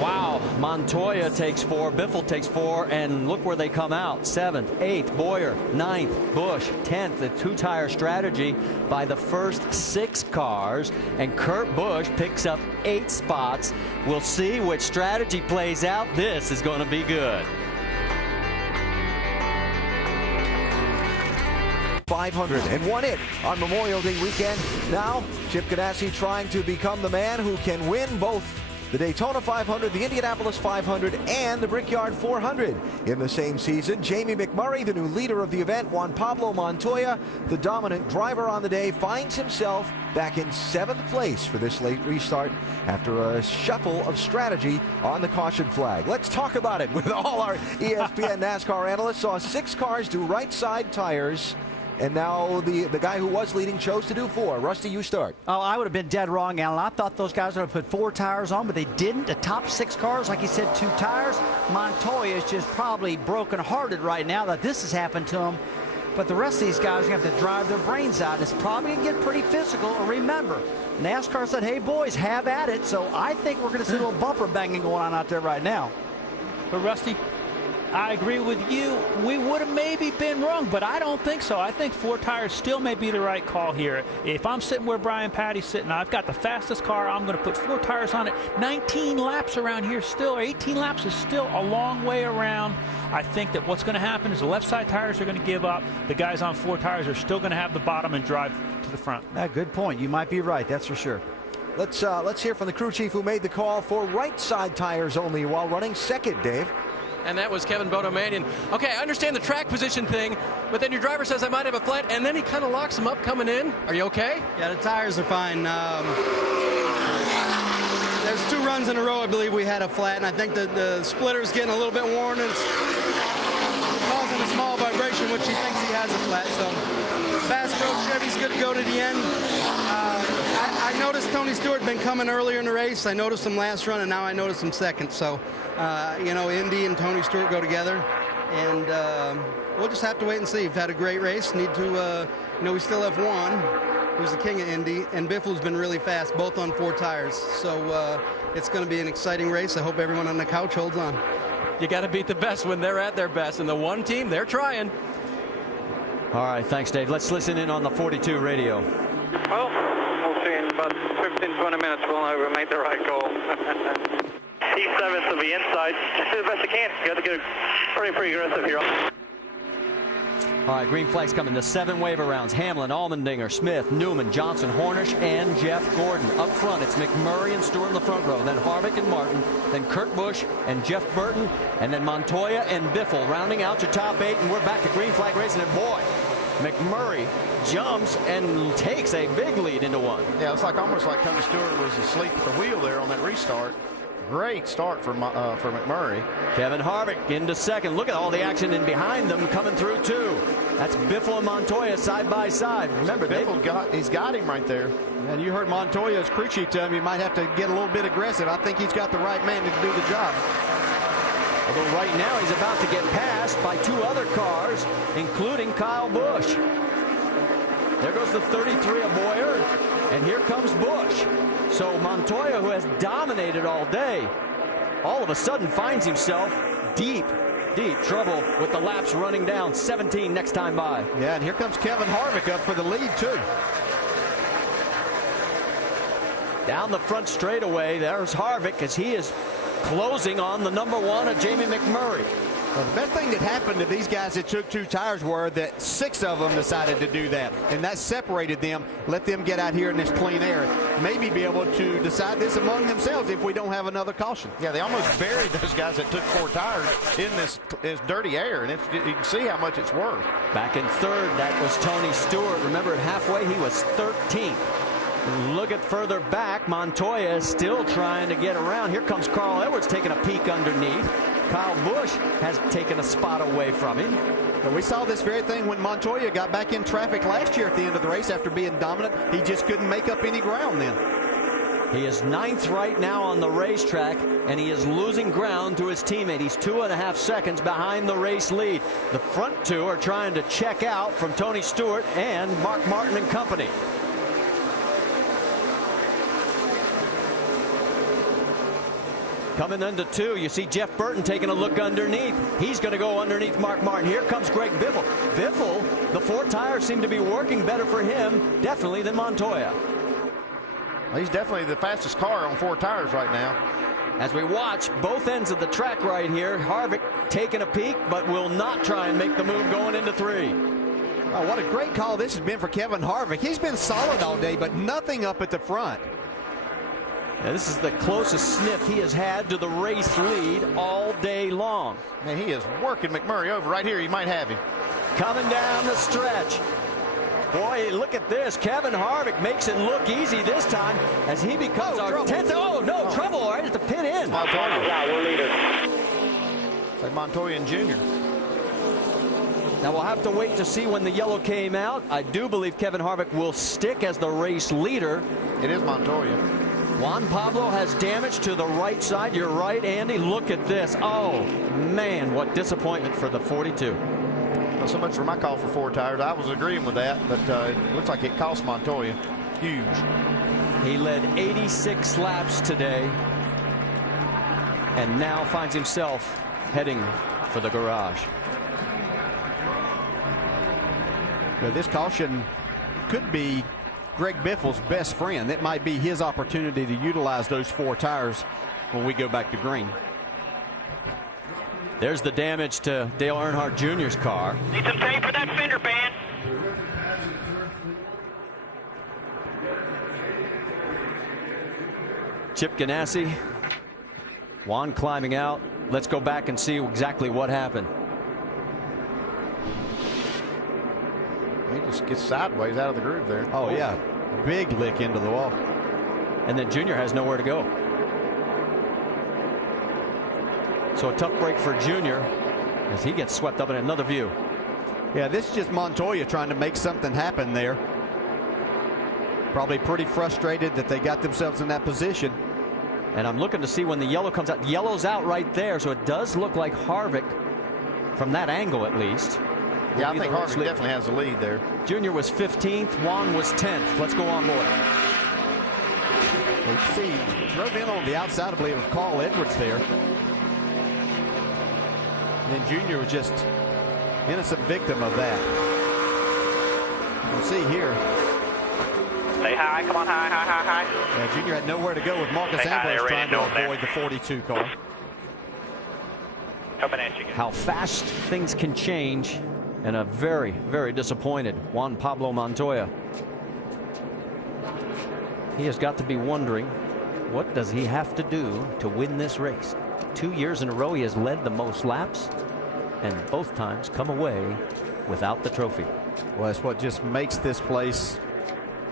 Wow. Montoya takes 4, Biffle takes 4, and look where they come out. 7th, 8th, Boyer, 9th, Busch, 10th. The two-tire strategy by the first 6 cars, and Kurt Busch picks up 8 spots. We'll see which strategy plays out. This is going to be good. 500 and won it on Memorial Day weekend. Now, Chip Ganassi trying to become the man who can win both the Daytona 500, the Indianapolis 500, and the Brickyard 400 in the same season. Jamie McMurray, the new leader of the event. Juan Pablo Montoya, the dominant driver on the day, finds himself back in 7th place for this late restart after a shuffle of strategy on the caution flag. Let's talk about it with all our ESPN NASCAR analysts. Saw 6 cars do right side tires, and now the guy who was leading chose to do 4. Rusty, you start. Oh, I would have been dead wrong, Alan. I thought those guys would have put 4 tires on, but they didn't. The top 6 cars, like you said, 2 tires. Montoya is just probably broken-hearted right now that this has happened to him. But the rest of these guys have to drive their brains out. It's probably going to get pretty physical. Remember, NASCAR said, hey, boys, have at it. So I think we're going to see a little bumper banging going on out there right now. But, Rusty, I agree with you. We would have maybe been wrong, but I don't think so. I think 4 tires still may be the right call here. If I'm sitting where Brian Patty's sitting, I've got the fastest car. I'm going to put 4 tires on it. 19 laps around here still, 18 laps is still a long way around. I think that what's going to happen is the left side tires are going to give up. The guys on 4 tires are still going to have the bottom and drive to the front. Good point. You might be right. That's for sure. Let's hear from the crew chief who made the call for right side tires only while running second, Dave. And that was Kevin Bodomanian. Okay, I understand the track position thing, but then your driver says I might have a flat, and then he kind of locks him up coming in. Are you okay? Yeah, the tires are fine. There's 2 runs in a row, I believe we had a flat, and I think the splitter's getting a little bit worn, and it's causing a small vibration, which he thinks he has a flat. So, Bass Pro Chevy's good to go to the end. I noticed Tony Stewart been coming earlier in the race. I noticed him last run, and now I noticed him second. So, you know, Indy and Tony Stewart go together, and we'll just have to wait and see. We've had a great race. Need to, you know, we still have one who's the king of Indy, and Biffle's been really fast, both on 4 tires. So it's going to be an exciting race. I hope everyone on the couch holds on. You got to beat the best when they're at their best, and the one team, they're trying. All right, thanks, Dave. Let's listen in on the 42 radio. Well, we'll see in about 15-20 minutes. We'll know we made the right call. He's 7th to the inside. Just do the best you can. You got to get pretty aggressive here. All right, green flag's coming. The 7 waiver rounds. Hamlin, Allmendinger, Smith, Newman, Johnson, Hornish, and Jeff Gordon. Up front, it's McMurray and Stewart in the front row. Then Harvick and Martin. Then Kurt Busch and Jeff Burton. And then Montoya and Biffle rounding out your top 8. And we're back to green flag racing. And boy, McMurray jumps and takes a big lead into one. Yeah, it's like almost like Tony Stewart was asleep at the wheel there on that restart. Great start for McMurray. Kevin Harvick into second. Look at all the action in behind them coming through too. That's Biffle and Montoya side by side. Remember, he's got him right there. And you heard Montoya's crew chief tell him you might have to get a little bit aggressive. I think he's got the right man to do the job. Although right now he's about to get passed by 2 other cars, including Kyle Busch. There goes the 33 of Boyer, and here comes Busch. So Montoya, who has dominated all day, all of a sudden finds himself deep trouble with the laps running down. 17 next time by. Yeah, and here comes Kevin Harvick up for the lead too. Down the front straightaway, there's Harvick as he is closing on the number 1 of Jamie McMurray. Well, the best thing that happened to these guys that took 2 tires were that 6 of them decided to do that, and that separated them, let them get out here in this clean air, maybe be able to decide this among themselves if we don't have another caution. Yeah, they almost buried those guys that took 4 tires in this dirty air, and you can see how much it's worth. Back in 3rd, that was Tony Stewart. Remember, at halfway, he was 13th. Look at further back. Montoya is still trying to get around. Here comes Carl Edwards taking a peek underneath. Kyle Busch has taken a spot away from him. Well, we saw this very thing when Montoya got back in traffic last year at the end of the race after being dominant. He just couldn't make up any ground then. He is 9th right now on the racetrack, and he is losing ground to his teammate. He's 2.5 seconds behind the race lead. The front 2 are trying to check out from Tony Stewart and Mark Martin and company. Coming into 2, you see Jeff Burton taking a look underneath. He's going to go underneath Mark Martin. Here comes Greg Biffle. Biffle, the 4 tires seem to be working better for him, definitely, than Montoya. Well, he's definitely the fastest car on 4 tires right now. As we watch both ends of the track right here, Harvick taking a peek, but will not try and make the move going into 3. Oh, what a great call this has been for Kevin Harvick. He's been solid all day, but nothing up at the front. Now, this is the closest sniff he has had to the race lead all day long. Man, he is working McMurray over right here. You might have him. Coming down the stretch. Boy, look at this. Kevin Harvick makes it look easy this time as he becomes our 10th. Oh, no, trouble right at the pit end. Montoya. Yeah, we're leaders. It's like Montoya and Junior. Now, we'll have to wait to see when the yellow came out. I do believe Kevin Harvick will stick as the race leader. It is Montoya. Juan Pablo has damage to the right side. You're right, Andy. Look at this. Oh, man, what disappointment for the 42. Well, so much for my call for 4 tires. I was agreeing with that, but it looks like it cost Montoya. Huge. He led 86 laps today and now finds himself heading for the garage. Well, this caution could be Greg Biffle's best friend. It might be his opportunity to utilize those 4 tires when we go back to green. There's the damage to Dale Earnhardt Jr.'s car. Need some tape for that fender band. Chip Ganassi, Juan climbing out. Let's go back and see exactly what happened. He just gets sideways out of the groove there. Oh, yeah. Big lick into the wall. And then Junior has nowhere to go. So a tough break for Junior as he gets swept up in another view. Yeah, this is just Montoya trying to make something happen there. Probably pretty frustrated that they got themselves in that position. And I'm looking to see when the yellow comes out. Yellow's out right there, so it does look like Harvick, from that angle at least. Yeah, I think Harvick definitely has the lead there. Junior was 15th, Juan was 10th. Let's go on board. Let's see, drove in on the outside, I believe, of Carl Edwards there. And then Junior was just innocent victim of that. You can see here. Stay high, come on, high, high, high, high. Yeah, Junior had nowhere to go with Marcus Stay high, Ambrose trying to there. avoid the 42 car. Coming at you. How fast things can change, and a very, very disappointed Juan Pablo Montoya. He has got to be wondering, what does he have to do to win this race? 2 years in a row he has led the most laps, and both times come away without the trophy. Well, that's what just makes this place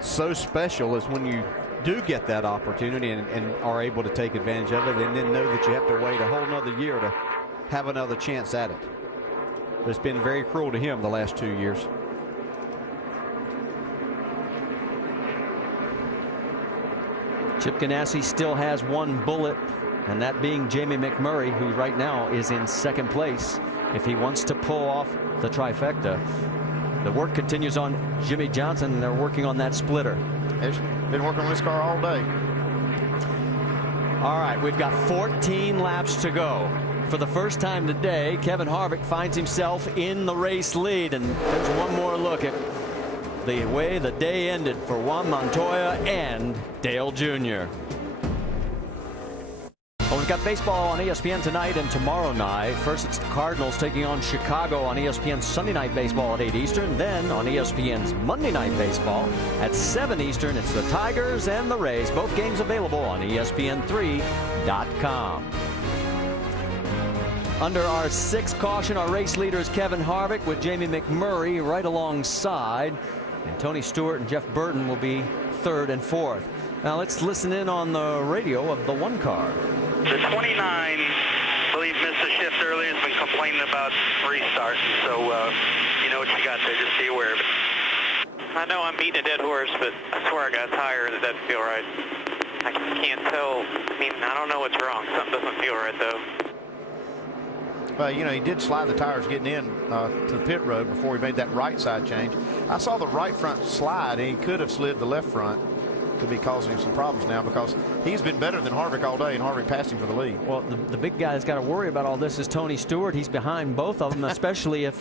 so special, is when you do get that opportunity and are able to take advantage of it, and then know that you have to wait a whole nother year to have another chance at it. But it's been very cruel to him the last 2 years. Chip Ganassi still has one bullet, and that being Jamie McMurray, who right now is in second place. If he wants to pull off the trifecta, the work continues on Jimmy Johnson, and they're working on that splitter. They've been working on this car all day. All right, we've got 14 laps to go. For the first time today, Kevin Harvick finds himself in the race lead, and there's one more look at the way the day ended for Juan Montoya and Dale Jr. Well, we've got baseball on ESPN tonight and tomorrow night. First, it's the Cardinals taking on Chicago on ESPN Sunday Night Baseball at 8 Eastern. Then on ESPN's Monday Night Baseball at 7 Eastern, it's the Tigers and the Rays. Both games available on ESPN3.com. Under our sixth caution, our race leader is Kevin Harvick with Jamie McMurray right alongside. And Tony Stewart and Jeff Burton will be third and fourth. Now let's listen in on the radio of the one car. The 29, I believe, missed a shift earlier, has been complaining about restart. So, you know what you got there. Just be aware of it. I know I'm beating a dead horse, but I swear I got a tire that doesn't feel right. I can't tell. I mean, I don't know what's wrong. Something doesn't feel right, though. Well, you know, he did slide the tires getting in to the pit road before he made that right side change. I saw the right front slide, and he could have slid the left front. could be causing him some problems now, because he's been better than Harvick all day, and Harvick passed him for the lead. Well, the big guy that's got to worry about all this is Tony Stewart. He's behind both of them, especially if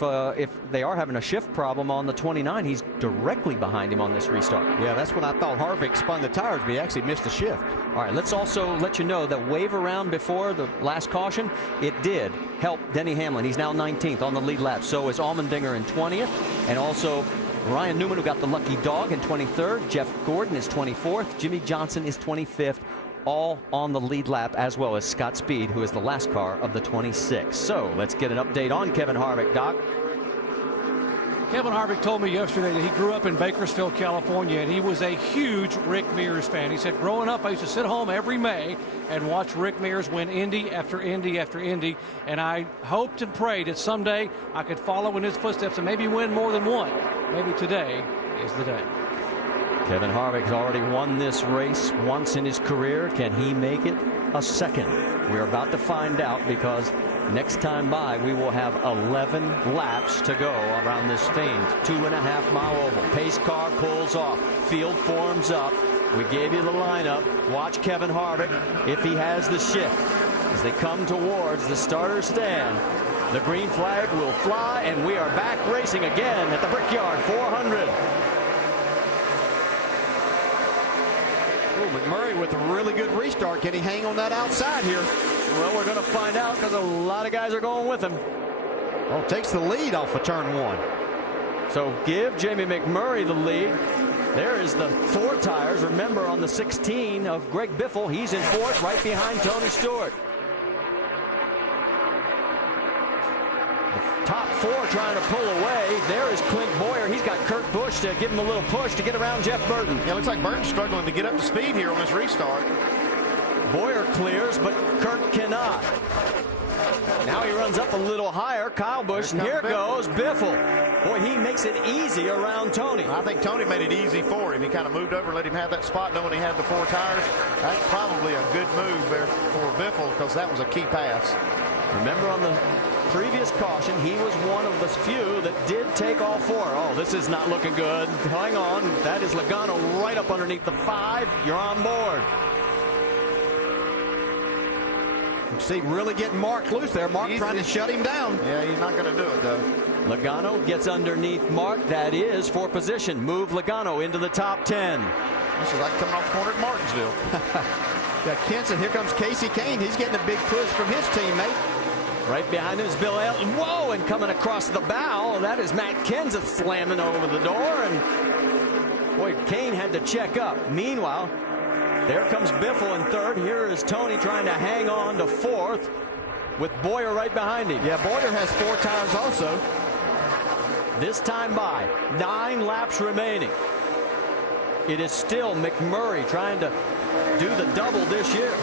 they are having a shift problem on the 29. He's directly behind him on this restart. Yeah, that's when I thought Harvick spun the tires, but he actually missed a shift. All right, let's also let you know that wave around before the last caution, it did help Denny Hamlin. He's now 19th on the lead lap. So is Allmendinger in 20th, and also Ryan Newman, who got the lucky dog, in 23rd. Jeff Gordon is 24th. Jimmy Johnson is 25th. All on the lead lap, as well as Scott Speed, who is the last car of the 26. So let's get an update on Kevin Harvick, Doc. Kevin Harvick told me yesterday that he grew up in Bakersfield, California, and he was a huge Rick Mears fan. He said, growing up, I used to sit home every May and watch Rick Mears win Indy after Indy after Indy, and I hoped and prayed that someday I could follow in his footsteps and maybe win more than one. Maybe today is the day. Kevin Harvick's already won this race once in his career. Can he make it a second? We're about to find out, because next time by, we will have 11 laps to go around this famed 2.5 mile oval. Pace car pulls off. Field forms up. We gave you the lineup. Watch Kevin Harvick if he has the shift. As they come towards the starter stand, the green flag will fly, and we are back racing again at the Brickyard 400. Oh, McMurray with a really good restart. Can he hang on that outside here? Well, we're going to find out, because a lot of guys are going with him. Well, takes the lead off of turn 1. So give Jamie McMurray the lead. There is the 4 tires. Remember, on the 16 of Greg Biffle, he's in 4th, right behind Tony Stewart. The top 4 trying to pull away. There is Clint Boyer. He's got Kurt Busch to give him a little push to get around Jeff Burton. Yeah, looks like Burton's struggling to get up to speed here on this restart. Boyer clears, but Kurt cannot. Now he runs up a little higher. Kyle Busch, and here goes Biffle. Boy, he makes it easy around Tony. I think Tony made it easy for him. He kind of moved over, let him have that spot, knowing he had the 4 tires. That's probably a good move there for Biffle, because that was a key pass. Remember, on the previous caution, he was one of the few that did take all 4. Oh, this is not looking good. Hang on. That is Logano right up underneath the 5. You're on board. You see, really getting Mark loose there. Mark trying to shut him down. Yeah, he's not going to do it, though. Logano gets underneath Mark. That is for position. Move Logano into the top 10. This is like coming off the corner at Martinsville. Got Kenson. Here comes Casey Kane. He's getting a big push from his teammate. Right behind him is Bill Elton. Whoa, and coming across the bow, that is Matt Kenseth slamming over the door. And boy, Kane had to check up. Meanwhile, there comes Biffle in 3rd. Here is Tony trying to hang on to 4th with Boyer right behind him. Yeah, Boyer has 4 tires also. This time by, 9 laps remaining. It is still McMurray trying to do the double this year.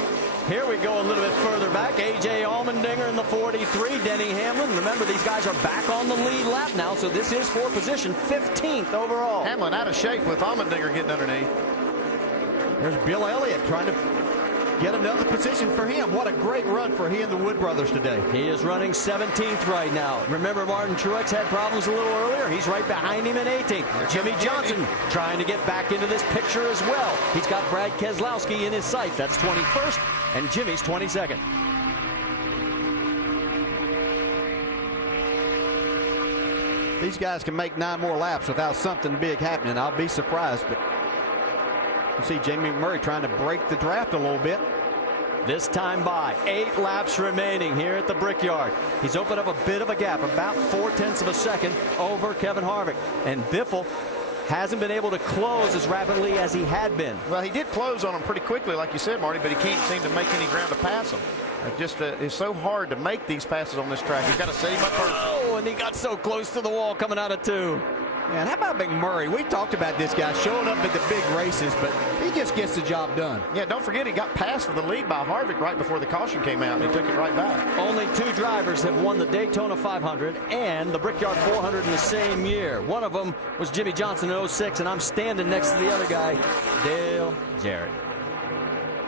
Here we go a little bit further back. A.J. Allmendinger in the 43. Denny Hamlin. Remember, these guys are back on the lead lap now, so this is for position 15th overall. Hamlin out of shape with Allmendinger getting underneath. There's Bill Elliott trying to get another position for him. What a great run for he and the Wood brothers today. He is running 17th right now. Remember, Martin Truex had problems a little earlier. He's right behind him in 18th. Jimmy Johnson trying to get back into this picture as well. He's got Brad Keselowski in his sights. That's 21st, and Jimmy's 22nd. These guys can make 9 more laps without something big happening. I'll be surprised, but you see Jamie McMurray trying to break the draft a little bit. This time by, 8 laps remaining here at the Brickyard. He's opened up a bit of a gap, about 0.4 of a second over Kevin Harvick. And Biffle hasn't been able to close as rapidly as he had been. Well, he did close on him pretty quickly, like you said, Marty, but he can't seem to make any ground to pass him. It's so hard to make these passes on this track. He's got to set him up first. Oh, and he got so close to the wall coming out of 2. Man, how about McMurray? We talked about this guy showing up at the big races, but he just gets the job done. Yeah, don't forget he got passed for the lead by Harvick right before the caution came out, and he took it right back. Only 2 drivers have won the Daytona 500 and the Brickyard 400 in the same year. One of them was Jimmy Johnson in 06, and I'm standing next to the other guy, Dale Jarrett.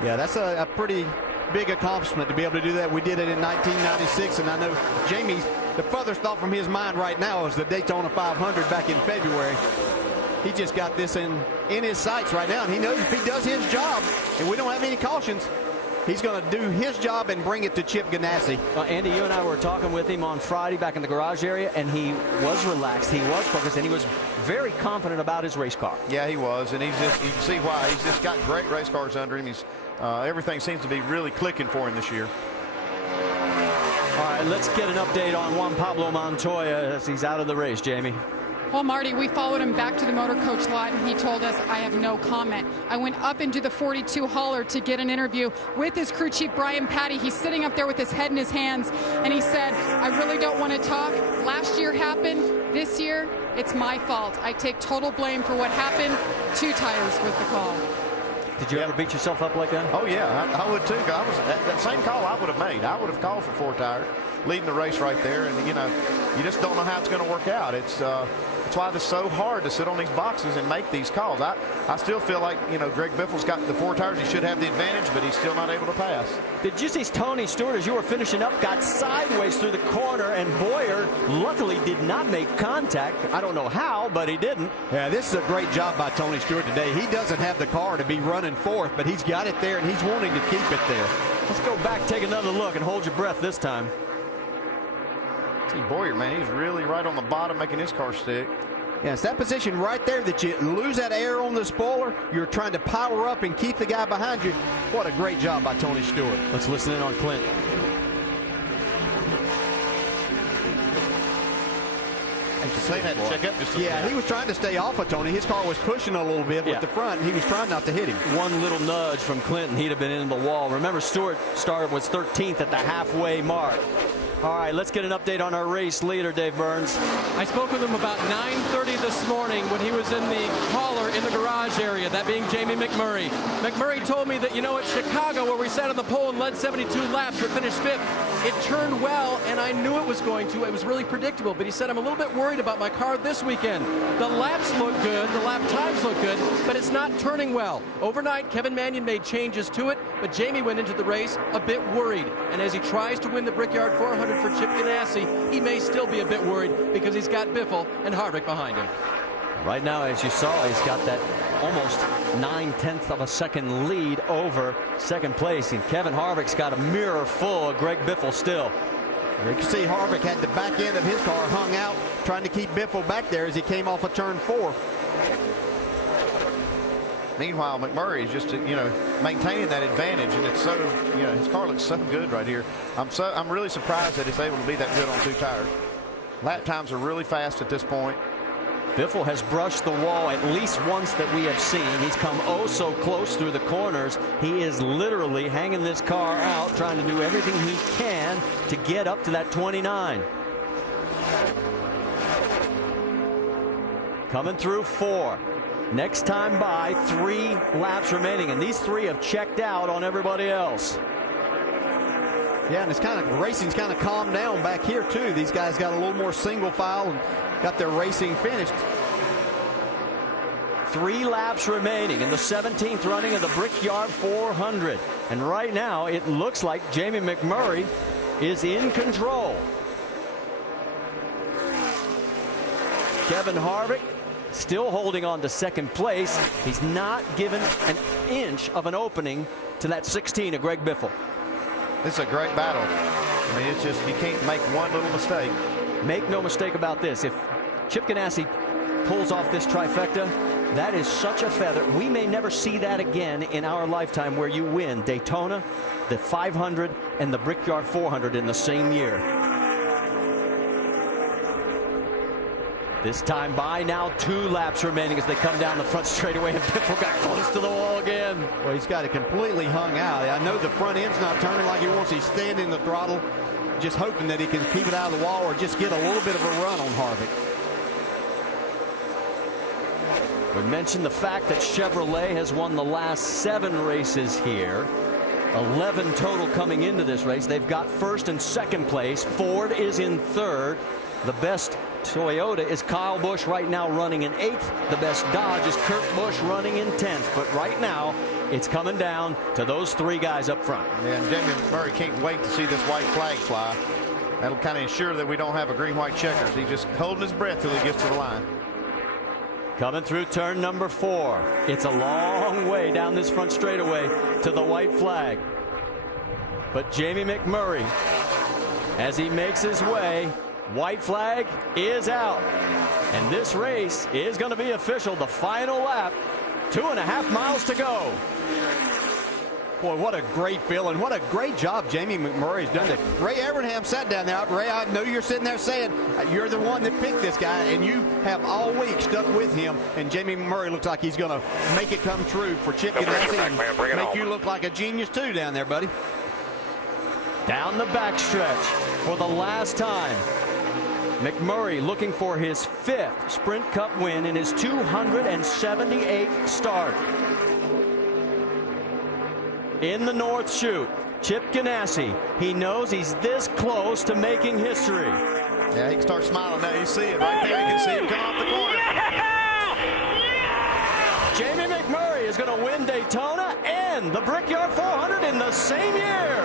Yeah, that's a pretty big accomplishment to be able to do that. We did it in 1996, and I know Jamie's the furthest thought from his mind right now is the Daytona 500 back in February. He just got this in his sights right now, and he knows if he does his job, and we don't have any cautions, he's going to do his job and bring it to Chip Ganassi. Andy, you and I were talking with him on Friday back in the garage area, and he was relaxed, he was focused, and he was very confident about his race car. Yeah, he was, and you can see why. He's just got great race cars under him. Everything seems to be really clicking for him this year. All right, let's get an update on Juan Pablo Montoya as he's out of the race, Jamie. Well, Marty, we followed him back to the motor coach lot, and he told us, I have no comment. I went up into the 42 hauler to get an interview with his crew chief, Brian Patty. He's sitting up there with his head in his hands, and he said, I really don't want to talk. Last year happened. This year, it's my fault. I take total blame for what happened. 2 tires was the call. Did you ever beat yourself up like that? Oh, yeah, I would too. That same call I would have made. I would have called for 4 tires, leading the race right there. And, you just don't know how it's going to work out. That's why it's so hard to sit on these boxes and make these calls. I still feel like, Greg Biffle's got the 4 tires. He should have the advantage, but he's still not able to pass. Did you see Tony Stewart, as you were finishing up, got sideways through the corner, and Boyer luckily did not make contact. I don't know how, but he didn't. Yeah, this is a great job by Tony Stewart today. He doesn't have the car to be running fourth, but he's got it there, and he's wanting to keep it there. Let's go back, take another look, and hold your breath this time. See Boyer, man, he's really right on the bottom, making his car stick. Yeah, it's that position right there that you lose that air on the spoiler. You're trying to power up and keep the guy behind you. What a great job by Tony Stewart. Let's listen in on Clint. Yeah, he was trying to stay off of Tony. His car was pushing a little bit with the front, and he was trying not to hit him. One little nudge from Clinton, he'd have been in the wall. Remember, Stewart was 13th at the halfway mark. All right, let's get an update on our race leader, Dave Burns. I spoke with him about 9:30 this morning when he was in the hauler in the garage area, that being Jamie McMurray. McMurray told me that, at Chicago, where we sat on the pole and led 72 laps but finished 5th, it turned well, and I knew it was going to. It was really predictable, but he said, I'm a little bit worried about my car this weekend. The laps look good, the lap times look good, but it's not turning well. Overnight, Kevin Mannion made changes to it, but Jamie went into the race a bit worried. And as he tries to win the Brickyard 400 for Chip Ganassi, he may still be a bit worried because he's got Biffle and Harvick behind him. Right now, as you saw, he's got that almost 9/10 of a second lead over second place. And Kevin Harvick's got a mirror full of Greg Biffle still. You can see Harvick had the back end of his car hung out, trying to keep Biffle back there as he came off of turn 4. Meanwhile, McMurray is just, maintaining that advantage, and it's so, his car looks so good right here. I'm really surprised that it's able to be that good on 2 tires. Lap times are really fast at this point. Biffle has brushed the wall at least once that we have seen. He's come oh so close through the corners. He is literally hanging this car out, trying to do everything he can to get up to that 29. Coming through 4. Next time by, 3 laps remaining, and these 3 have checked out on everybody else. Yeah, and it's racing's kind of calmed down back here too. These guys got a little more single file and got their racing finished. 3 laps remaining in the 17th running of the Brickyard 400, and right now it looks like Jamie McMurray is in control. Kevin Harvick still holding on to second place. He's not given an inch of an opening to that 16 of Greg Biffle. This is a great battle. I mean, it's just, you can't make one little mistake. Make no mistake about this. If Chip Ganassi pulls off this trifecta, that is such a feather. We may never see that again in our lifetime, where you win Daytona, the 500, and the Brickyard 400 in the same year. This time by, now 2 laps remaining as they come down the front straightaway, and Biffle got close to the wall again. Well, he's got it completely hung out. I know the front end's not turning like he wants. He's standing the throttle, just hoping that he can keep it out of the wall or just get a little bit of a run on Harvick. We mentioned the fact that Chevrolet has won the last 7 races here. 11 total coming into this race. They've got first and second place. Ford is in third. The best Toyota is Kyle Busch right now running in 8th. The best Dodge is Kurt Busch running in 10th. But right now, it's coming down to those 3 guys up front. Yeah, and Jamie McMurray can't wait to see this white flag fly. That'll kind of ensure that we don't have a green-white checkers. He's just holding his breath till he gets to the line. Coming through turn number 4. It's a long way down this front straightaway to the white flag. But Jamie McMurray, as he makes his way, white flag is out. And this race is going to be official. The final lap, 2.5 miles to go. Boy, what a great feeling. What a great job Jamie McMurray's done. Ray Evernham sat down there. Ray, I know you're sitting there saying you're the one that picked this guy, and you have all week stuck with him. And Jamie McMurray looks like he's going to make it come true for Chip Ganassi and make you look like a genius, too, down there, buddy. Down the backstretch for the last time. McMurray looking for his 5th Sprint Cup win in his 278th start. In the North Chute, Chip Ganassi. He knows he's this close to making history. Yeah, he can start smiling now. You see it right there. You can see him come off the corner. Jamie McMurray is going to win Daytona and the Brickyard 400 in the same year.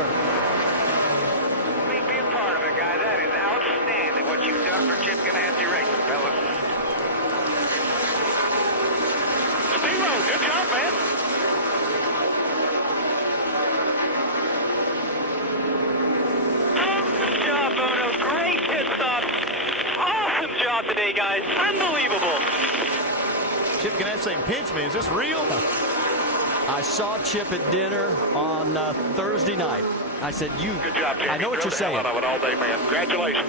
Be a part of it, guys. That is outstanding what you've done for Chip Ganassi Racing, fellas. Steve-O, good job, man. Great pit stop. Awesome job today, guys. Unbelievable. Chip Ganassi saying, pinch me. Is this real? I saw Chip at dinner on Thursday night. I said, good job, Jamie. I know what you're saying. Of it all day, man. Congratulations.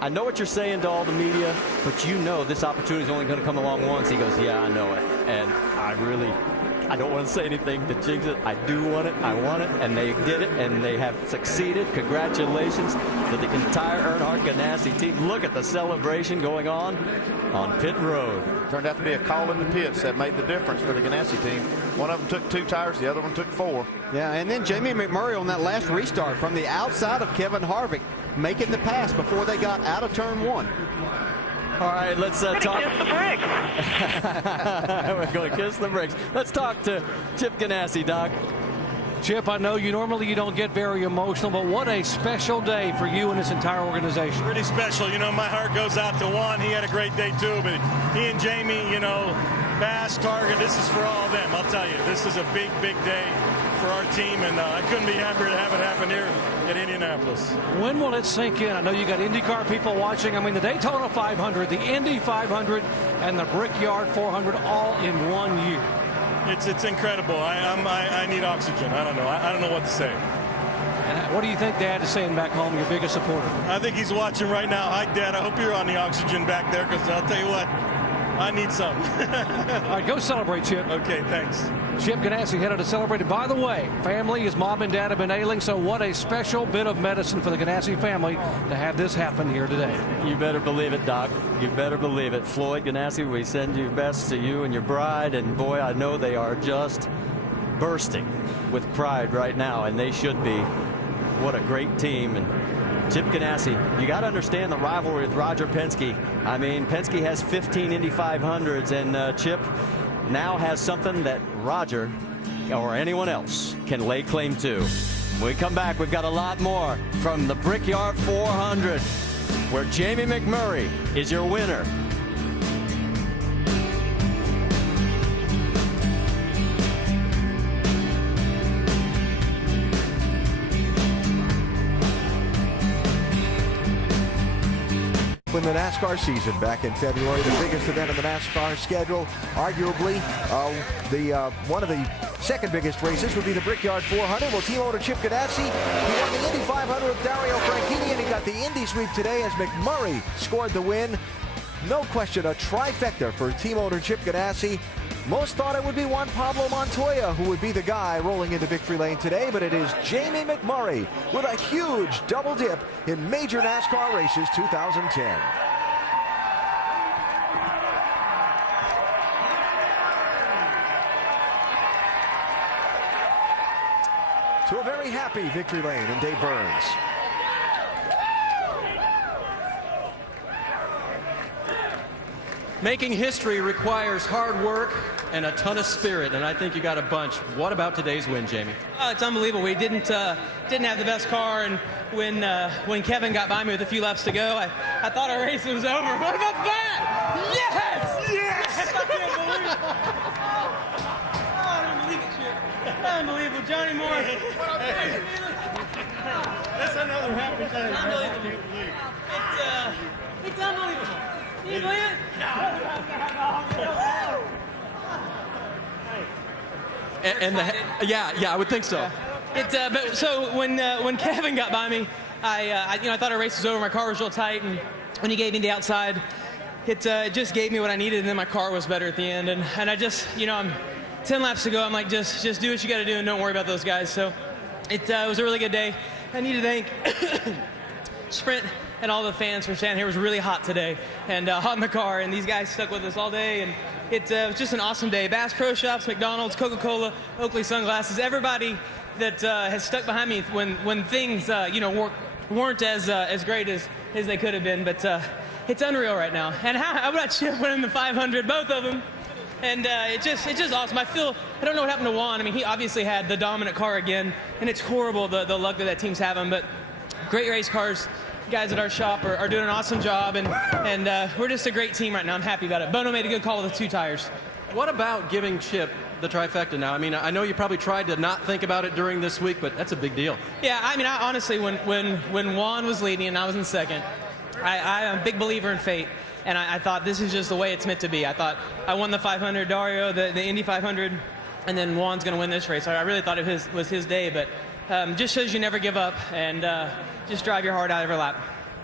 I know what you're saying to all the media, but you know this opportunity is only going to come along once. He goes, yeah, I know it. And I don't want to say anything to jinx it. I do want it. I want it. And they did it, and they have succeeded. Congratulations to the entire Earnhardt Ganassi team. Look at the celebration going on pit road. Turned out to be a call in the pits that made the difference for the Ganassi team. One of them took 2 tires, the other one took 4. Yeah, and then Jamie McMurray on that last restart from the outside of Kevin Harvick, making the pass before they got out of turn 1. All right, let's talk. Kiss the brakes. We're going to kiss the brakes. Let's talk to Chip Ganassi, Doc. Chip, I know you don't get very emotional, but what a special day for you and this entire organization. Pretty special. You know, my heart goes out to Juan. He had a great day, too. But he and Jamie, you know, Bass, Target, this is for all of them. I'll tell you, this is a big, big day for our team, and I couldn't be happier to have it happen here at Indianapolis. When will it sink in? I know you got IndyCar people watching. I mean, the Daytona 500, the Indy 500, and the Brickyard 400 all in one year. It's incredible. I need oxygen. I don't know. I don't know what to say. And what do you think Dad is saying back home, your biggest supporter? I think he's watching right now. Hi, Dad. I hope you're on the oxygen back there, because I'll tell you what, I need some. All right, go celebrate, Chip. Okay, thanks. Chip Ganassi headed to celebrate. And by the way, family, his mom and dad have been ailing, so what a special bit of medicine for the Ganassi family to have this happen here today. You better believe it, Doc. You better believe it. Floyd Ganassi, we send you best to you and your bride, and boy, I know they are just bursting with pride right now, and they should be. What a great team. And Chip Ganassi, you got to understand the rivalry with Roger Penske. I mean, Penske has 15 Indy 500s, and Chip now has something that Roger or anyone else can lay claim to. When we come back, we've got a lot more from the Brickyard 400, where Jamie McMurray is your winner. In the NASCAR season back in February, the biggest event in the NASCAR schedule, arguably one of the second biggest races would be the Brickyard 400. Well, team owner Chip Ganassi, he won the Indy 500 with Dario Franchitti, and he got the Indy sweep today as McMurray scored the win. No question, a trifecta for team owner Chip Ganassi. Most thought it would be Juan Pablo Montoya who would be the guy rolling into victory lane today, but it is Jamie McMurray with a huge double dip in major NASCAR races 2010. To a very happy victory lane in Dave Burns. Making history requires hard work and a ton of spirit, and I think you got a bunch. What about today's win, Jamie? Oh, it's unbelievable. We didn't have the best car, and when Kevin got by me with a few laps to go, I thought our race was over. What about that? Yes! Yes! I can't believe it. Oh, I don't believe it, Chip. Unbelievable. Johnny Moore. That's another happy day. Unbelievable. It's unbelievable. Can you believe it? Yeah, I would think so. But so when Kevin got by me, I thought our race was over. My car was real tight, and when he gave me the outside, it just gave me what I needed, and then my car was better at the end. And I just, I'm 10 laps to go. I'm like, just do what you got to do, and don't worry about those guys. So it was a really good day. I need to thank Sprint and all the fans for standing here. It was really hot today, and hot in the car, and these guys stuck with us all day, and it was just an awesome day. Bass Pro Shops, McDonald's, Coca-Cola, Oakley Sunglasses, everybody that has stuck behind me when things weren't as great as they could have been. But it's unreal right now. And how about Chip winning the 500, both of them? And it's just awesome. I don't know what happened to Juan. I mean, he obviously had the dominant car again, and it's horrible the luck that team's having. But great race cars. Guys at our shop are doing an awesome job, and we're just a great team right now. I'm happy about it. Bono made a good call with the 2 tires. What about giving Chip the trifecta now? I mean, I know you probably tried to not think about it during this week, but that's a big deal. Yeah, I mean, I honestly, when Juan was leading and I was in second, I am a big believer in fate, and I thought this is just the way it's meant to be. I thought I won the 500, Dario, the Indy 500, and then Juan's going to win this race. I really thought it was his day, but just shows you never give up, and just drive your heart out every lap.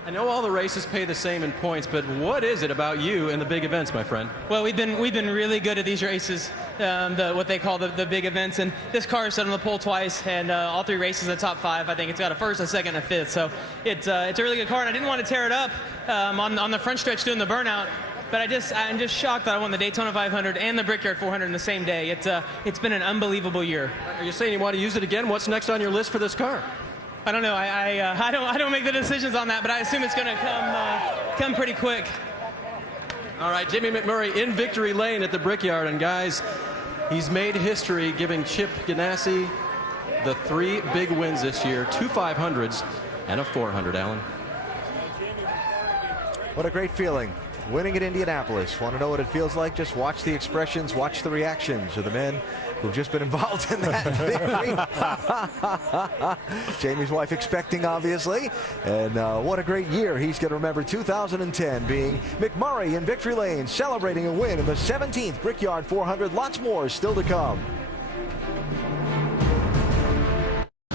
I know all the races pay the same in points, but what is it about you and the big events, my friend? Well, we've been really good at these races, what they call the big events, and this car has set on the pole twice, and all 3 races in the top 5. I think it's got a first, a second, and a fifth. So it's a really good car, and I didn't want to tear it up on the front stretch doing the burnout. But I'm just shocked that I won the Daytona 500 and the Brickyard 400 in the same day. It's been an unbelievable year. Are you saying you want to use it again? What's next on your list for this car? I don't know. I don't make the decisions on that, but I assume it's going to come pretty quick. All right, Jamie McMurray in victory lane at the Brickyard, and guys, he's made history giving Chip Ganassi the 3 big wins this year, 2 500s and a 400. Alan. What a great feeling. Winning at Indianapolis. Want to know what it feels like? Just watch the expressions, watch the reactions of the men who've just been involved in that victory. Jamie's wife expecting, obviously. And what a great year. He's going to remember 2010 being McMurray in victory lane, celebrating a win in the 17th Brickyard 400. Lots more still to come.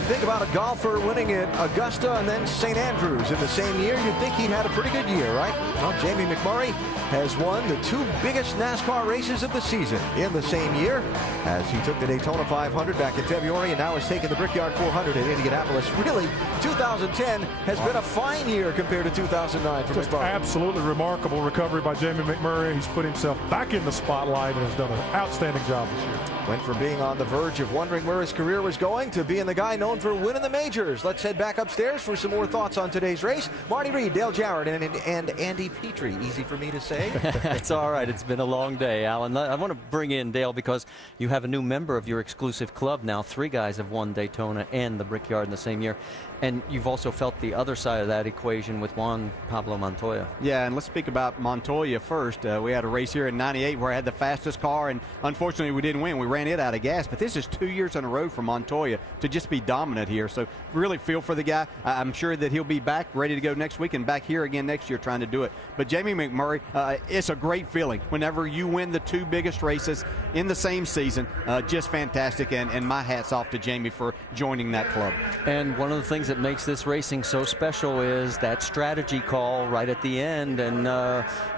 Think about a golfer winning at Augusta and then St. Andrews in the same year. You'd think he'd had a pretty good year, right? Well, Jamie McMurray has won the 2 biggest NASCAR races of the season in the same year, as he took the Daytona 500 back in February and now has taken the Brickyard 400 at Indianapolis. Really, 2010 has been a fine year compared to 2009 for Just McMurray. Absolutely remarkable recovery by Jamie McMurray. He's put himself back in the spotlight and has done an outstanding job this year. Went from being on the verge of wondering where his career was going to being the guy known for winning the majors. Let's head back upstairs for some more thoughts on today's race. Marty Reed, Dale Jarrett, and Andy Petrie. Easy for me to say. It's all right. It's been a long day, Alan. I want to bring in Dale because you have a new member of your exclusive club now. 3 guys have won Daytona and the Brickyard in the same year. And you've also felt the other side of that equation with Juan Pablo Montoya. Yeah, and let's speak about Montoya first. We had a race here in '98 where I had the fastest car, and unfortunately we didn't win. We ran it out of gas, but this is 2 years in a row for Montoya to just be dominant here. So really feel for the guy. I'm sure that he'll be back, ready to go next week and back here again next year trying to do it. But Jamie McMurray, it's a great feeling whenever you win the 2 biggest races in the same season. Just fantastic, and my hat's off to Jamie for joining that club. And one of the things that makes this racing so special is that strategy call right at the end, and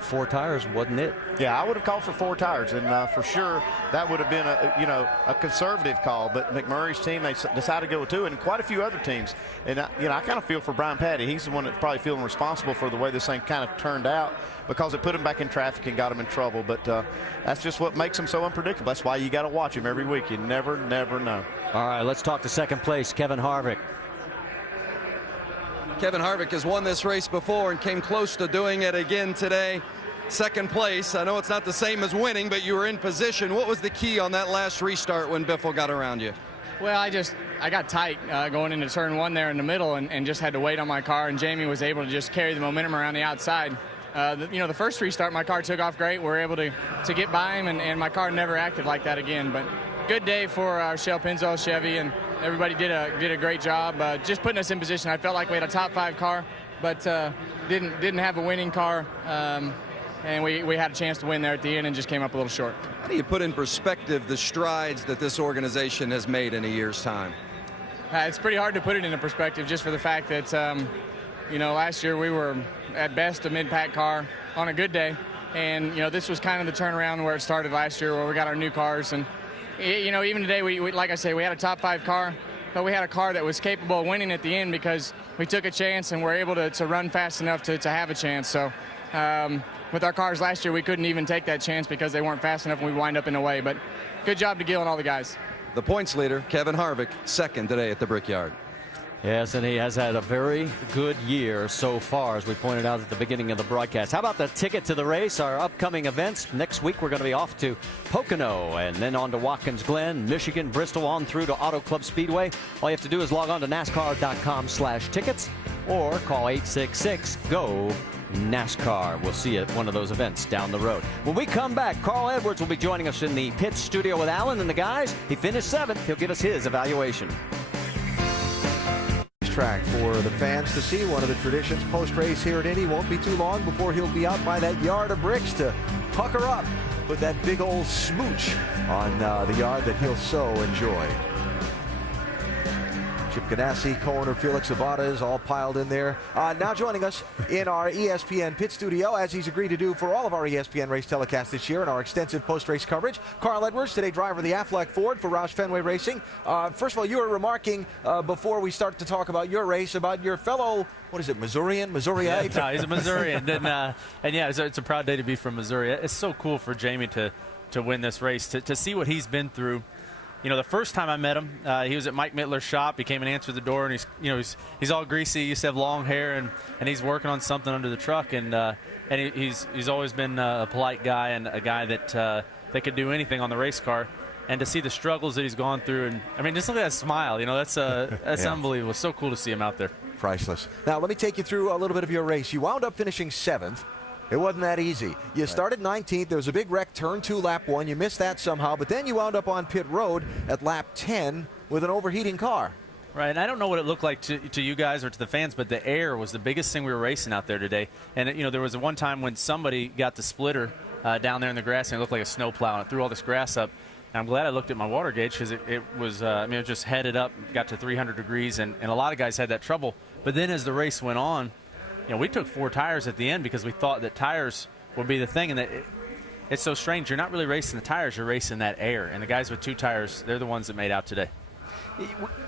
4 tires wasn't it? Yeah, I would have called for 4 tires, and for sure that would have been a conservative call. But McMurray's team, they decided to go with 2, and quite a few other teams. And I kind of feel for Brian Patty. He's the one that's probably feeling responsible for the way this thing kind of turned out, because it put him back in traffic and got him in trouble. But that's just what makes him so unpredictable. That's why you got to watch him every week. You never know. All right, let's talk to second place, Kevin Harvick. Kevin Harvick has won this race before and came close to doing it again today. Second place. I know it's not the same as winning, but you were in position. What was the key on that last restart when Biffle got around you? Well, I got tight going into turn 1 there in the middle, and just had to wait on my car, and Jamie was able to just carry the momentum around the outside. The first restart, my car took off great. We were able to get by him, and my car never acted like that again. But good day for our Shell Pennzoil Chevy, and everybody did a great job just putting us in position. I felt like we had a top 5 car, but didn't have a winning car. And we had a chance to win there at the end and just came up a little short. How do you put in perspective the strides that this organization has made in a year's time? It's pretty hard to put it into perspective just for the fact that, last year we were at best a mid-pack car on a good day. And, this was kind of the turnaround where it started last year where we got our new cars. And, even today, we like I say, we had a top 5 car, but we had a car that was capable of winning at the end because we took a chance and were able to run fast enough to have a chance. So, with our cars last year, we couldn't even take that chance because they weren't fast enough and we'd wind up in the way. But good job to Gil and all the guys. The points leader, Kevin Harvick, second today at the Brickyard. Yes, and he has had a very good year so far, as we pointed out at the beginning of the broadcast. How about the ticket to the race, our upcoming events? Next week, we're going to be off to Pocono and then on to Watkins Glen, Michigan, Bristol, on through to Auto Club Speedway. All you have to do is log on to NASCAR.com/tickets or call 866-GO-NASCAR. We'll see you at one of those events down the road. When we come back, Carl Edwards will be joining us in the pit studio with Alan and the guys. He finished 7th. He'll give us his evaluation. Track for the fans to see. One of the traditions post-race here at Indy. Won't be too long before he'll be out by that yard of bricks to pucker up, put that big old smooch on the yard that he'll so enjoy. Chip Ganassi, co-owner Felix Zabata is all piled in there. Now joining us in our ESPN pit studio, as he's agreed to do for all of our ESPN race telecasts this year and our extensive post-race coverage, Carl Edwards, today driver of the Aflac Ford for Roush Fenway Racing. First of all, you were remarking before we start to talk about your race about your fellow, what is it, Missourian? Missouriite? No, he's a Missourian. and yeah, it's a proud day to be from Missouri. It's so cool for Jamie to win this race, to see what he's been through. The first time I met him, he was at Mike Mittler's shop. He came and answered the door, and he's all greasy. He used to have long hair, and he's working on something under the truck. And he's always been a polite guy and a guy that could do anything on the race car. And to see the struggles that he's gone through, and just look at that smile. That's yeah. Unbelievable. It's so cool to see him out there. Priceless. Now let me take you through a little bit of your race. You wound up finishing 7th. It wasn't that easy. You started 19th. There was a big wreck, turn 2, lap 1. You missed that somehow, but then you wound up on pit road at lap 10 with an overheating car. Right, and I don't know what it looked like to you guys or to the fans, but the air was the biggest thing we were racing out there today. And, there was one time when somebody got the splitter down there in the grass, and it looked like a snowplow, and it threw all this grass up. And I'm glad I looked at my water gauge because it was, it just headed up, got to 300 degrees, and a lot of guys had that trouble. But then as the race went on, we took 4 tires at the end because we thought that tires would be the thing, and that it's so strange. You're not really racing the tires, you're racing that air. And the guys with 2 tires, they're the ones that made out today.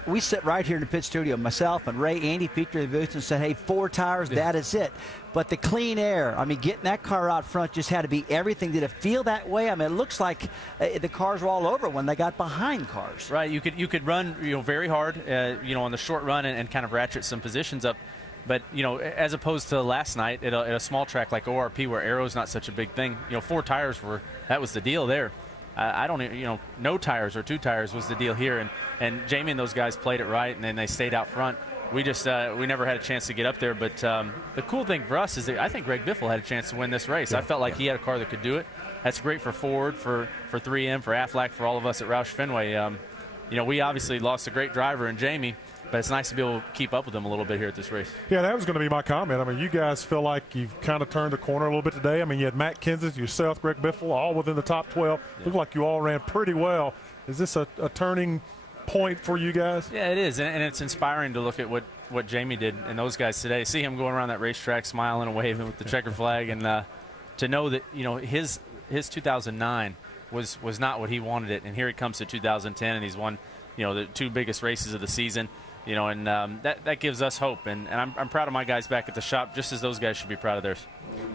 We sit right here in the pit studio, myself and Ray, Andy, Peter, and Booth, and said, hey, 4 tires, that is it. But the clean air, getting that car out front just had to be everything. Did it feel that way? It looks like the cars were all over when they got behind cars. Right, you could run very hard, on the short run and kind of ratchet some positions up. But, as opposed to last night at a small track like ORP where aero's not such a big thing, 4 tires that was the deal there. I don't even, no tires or 2 tires was the deal here. And Jamie and those guys played it right, and then they stayed out front. We just, we never had a chance to get up there. But the cool thing for us is that I think Greg Biffle had a chance to win this race. I felt like he had a car that could do it. That's great for Ford, for 3M, for Aflac, for all of us at Roush Fenway. We obviously lost a great driver in Jamie, but it's nice to be able to keep up with them a little bit here at this race. Yeah, that was going to be my comment. You guys feel like you've kind of turned the corner a little bit today. You had Matt Kenseth, yourself, Greg Biffle, all within the top 12. Yeah. Looked like you all ran pretty well. Is this a turning point for you guys? Yeah, it is, and it's inspiring to look at what Jamie did and those guys today. See him going around that racetrack smiling and waving with the checker flag, and to know that his 2009 was not what he wanted it, and here it comes to 2010, and he's won the 2 biggest races of the season. And that gives us hope. And I'm proud of my guys back at the shop, just as those guys should be proud of theirs.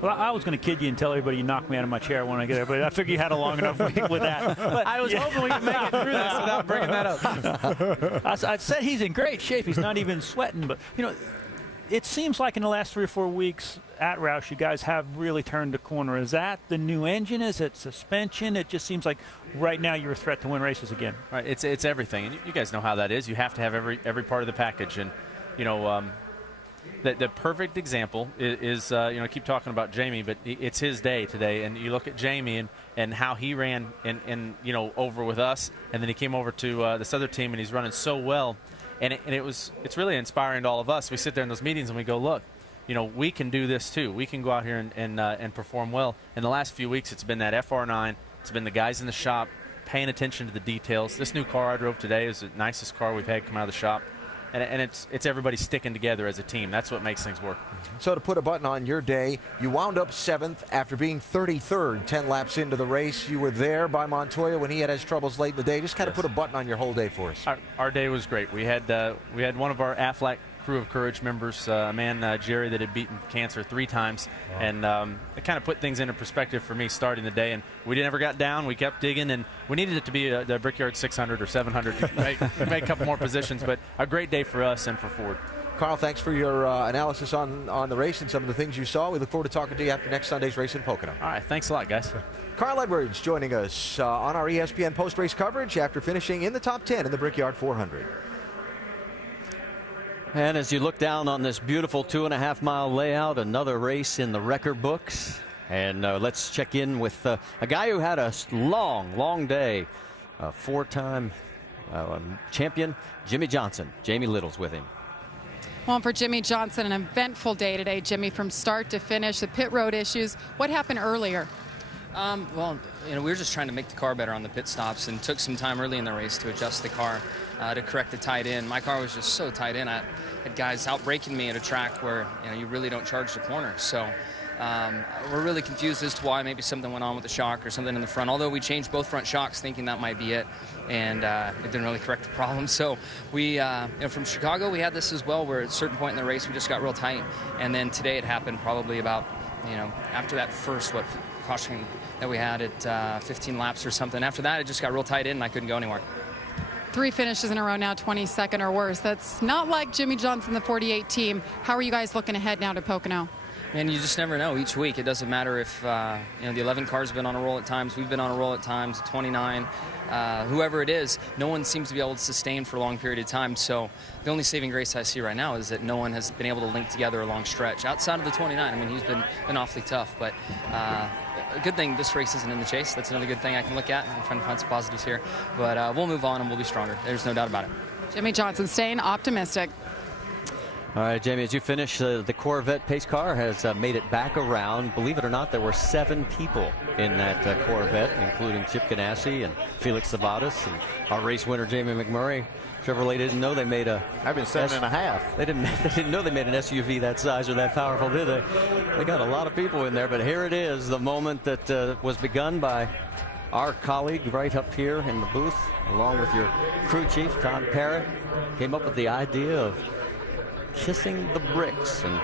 Well, I was going to kid you and tell everybody you knocked me out of my chair when I get there, but I figured you had a long enough week with that. But, I was hoping we could make it through this without bringing that up. I said he's in great shape. He's not even sweating. But, it seems like in the last 3 or 4 weeks at Roush, you guys have really turned the corner. Is that the new engine? Is it suspension? It just seems like right now you're a threat to win races again. Right, it's everything. And you guys know how that is. You have to have every part of the package. And, the perfect example is you know, keep talking about Jamie, but it's his day today. And you look at Jamie and how he ran in you know, over with us, and then he came over to this other team, and he's running so well. And it's really inspiring to all of us. We sit there in those meetings and we go, look, you know, we can do this too. We can go out here and perform well. In the last few weeks, it's been that FR9. It's been the guys in the shop paying attention to the details. This new car I drove today is the nicest car we've had come out of the shop. And it's everybody sticking together as a team. That's what makes things work. So to put a button on your day, you wound up 7th after being 33rd 10 laps into the race. You were there by Montoya when he had his troubles late in the day. Just kind of put a button on your whole day for us. Our day was great. We had one of our Aflac Crew of Courage members, a man, Jerry, that had beaten cancer 3 times. Wow. And it kind of put things into perspective for me starting the day. And we never got down. We kept digging, and we needed it to be the Brickyard 600 or 700 to make a couple more positions. But a great day for us and for Ford. Carl, thanks for your analysis on the race and some of the things you saw. We look forward to talking to you after next Sunday's race in Pocono. All right, thanks a lot, guys. Carl Edwards joining us on our ESPN post-race coverage after finishing in the top 10 in the Brickyard 400. And as you look down on this beautiful 2.5-mile layout, another race in the record books. And let's check in with a guy who had a long day. A 4-time champion, Jimmy Johnson. Jamie Little's with him. Well, for Jimmy Johnson, an eventful day today, Jimmy, from start to finish. The pit road issues. What happened earlier? Well, you know, we were just trying to make the car better on the pit stops, and took some time early in the race to adjust the car to correct the tight end. My car was just so tight in. I had guys out braking me at a track where, you know, you really don't charge the corner. So we're really confused as to why. Maybe something went on with the shock or something in the front, although we changed both front shocks thinking that might be it, and it didn't really correct the problem. So we, you know, from Chicago, we had this as well, where at a certain point in the race we just got real tight, and then today it happened probably about, you know, after that first caution that we had at 15 laps or something. After that, it just got real tight in, and I couldn't go anywhere. 3 finishes in a row now, 22nd or worse. That's not like Jimmy Johnson, the 48 team. How are you guys looking ahead now to Pocono? And you just never know each week. It doesn't matter if, you know, the 11 car's been on a roll at times. We've been on a roll at times, 29. Whoever it is, no one seems to be able to sustain for a long period of time. So the only saving grace I see right now is that no one has been able to link together a long stretch. Outside of the 29, I mean, he's been awfully tough. But a good thing this race isn't in the chase. That's another good thing I can look at. I'm trying to find some positives here. But we'll move on and we'll be stronger. There's no doubt about it. Jimmy Johnson staying optimistic. All right, Jamie, as you finish, the Corvette pace car has made it back around. Believe it or not, there were 7 people in that Corvette, including Chip Ganassi and Felix Sabates and our race winner, Jamie McMurray. Chevrolet didn't know they made a... I've been 7.5. They didn't know they made an SUV that size or that powerful, did they? They got a lot of people in there, but here it is, the moment that was begun by our colleague right up here in the booth, along with your crew chief, Todd Parrott, came up with the idea of kissing the bricks. And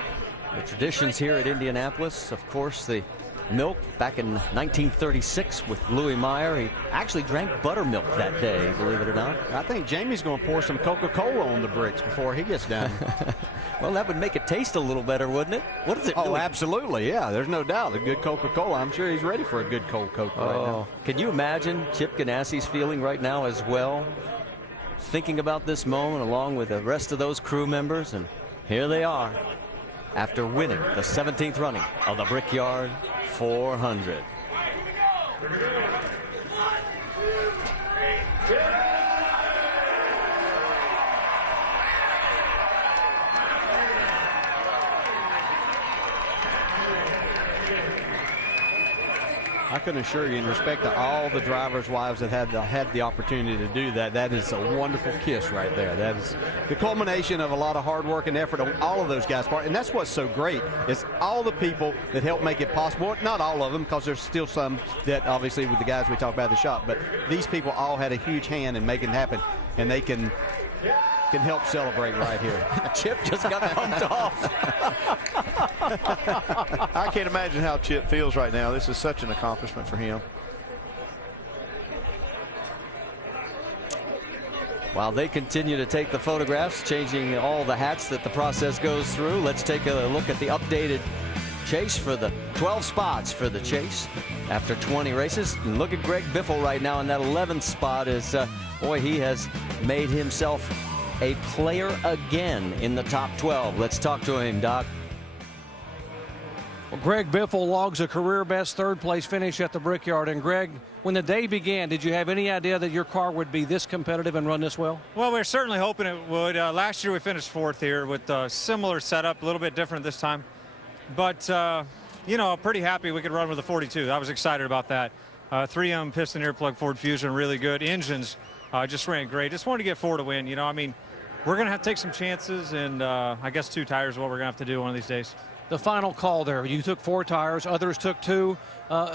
the traditions here at Indianapolis, of course, the milk back in 1936 with Louis Meyer. He actually drank buttermilk that day, believe it or not. I think Jamie's going to pour some Coca-Cola on the bricks before he gets down. Well, that would make it taste a little better, wouldn't it? What is it? Oh, really? Absolutely, yeah. There's no doubt. A good Coca-Cola. I'm sure he's ready for a good cold Coke right now. Can you imagine Chip Ganassi's feeling right now as well? Thinking about this moment along with the rest of those crew members, and here they are after winning the 17th running of the Brickyard 400. I can assure you, in respect to all the drivers' wives that had the opportunity to do that, that is a wonderful kiss right there. That is the culmination of a lot of hard work and effort on all of those guys' part. And that's what's so great, is all the people that help make it possible. Not all of them, because there's still some that obviously with the guys we talk about at the shop, but these people all had a huge hand in making it happen, and they can help celebrate right here. Chip just got pumped off. I can't imagine how Chip feels right now. This is such an accomplishment for him. While they continue to take the photographs, changing all the hats that the process goes through, let's take a look at the updated chase for the 12 spots for the chase after 20 races. And look at Greg Biffle right now in that 11th spot. Boy, he has made himself a player again in the top 12. Let's talk to him, Doc. Well, Greg Biffle logs a career-best third-place finish at the Brickyard. And, Greg, when the day began, did you have any idea that your car would be this competitive and run this well? Well, we're certainly hoping it would. Last year we finished fourth here with a similar setup, a little bit different this time. But, you know, pretty happy we could run with a 42. I was excited about that. 3M piston earplug Ford Fusion, really good. Engines just ran great. Just wanted to get 4 to win. You know, I mean, we're going to have to take some chances, and I guess 2 tires is what we're going to have to do one of these days. The final call there, you took 4 tires, others took 2.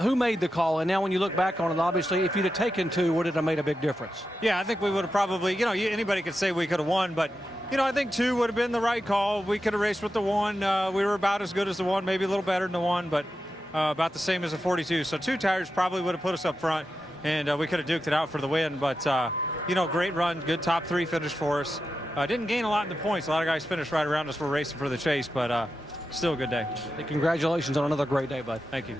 Who made the call? And now when you look back on it, obviously, if you'd have taken 2, would it have made a big difference? Yeah, I think we would have probably, you know, anybody could say we could have won, but, you know, I think 2 would have been the right call. We could have raced with the 1. We were about as good as the 1, maybe a little better than the 1, but about the same as the 42. So 2 tires probably would have put us up front, and we could have duked it out for the win. But, you know, great run, good top 3 finish for us. Didn't gain a lot in the points. A lot of guys finished right around us. We're racing for the chase, but still a good day. Hey, congratulations on another great day, bud. Thank you.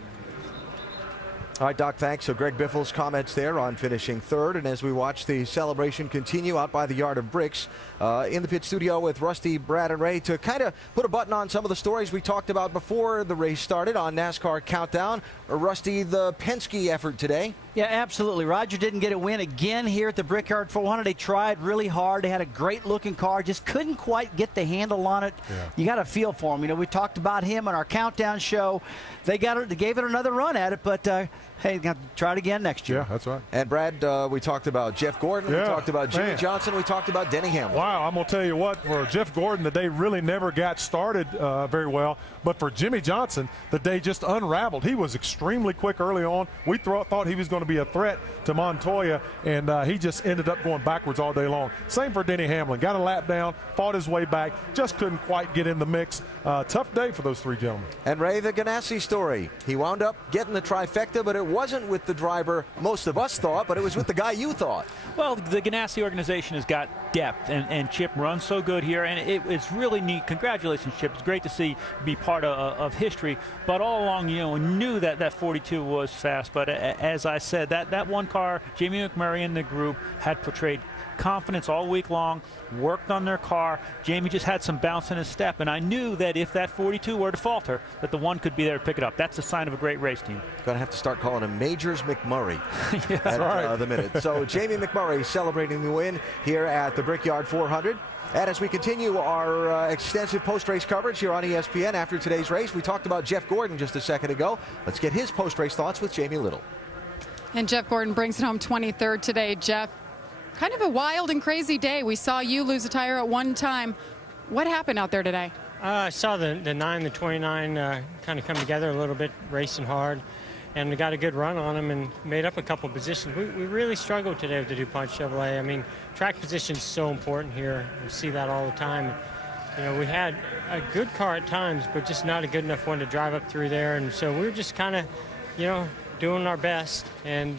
All right, Doc, thanks. So Greg Biffle's comments there on finishing 3rd. And as we watch the celebration continue out by the Yard of Bricks, in the pit studio with Rusty, Brad, and Ray to kind of put a button on some of the stories we talked about before the race started on NASCAR Countdown. Rusty, the Penske effort today. Yeah, absolutely. Roger didn't get a win again here at the Brickyard 400. They tried really hard. They had a great-looking car, just couldn't quite get the handle on it. Yeah. You got a feel for him. You know, we talked about him on our Countdown show. They gave it another run at it, but hey, got to try it again next year. Yeah, that's right. And Brad, we talked about Jeff Gordon. Yeah, we talked about Jimmy man. Johnson. We talked about Denny Hamlin. Wow, I'm going to tell you what, for Jeff Gordon, the day really never got started very well. But for Jimmy Johnson, the day just unraveled. He was extremely quick early on. We thought he was going to be a threat to Montoya, and he just ended up going backwards all day long. Same for Denny Hamlin. Got a lap down, fought his way back, just couldn't quite get in the mix. Tough day for those 3 gentlemen. And Ray, the Ganassi story. He wound up getting the trifecta, but it wasn't with the driver most of us thought, but it was with the guy you thought. Well, the Ganassi organization has got depth, and Chip runs so good here, and it's really neat. Congratulations, Chip. It's great to see be part of history, but all along, you know, we knew that 42 was fast, but as I said, that one car, Jamie McMurray and the group had portrayed confidence all week long, worked on their car. Jamie just had some bounce in his step, and I knew that if that 42 were to falter, that the 1 could be there to pick it up. That's a sign of a great race team. Going to have to start calling him Majors McMurray yeah, at right. The minute. So Jamie McMurray celebrating the win here at the Brickyard 400. And as we continue our extensive post-race coverage here on ESPN after today's race, we talked about Jeff Gordon just a second ago. Let's get his post-race thoughts with Jamie Little. And Jeff Gordon brings it home 23rd today. Jeff, kind of a wild and crazy day. We saw you lose a tire at one time. What happened out there today? I saw the 9, the 29 kind of come together a little bit, racing hard, and we got a good run on them and made up a couple positions. We really struggled today with the DuPont Chevrolet. I mean, track position is so important here. We see that all the time. You know, we had a good car at times, but just not a good enough one to drive up through there. And so we were just kind of, you know, doing our best, and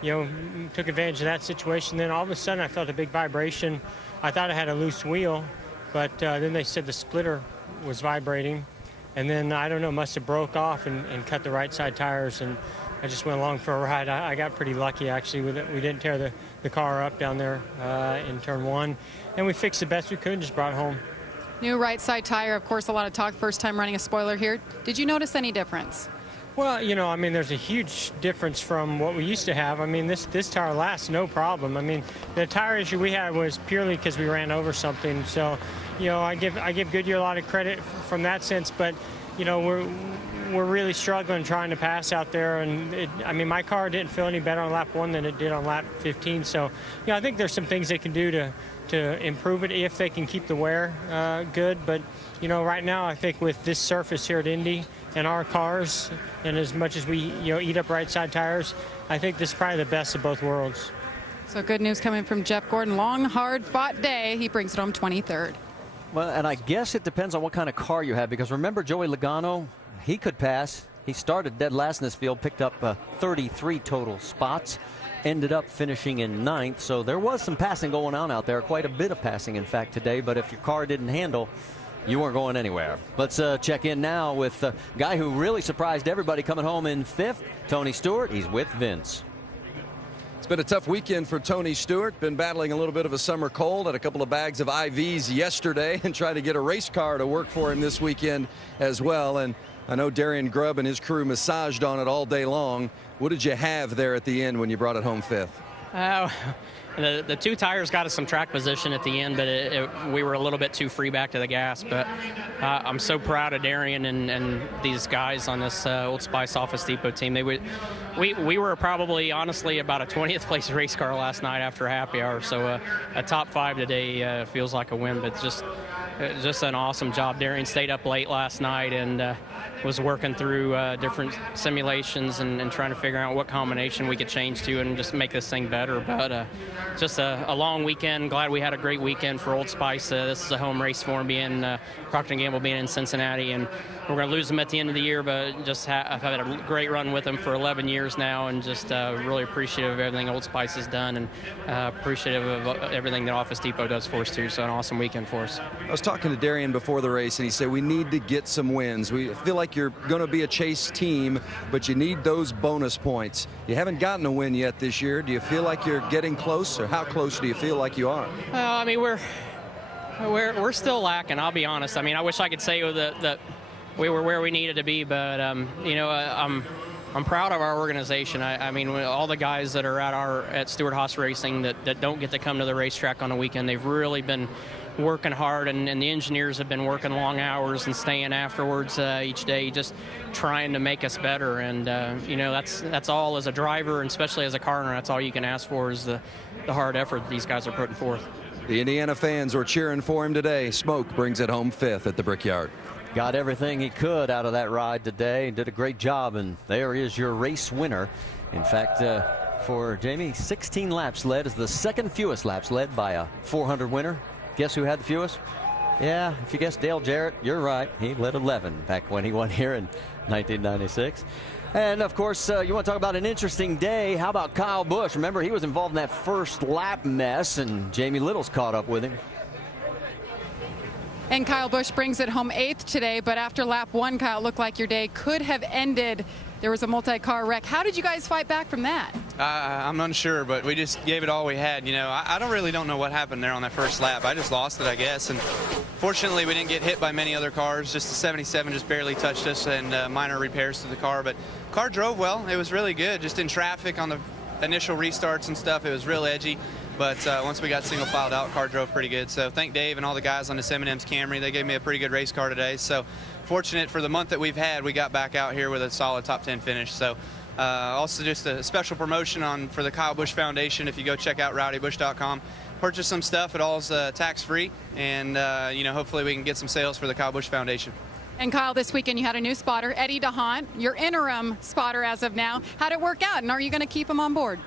you know, took advantage of that situation. Then all of a sudden I felt a big vibration. I thought I had a loose wheel, but then they said the splitter was vibrating, and then I don't know, must have broke off and cut the right side tires, and I just went along for a ride. I got pretty lucky actually with it. We didn't tear the car up down there in turn 1, and we fixed the best we could and just brought it home. New right side tire, of course, a lot of talk, first time running a spoiler here. Did you notice any difference? Well, you know, I mean, there's a huge difference from what we used to have. I mean, this tire lasts no problem. I mean, the tire issue we had was purely because we ran over something. So, you know, I give Goodyear a lot of credit from that sense, but, you know, we're really struggling trying to pass out there. And, I mean, my car didn't feel any better on lap 1 than it did on lap 15. So, you know, I think there's some things they can do to improve it if they can keep the wear good. But, you know, right now I think with this surface here at Indy and our cars, and as much as we, you know, eat up right side tires, I think this is probably the best of both worlds. So good news coming from Jeff Gordon. Long, hard-fought day. He brings it home 23rd. Well, and I guess it depends on what kind of car you have, because remember Joey Logano, he could pass. He started dead last in this field, picked up 33 total spots, ended up finishing in 9th. So there was some passing going on out there, quite a bit of passing, in fact, today. But if your car didn't handle, you weren't going anywhere. Let's check in now with a guy who really surprised everybody coming home in 5th, Tony Stewart. He's with Vince. been a tough weekend for Tony Stewart. Been battling a little bit of a summer cold. Had a couple of bags of IVs yesterday and trying to get a race car to work for him this weekend as well. And I know Darian Grubb and his crew massaged on it all day long. What did you have there at the end when you brought it home fifth? The two tires got us some track position at the end, but we were a little bit too free back to the gas. But I'm so proud of Darian and these guys on this Old Spice Office Depot team. We were probably, honestly, about a 20th place race car last night after happy hour. So a top 5 today feels like a win, but just an awesome job. Darian stayed up late last night and was working through different simulations and trying to figure out what combination we could change to and just make this thing better. But just a long weekend. Glad we had a great weekend for Old Spice. This is a home race for them, being Procter & Gamble being in Cincinnati, and we're going to lose them at the end of the year, but just I've had a great run with them for 11 years now, and just really appreciative of everything Old Spice has done, and appreciative of everything that Office Depot does for us too. So an awesome weekend for us. I was talking to Darian before the race, and he said we need to get some wins. We feel like you're going to be a chase team, but you need those bonus points. You haven't gotten a win yet this year. Do you feel like you're getting close, or how close do you feel like you are? I mean, we're still lacking. I'll be honest. I mean, I wish I could say that we were where we needed to be, but you know, I'm proud of our organization. I mean, all the guys that are at Stewart Haas Racing that don't get to come to the racetrack on the weekend, they've really been working hard, and the engineers have been working long hours and staying afterwards each day, just trying to make us better. And you know, that's all as a driver, and especially as a car owner, that's all you can ask for is the hard effort these guys are putting forth. The Indiana fans were cheering for him today. Smoke brings it home fifth at the Brickyard. Got everything he could out of that ride today and did a great job, and there is your race winner. In fact, for Jamie, 16 laps led, is the second fewest laps led by a 400 winner. Guess who had the fewest? Yeah, if you guess Dale Jarrett, you're right. He led 11 back when he won here in 1996. And of course, you want to talk about an interesting day. How about Kyle Busch? Remember, he was involved in that first lap mess, and Jamie Little's caught up with him. And Kyle Busch brings it home 8th today, but after lap 1, Kyle, it looked like your day could have ended. There was a multi-car wreck. How did you guys fight back from that? I'm unsure, but we just gave it all we had. You know, I don't know what happened there on that first lap. I just lost it, I guess. And fortunately, we didn't get hit by many other cars. Just the 77 just barely touched us, and minor repairs to the car. But car drove well. It was really good. Just in traffic on the initial restarts and stuff, it was real edgy. But once we got single filed out, car drove pretty good. So thank Dave and all the guys on this M&M's Camry. They gave me a pretty good race car today. So fortunate for the month that we've had, we got back out here with a solid top 10 finish. So also just a special promotion for the Kyle Busch Foundation. If you go check out rowdybusch.com, purchase some stuff. It all's tax-free, and you know, hopefully we can get some sales for the Kyle Busch Foundation. And Kyle, this weekend you had a new spotter, Eddie DeHaan, your interim spotter as of now. How'd it work out, and are you going to keep him on board?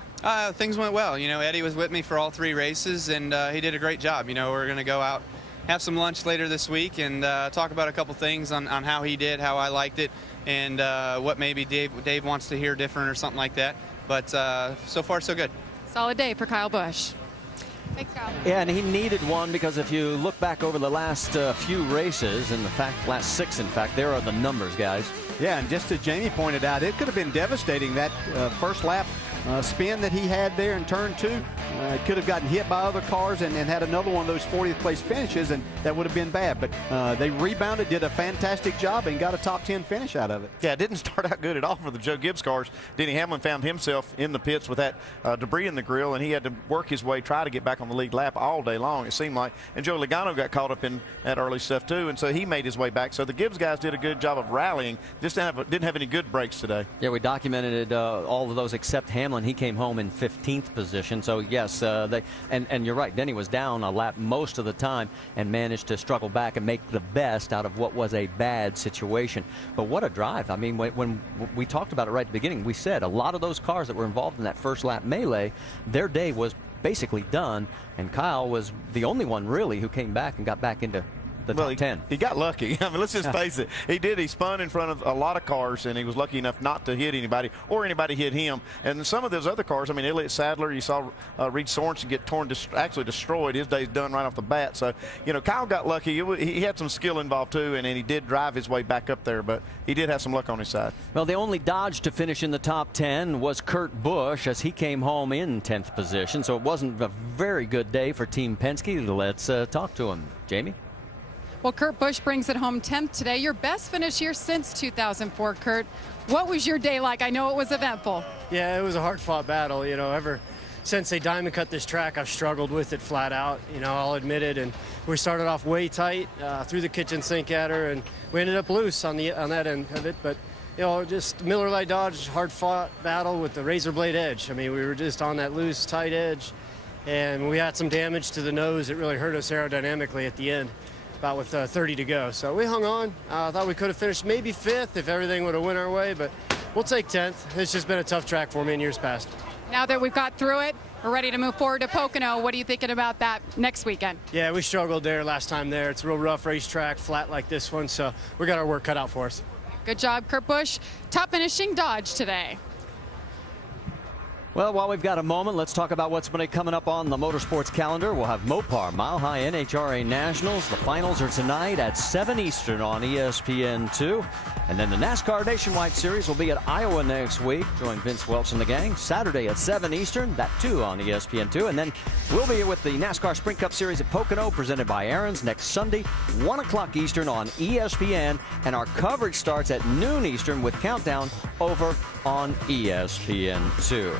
Things went well. You know, Eddie was with me for all 3 races, and he did a great job. You know, we're going to go out, have some lunch later this week, and talk about a couple things on how he did, how I liked it, and what maybe Dave wants to hear different or something like that. But so far, so good. Solid day for Kyle Busch. Thanks, Kyle. Yeah, and he needed one, because if you look back over the last few races, and last 6, in fact, there are the numbers, guys. Yeah, and just as Jamie pointed out, it could have been devastating, that first lap spin that he had there in turn 2. Could have gotten hit by other cars and had another one of those 40th place finishes, and that would have been bad. But they rebounded, did a fantastic job, and got a top 10 finish out of it. Yeah, it didn't start out good at all for the Joe Gibbs cars. Denny Hamlin found himself in the pits with that debris in the grill, and he had to work his way, try to get back on the lead lap all day long, it seemed like. And Joe Logano got caught up in that early stuff too, and so he made his way back. So the Gibbs guys did a good job of rallying. Just didn't have any good breaks today. Yeah, we documented all of those except Hamlin. He came home in 15th position. So yes, and you're right, Denny was down a lap most of the time and managed to struggle back and make the best out of what was a bad situation. But what a drive. I mean, when we talked about it right at the beginning, we said a lot of those cars that were involved in that first lap melee, their day was basically done, and Kyle was the only one really who came back and got back into the top 10. He got lucky. I mean, let's just face it. He did. He spun in front of a lot of cars, and he was lucky enough not to hit anybody, or anybody hit him. And some of those other cars, I mean, Elliott Sadler, you saw Reed Sorensen get actually destroyed. His day's done right off the bat. So, you know, Kyle got lucky. He had some skill involved, too, and he did drive his way back up there, but he did have some luck on his side. Well, the only Dodge to finish in the top 10 was Kurt Busch, as he came home in 10th position. So it wasn't a very good day for Team Penske. Let's talk to him. Jamie? Well, Kurt Busch brings it home 10th today. Your best finish here since 2004, Kurt. What was your day like? I know it was eventful. Yeah, it was a hard-fought battle. You know, ever since they diamond cut this track, I've struggled with it flat out. You know, I'll admit it. And we started off way tight, threw the kitchen sink at her, and we ended up loose on that end of it. But you know, just Miller Lite Dodge, hard-fought battle with the razor blade edge. I mean, we were just on that loose, tight edge, and we had some damage to the nose. It really hurt us aerodynamically at the end, about with 30 to go. So we hung on. I thought we could have finished maybe 5th if everything would have went our way, but we'll take 10th. It's just been a tough track for me in years past. Now that we've got through it, we're ready to move forward to Pocono. What are you thinking about that next weekend? Yeah, we struggled there last time there. It's a real rough racetrack, flat like this one, so we got our work cut out for us. Good job, Kurt Busch. Top finishing Dodge today. Well, while we've got a moment, let's talk about what's been coming up on the motorsports calendar. We'll have Mopar Mile High NHRA Nationals. The finals are tonight at 7 Eastern on ESPN2. And then the NASCAR Nationwide Series will be at Iowa next week. Join Vince Welch and the gang Saturday at 7 Eastern. That too on ESPN2. And then we'll be with the NASCAR Sprint Cup Series at Pocono, presented by Aaron's, next Sunday, 1 o'clock Eastern on ESPN. And our coverage starts at noon Eastern with Countdown over on ESPN2.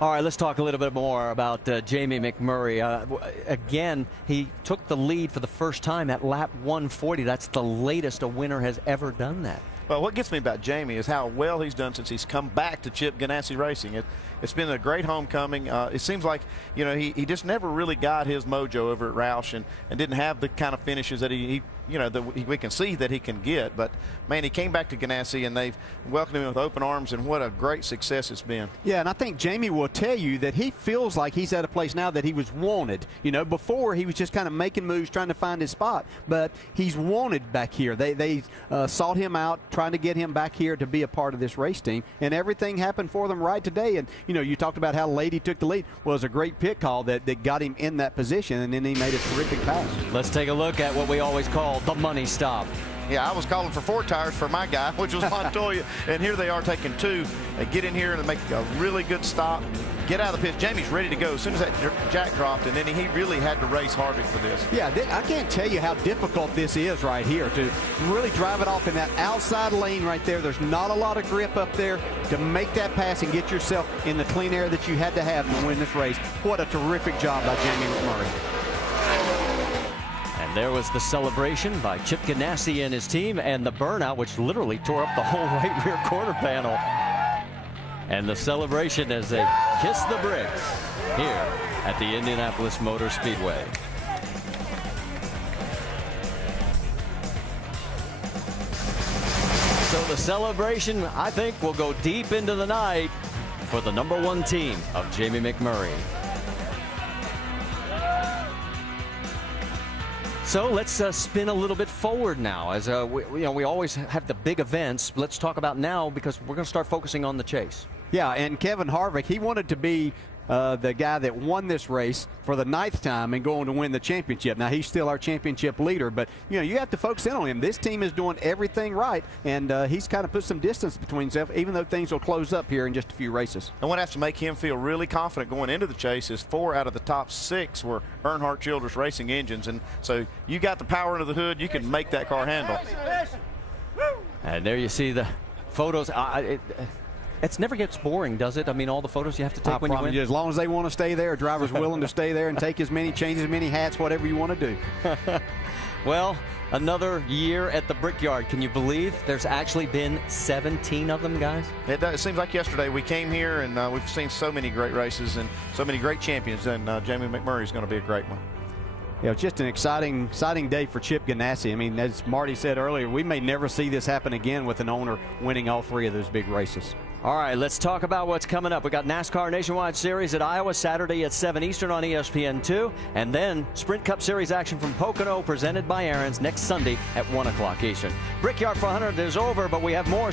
All right, let's talk a little bit more about Jamie McMurray. Again, he took the lead for the first time at lap 140. That's the latest a winner has ever done that. Well, what gets me about Jamie is how well he's done since he's come back to Chip Ganassi Racing. It's been a great homecoming. It seems like, you know, he just never really got his mojo over at Roush and didn't have the kind of finishes that we can see that he can get. But, man, he came back to Ganassi, and they've welcomed him with open arms, and what a great success it's been. Yeah, and I think Jamie will tell you that he feels like he's at a place now that he was wanted. You know, before he was just kind of making moves, trying to find his spot. But he's wanted back here. They sought him out, trying to get him back here to be a part of this race team. And everything happened for them right today. And, you know, you talked about how late he took the lead. Well, it was a great pit call that got him in that position, and then he made a terrific pass. Let's take a look at what we always call the money stop. Yeah, I was calling for 4 tires for my guy, which was Montoya, and here they are taking 2. They get in here and make a really good stop, get out of the pits. Jamie's ready to go as soon as that jack dropped, and then he really had to race Harvick for this. Yeah, I can't tell you how difficult this is right here to really drive it off in that outside lane right there. There's not a lot of grip up there to make that pass and get yourself in the clean air that you had to have to win this race. What a terrific job by Jamie McMurray. And there was the celebration by Chip Ganassi and his team, and the burnout, which literally tore up the whole right rear quarter panel. And the celebration as they kiss the bricks here at the Indianapolis Motor Speedway. So the celebration, I think, will go deep into the night for the #1 team of Jamie McMurray. So let's spin a little bit forward now. As we always have the big events. Let's talk about now, because we're going to start focusing on the chase. Yeah, and Kevin Harvick, he wanted to be the guy that won this race for the 9th time and going to win the championship. Now, he's still our championship leader, but, you know, you have to focus in on him. This team is doing everything right, and he's kind of put some distance between himself, even though things will close up here in just a few races. And what has to make him feel really confident going into the chase is 4 out of the top 6 were Earnhardt Childress Racing engines, and so you got the power under the hood, you can make that car handle. And there you see the photos. It never gets boring, does it? I mean, all the photos you have to take when you win? As long as they want to stay there, a driver's willing to stay there and take change as many hats, whatever you want to do. Well, another year at the Brickyard. Can you believe there's actually been 17 of them, guys? It seems like yesterday we came here, and we've seen so many great races and so many great champions, and Jamie McMurray is going to be a great one. just an exciting day for Chip Ganassi. I mean, as Marty said earlier, we may never see this happen again with an owner winning all 3 of those big races. All right, let's talk about what's coming up. We got NASCAR Nationwide Series at Iowa Saturday at 7 Eastern on ESPN2, and then Sprint Cup Series action from Pocono presented by Aaron's next Sunday at 1 o'clock Eastern. Brickyard 400 is over, but we have more.